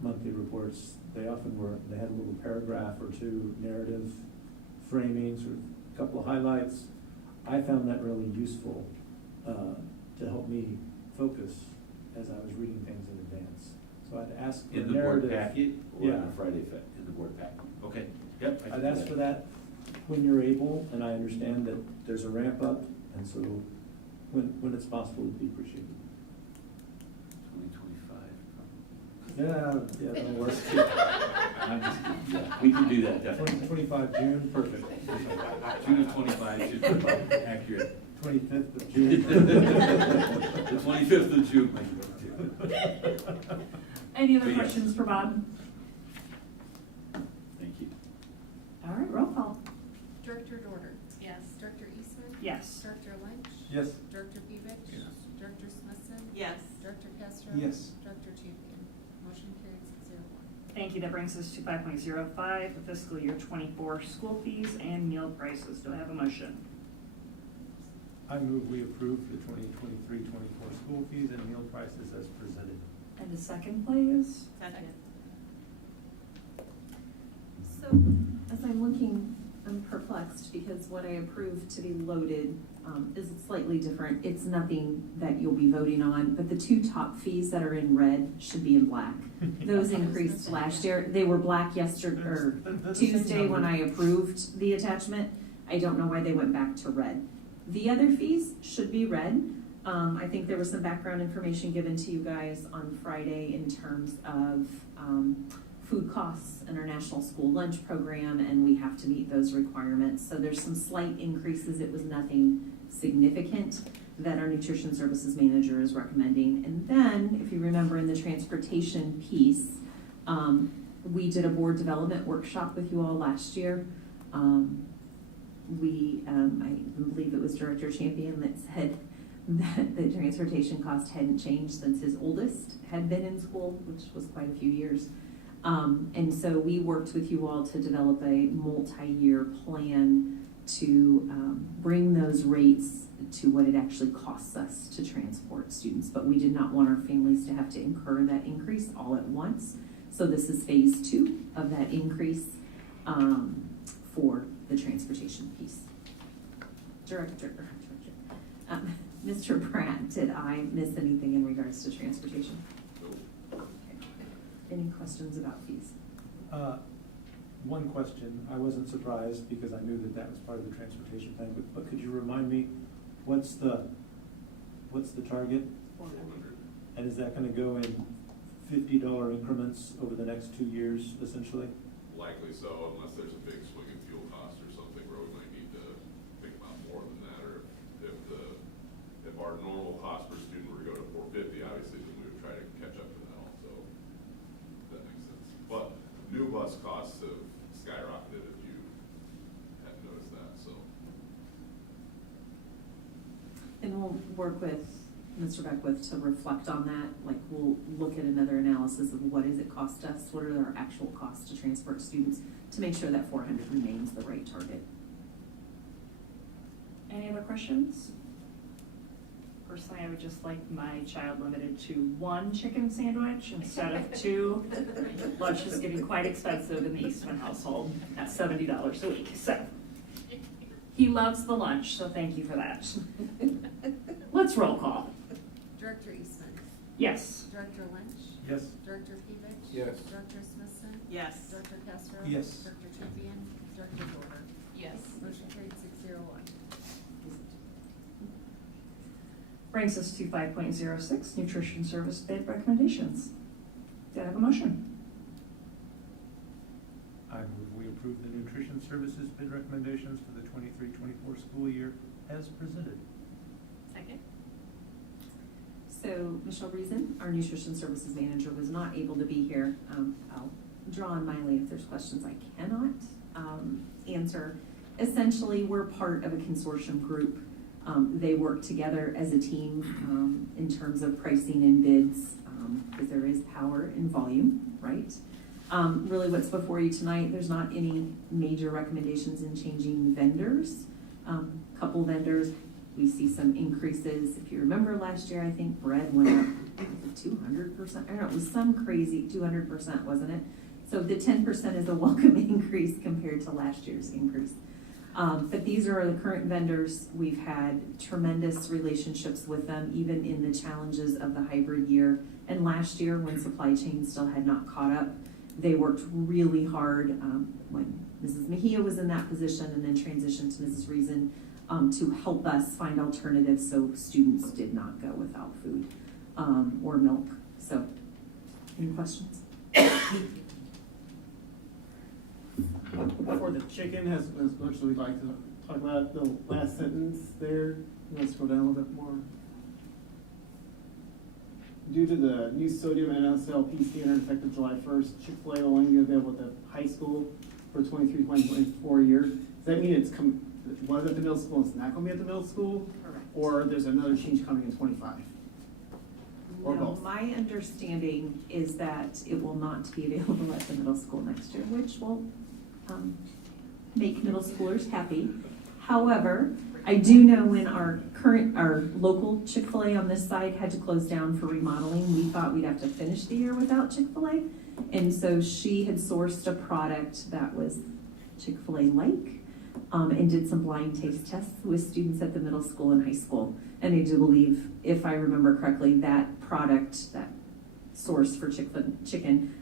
monthly reports, they had a little paragraph or two, narrative framings, or a couple of highlights. I found that really useful to help me focus as I was reading things in advance. So I'd ask for In the narrative. board packet, or Yeah. in the Friday in the board packet? Okay, yep. I'd ask for that when you're able, and I understand that there's a ramp up, and so when it's possible, it'd be appreciated. 2025. Yeah, that'll work. Yeah, we can do that, definitely. 25 June, perfect. June of 25 should be accurate. 25th of June. The 25th of June might be better too. Any other But yes. questions for Bob? Thank you. All right, roll call. Director Dorner? Yes. Director Eastman? Yes. Director Lynch? Yes. Director Beavich? Yes. Director Smithson? Yes. Director Castro? Yes. Director Champion? Motion carries 0-1. Thank you. That brings us to 5.05, the fiscal year 24 school fees and meal prices. Do I have a motion? I move we approve the 2023-24 school fees and meal prices as presented. And the second, please? Second. So, as I'm looking, I'm perplexed because what I approved to be loaded is slightly different. It's nothing that you'll be voting on, but the 2 top fees that are in red should be in black. Those increased last year. They were black yesterday, or That's the same Tuesday when number. I approved the attachment. I don't know why they went back to red. The other fees should be red. I think there was some background information given to you guys on Friday in terms of food costs and our national school lunch program, and we have to meet those requirements. So there's some slight increases. It was nothing significant that our nutrition services manager is recommending. And then, if you remember in the transportation piece, we did a board development workshop with you all last year. I believe it was Director Champion that said that the transportation cost hadn't changed since his oldest had been in school, which was quite a few years. And so we worked with you all to develop a multi-year plan to bring those rates to what it actually costs us to transport students. But we did not want our families to have to incur that increase all at once. So this is phase 2 of that increase for the transportation piece. Mr. Pratt, did I miss anything in regards to transportation? Okay. Any questions about fees? One question, I wasn't surprised because I knew that that was part of the transportation thing, but could you remind me, what's the target? 400. And is that gonna go in $50 increments over the next 2 years, essentially? Likely so, unless there's a big swing in fuel costs or something where we might need to think about more than that, or if our normal cost per student were to go to $450, obviously then we would try to catch up to that also. If that makes sense. But new bus costs have skyrocketed, if you hadn't noticed that, so. And we'll work with Mr. Beckwith to reflect on that. Like, we'll look at another analysis of what does it cost us, what are our actual costs to transport students, to make sure that 400 remains the right target. Any other questions? Personally, I would just like my child limited to 1 chicken sandwich instead of 2. Lunch is getting quite expensive in the Eastman household at $70 a week. So he loves the lunch, so thank you for that. Let's roll call. Director Eastman. Yes. Director Lynch. Yes. Director Pevich. Yes. Director Smithson. Yes. Director Castro. Yes. Director Champion. Director Dorter. Yes. Motion carried 601. Brings us to 5.06, nutrition service bid recommendations. Do I have a motion? I move we approve the nutrition services bid recommendations for the 23-24 school year as presented. Second. So Michelle Reason, our nutrition services manager, was not able to be here. I'll draw on Miley if there's questions I cannot answer. Essentially, we're part of a consortium group. They work together as a team in terms of pricing and bids, because there is power in volume, right? Really what's before you tonight, there's not any major recommendations in changing vendors. Couple vendors, we see some increases. If you remember last year, I think bread went up 200%. I don't know, it was some crazy 200%, wasn't it? So the 10% is a welcome increase compared to last year's increase. But these are the current vendors. We've had tremendous relationships with them, even in the challenges of the hybrid year. And last year, when supply chain still had not caught up, they worked really hard when Mrs. Mejia was in that position and then transitioned to Mrs. Reason to help us find alternatives so students did not go without food or milk. So, any questions? For the chicken, as much as we'd like to talk about the last sentence there, let's scroll down a little bit more. Due to the new sodium and SLP standard effective July 1st, Chick-fil-A will only be available at the high school for 23-24 year. Does that mean it was at the middle school and it's not going to be at the middle school? Correct. Or there's another change coming in 25? Or No, both? my understanding is that it will not be available at the middle school next year, which will make middle schoolers happy. However, I do know when our local Chick-fil-A on this side had to close down for remodeling, we thought we'd have to finish the year without Chick-fil-A. And so she had sourced a product that was Chick-fil-A-like and did some blind taste tests with students at the middle school and high school. And I do believe, if I remember correctly, that product, that source for chicken,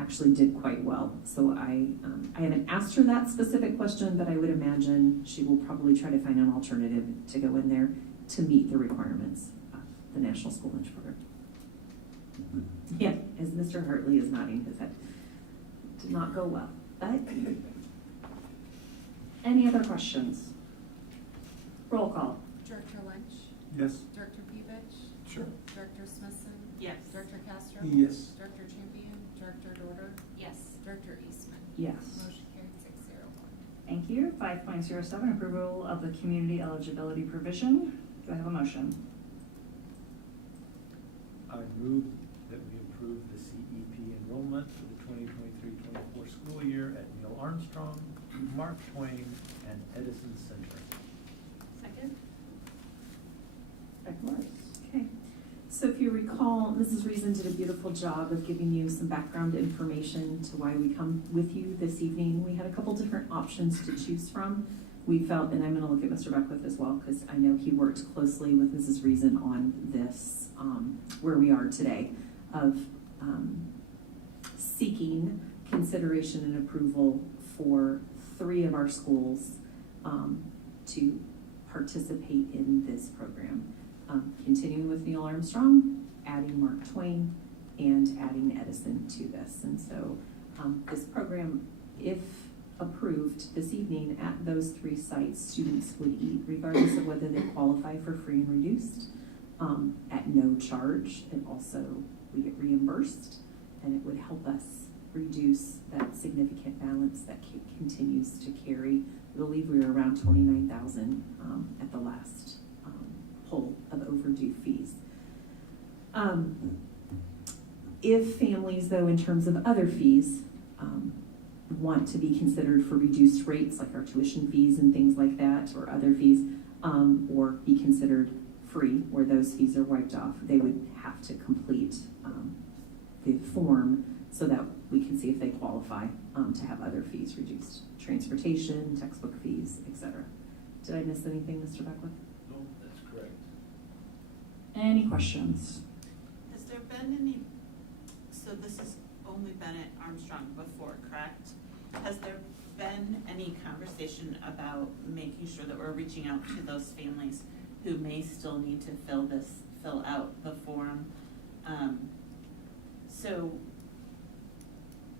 actually did quite well. So I haven't asked her that specific question, but I would imagine she will probably try to find an alternative to go in there to meet the requirements of the National School Lunch Program. Yeah, as Mr. Hartley is nodding his head. Did not go well, but. Any other questions? Roll call. Director Lynch. Yes. Director Pevich. Sure. Director Smithson. Yes. Director Castro. Yes. Director Champion. Director Dorter. Yes. Director Eastman. Yes. Motion carried 601. Thank you. 5.07, approval of the community eligibility provision. Do I have a motion? move that we approve the CEP enrollment for the 2023-24 school year at Neil Armstrong, Mark Twain, and Edison Center. Second? Dr. Morris? Okay, so if you recall, Mrs. Reason did a beautiful job of giving you some background information to why we come with you this evening. We had a couple different options to choose from. We felt, and I'm gonna look at Mr. Beckwith as well, because I know he worked closely with Mrs. Reason on this, where we are today, of seeking consideration and approval for 3 of our schools to participate in this program. Continuing with Neil Armstrong, adding Mark Twain, and adding Edison to this. And so this program, if approved this evening at those 3 sites, students would eat regardless of whether they qualify for free and reduced at no charge. And also we get reimbursed, and it would help us reduce that significant balance that continues to carry. I believe we were around 29,000 at the last pull of overdue fees. If families, though, in terms of other fees, want to be considered for reduced rates, like our tuition fees and things like that, or other fees, or be considered free, where those fees are wiped off, they would have to complete the form so that we can see if they qualify to have other fees reduced. Transportation, textbook fees, etc. Did I miss anything, Mr. Beckwith? No, that's correct. Any questions? Has there been any, so this has only been at Armstrong before, correct? Has there been any conversation about making sure that we're reaching out to those families who may still need to fill out the form? So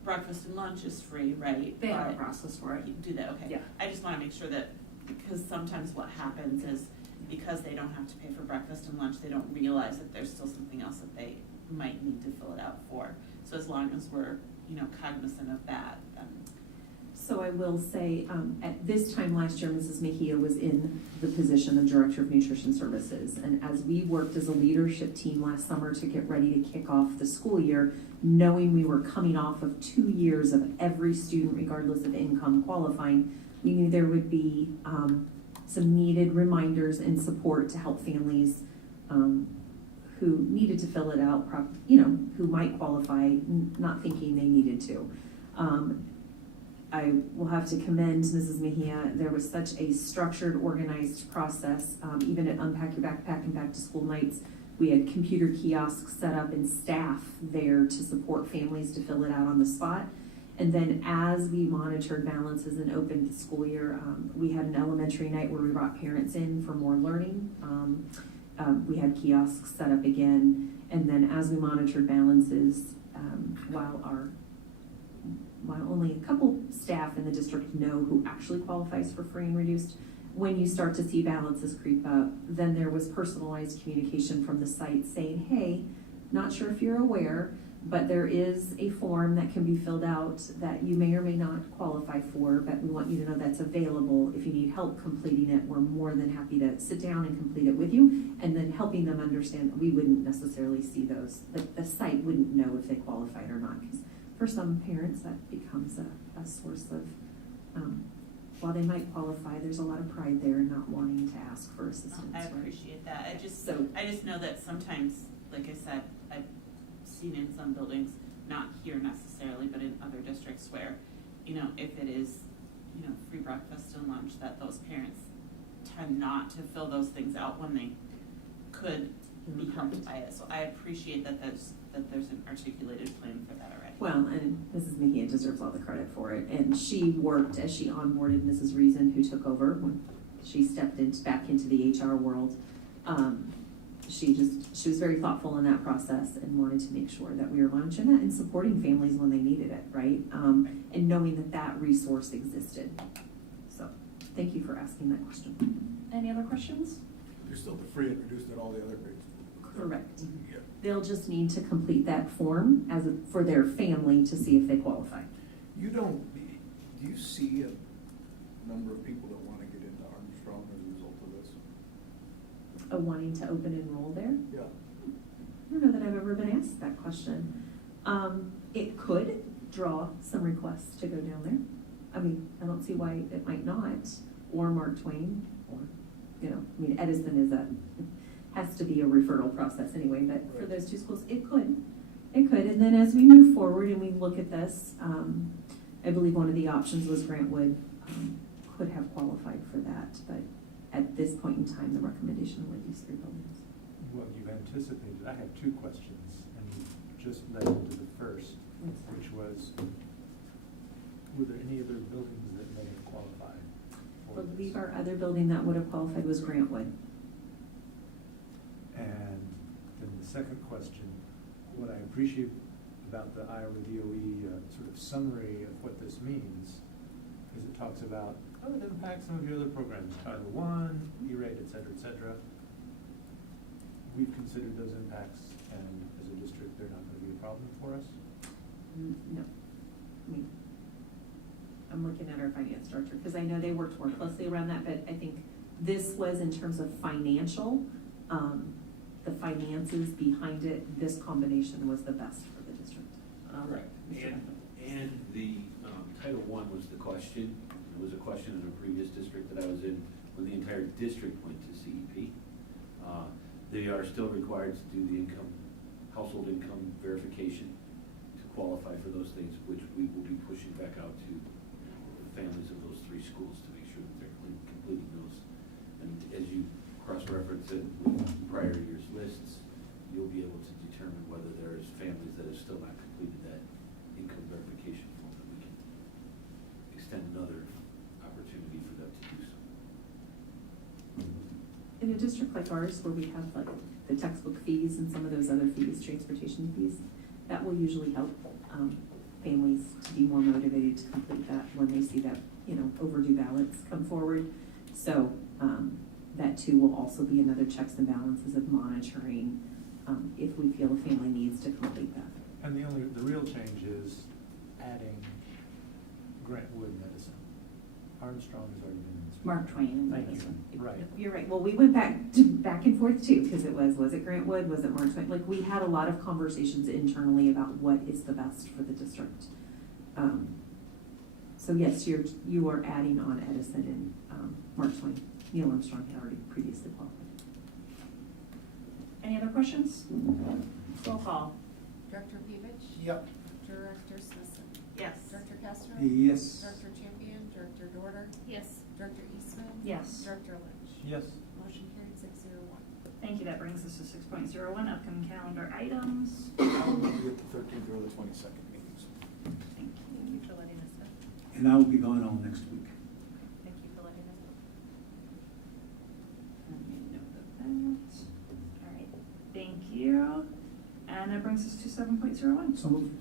breakfast and lunch is free, right? They have a process for it. Do that, okay. Yeah. I just wanna make sure that, because sometimes what happens is, because they don't have to pay for breakfast and lunch, they don't realize that there's still something else that they might need to fill it out for. So as long as we're, cognizant of that, then. So I will say, at this time last year, Mrs. Mejia was in the position of Director of Nutrition Services. And as we worked as a leadership team last summer to get ready to kick off the school year, knowing we were coming off of 2 years of every student, regardless of income, qualifying, we knew there would be some needed reminders and support to help families who needed to fill it out, who might qualify, not thinking they needed to. I will have to commend Mrs. Mejia. There was such a structured, organized process, even at Unpack Your Backpack and Back to School nights. We had computer kiosks set up and staff there to support families to fill it out on the spot. And then as we monitored balances and opened the school year, we had an elementary night where we brought parents in for more learning. We had kiosks set up again. And then as we monitored balances, while only a couple staff in the district know who actually qualifies for free and reduced, when you start to see balances creep up, then there was personalized communication from the site saying, hey, not sure if you're aware, but there is a form that can be filled out that you may or may not qualify for, but we want you to know that's available. If you need help completing it, we're more than happy to sit down and complete it with you, and then helping them understand that we wouldn't necessarily see those. The site wouldn't know if they qualified or not, because for some parents that becomes a source of, while they might qualify, there's a lot of pride there in not wanting to ask for assistance. I appreciate that. I just know that sometimes, like I said, I've seen in some buildings, not here necessarily, but in other districts where, if it is, free breakfast and lunch, that those parents tend not to fill those things out when they could be helped by it. So I appreciate that there's an articulated plan for that already. Well, and Mrs. Mejia deserves all the credit for it. And she worked as she onboarded Mrs. Reason, who took over when she stepped back into the HR world. She was very thoughtful in that process and wanted to make sure that we were monitoring that and supporting families when they needed it, right? And knowing that resource existed. So thank you for asking that question. Any other questions? You're still the free and reduced at all the other grades. Correct. Yeah. They'll just need to complete that form for their family to see if they qualify. Do you see a number of people that want to get into Armstrong as a result of this? Wanting to open enroll there? Yeah. don't know that I've ever been asked that question. It could draw some requests to go down there. I mean, I don't see why it might not, or Mark Twain, or, you know, I mean, Edison has to be a referral process anyway, but for those two schools, it could. It could, and then as we move forward and we look at this, I believe one of the options was Grantwood could have qualified for that, but at this point in time, the recommendation would use 3 buildings. Well, you've anticipated, I have 2 questions, and you just led into the first, which was, were there any other buildings that may have qualified I for believe this? our other building that would have qualified was Grantwood. And then the second question, what I appreciate about the Iowa DOE sort of summary of what this means is it talks about, oh, it impacts some of your other programs, Title I, E-rate, et cetera, we've considered those impacts, and as a district, they're not going to be a problem for us? No. I mean, I'm looking at our finance director, because I know they worked more closely around that, but I think this was in terms of financial, the finances behind it, this combination was the best for the district. Correct. And the Title I was the question. It was a question in a previous district that I was in when the entire district went to CEP. They are still required to do the household income verification to qualify for those things, which we will be pushing back out to the families of those 3 schools to make sure that they're completing those. And as you cross-reference it with prior year's lists, you'll be able to determine whether there's families that have still not completed that income verification form, that we can extend another opportunity for them to do so. In a district like ours, where we have like the textbook fees and some of those other fees, transportation fees, that will usually help families to be more motivated to complete that when they see that, you know, overdue ballots come forward. So that too will also be another checks and balances of monitoring if we feel a family needs to complete that. And the real change is adding Grantwood Medicine. Armstrong has already been in this. Mark Twain. Thank you. Right. You're right. Well, we went back and forth too, because was it Grantwood? Was it Mark Twain? Like, we had a lot of conversations internally about what is the best for the district. So yes, you are adding on Edison and Mark Twain. Neil Armstrong had already previously qualified. Any other questions? Roll call. Director Pevich? Yep. Director Smithson? Yes. Director Castro? Yes. Director Champion? Director Dorter? Yes. Director Eastman? Yes. Director Lynch? Yes. Motion carried 601. Thank you. That brings us to 6.01, upcoming calendar items. I will be at the 13th or the 22nd meetings. Thank Thank you for letting us know. And I will be gone all next week. Thank you for letting us know. Let me note of that. All right. Thank you. And that brings us to 7.01. So moved.